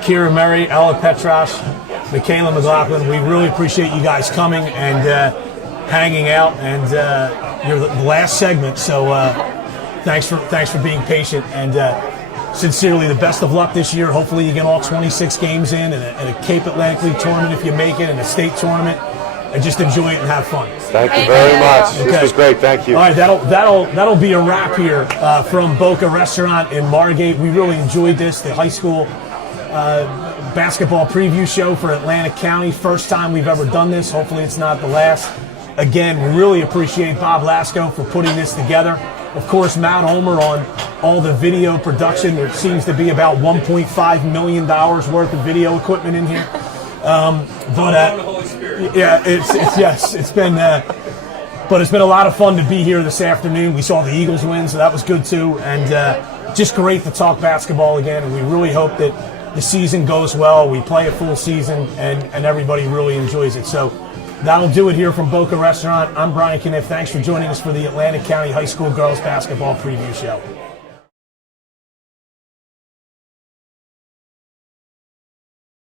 Kira Murray, Ella Petrash, Michaela McLaughlin, we really appreciate you guys coming and hanging out, and you're the last segment, so thanks for being patient, and sincerely, the best of luck this year. Hopefully you get all 26 games in, and a Cape Atlantic League tournament if you make it, and a state tournament, and just enjoy it and have fun. Thank you very much. Okay. This was great. Thank you. All right, that'll be a wrap here from Boca Restaurant in Margate. We really enjoyed this, the high school basketball preview show for Atlantic County. First time we've ever done this. Hopefully it's not the last. Again, we really appreciate Bob Lasco for putting this together. Of course, Matt Homer on all the video production. There seems to be about $1.5 million worth of video equipment in here. Yeah, it's been a lot of fun to be here this afternoon. We saw the Eagles win, so that was good too, and just great to talk basketball again. And we really hope that the season goes well. We play a full season, and everybody really enjoys it. So that'll do it here from Boca Restaurant. I'm Brian Kniff. Thanks for joining us for the Atlantic County High School Girls Basketball Preview Show.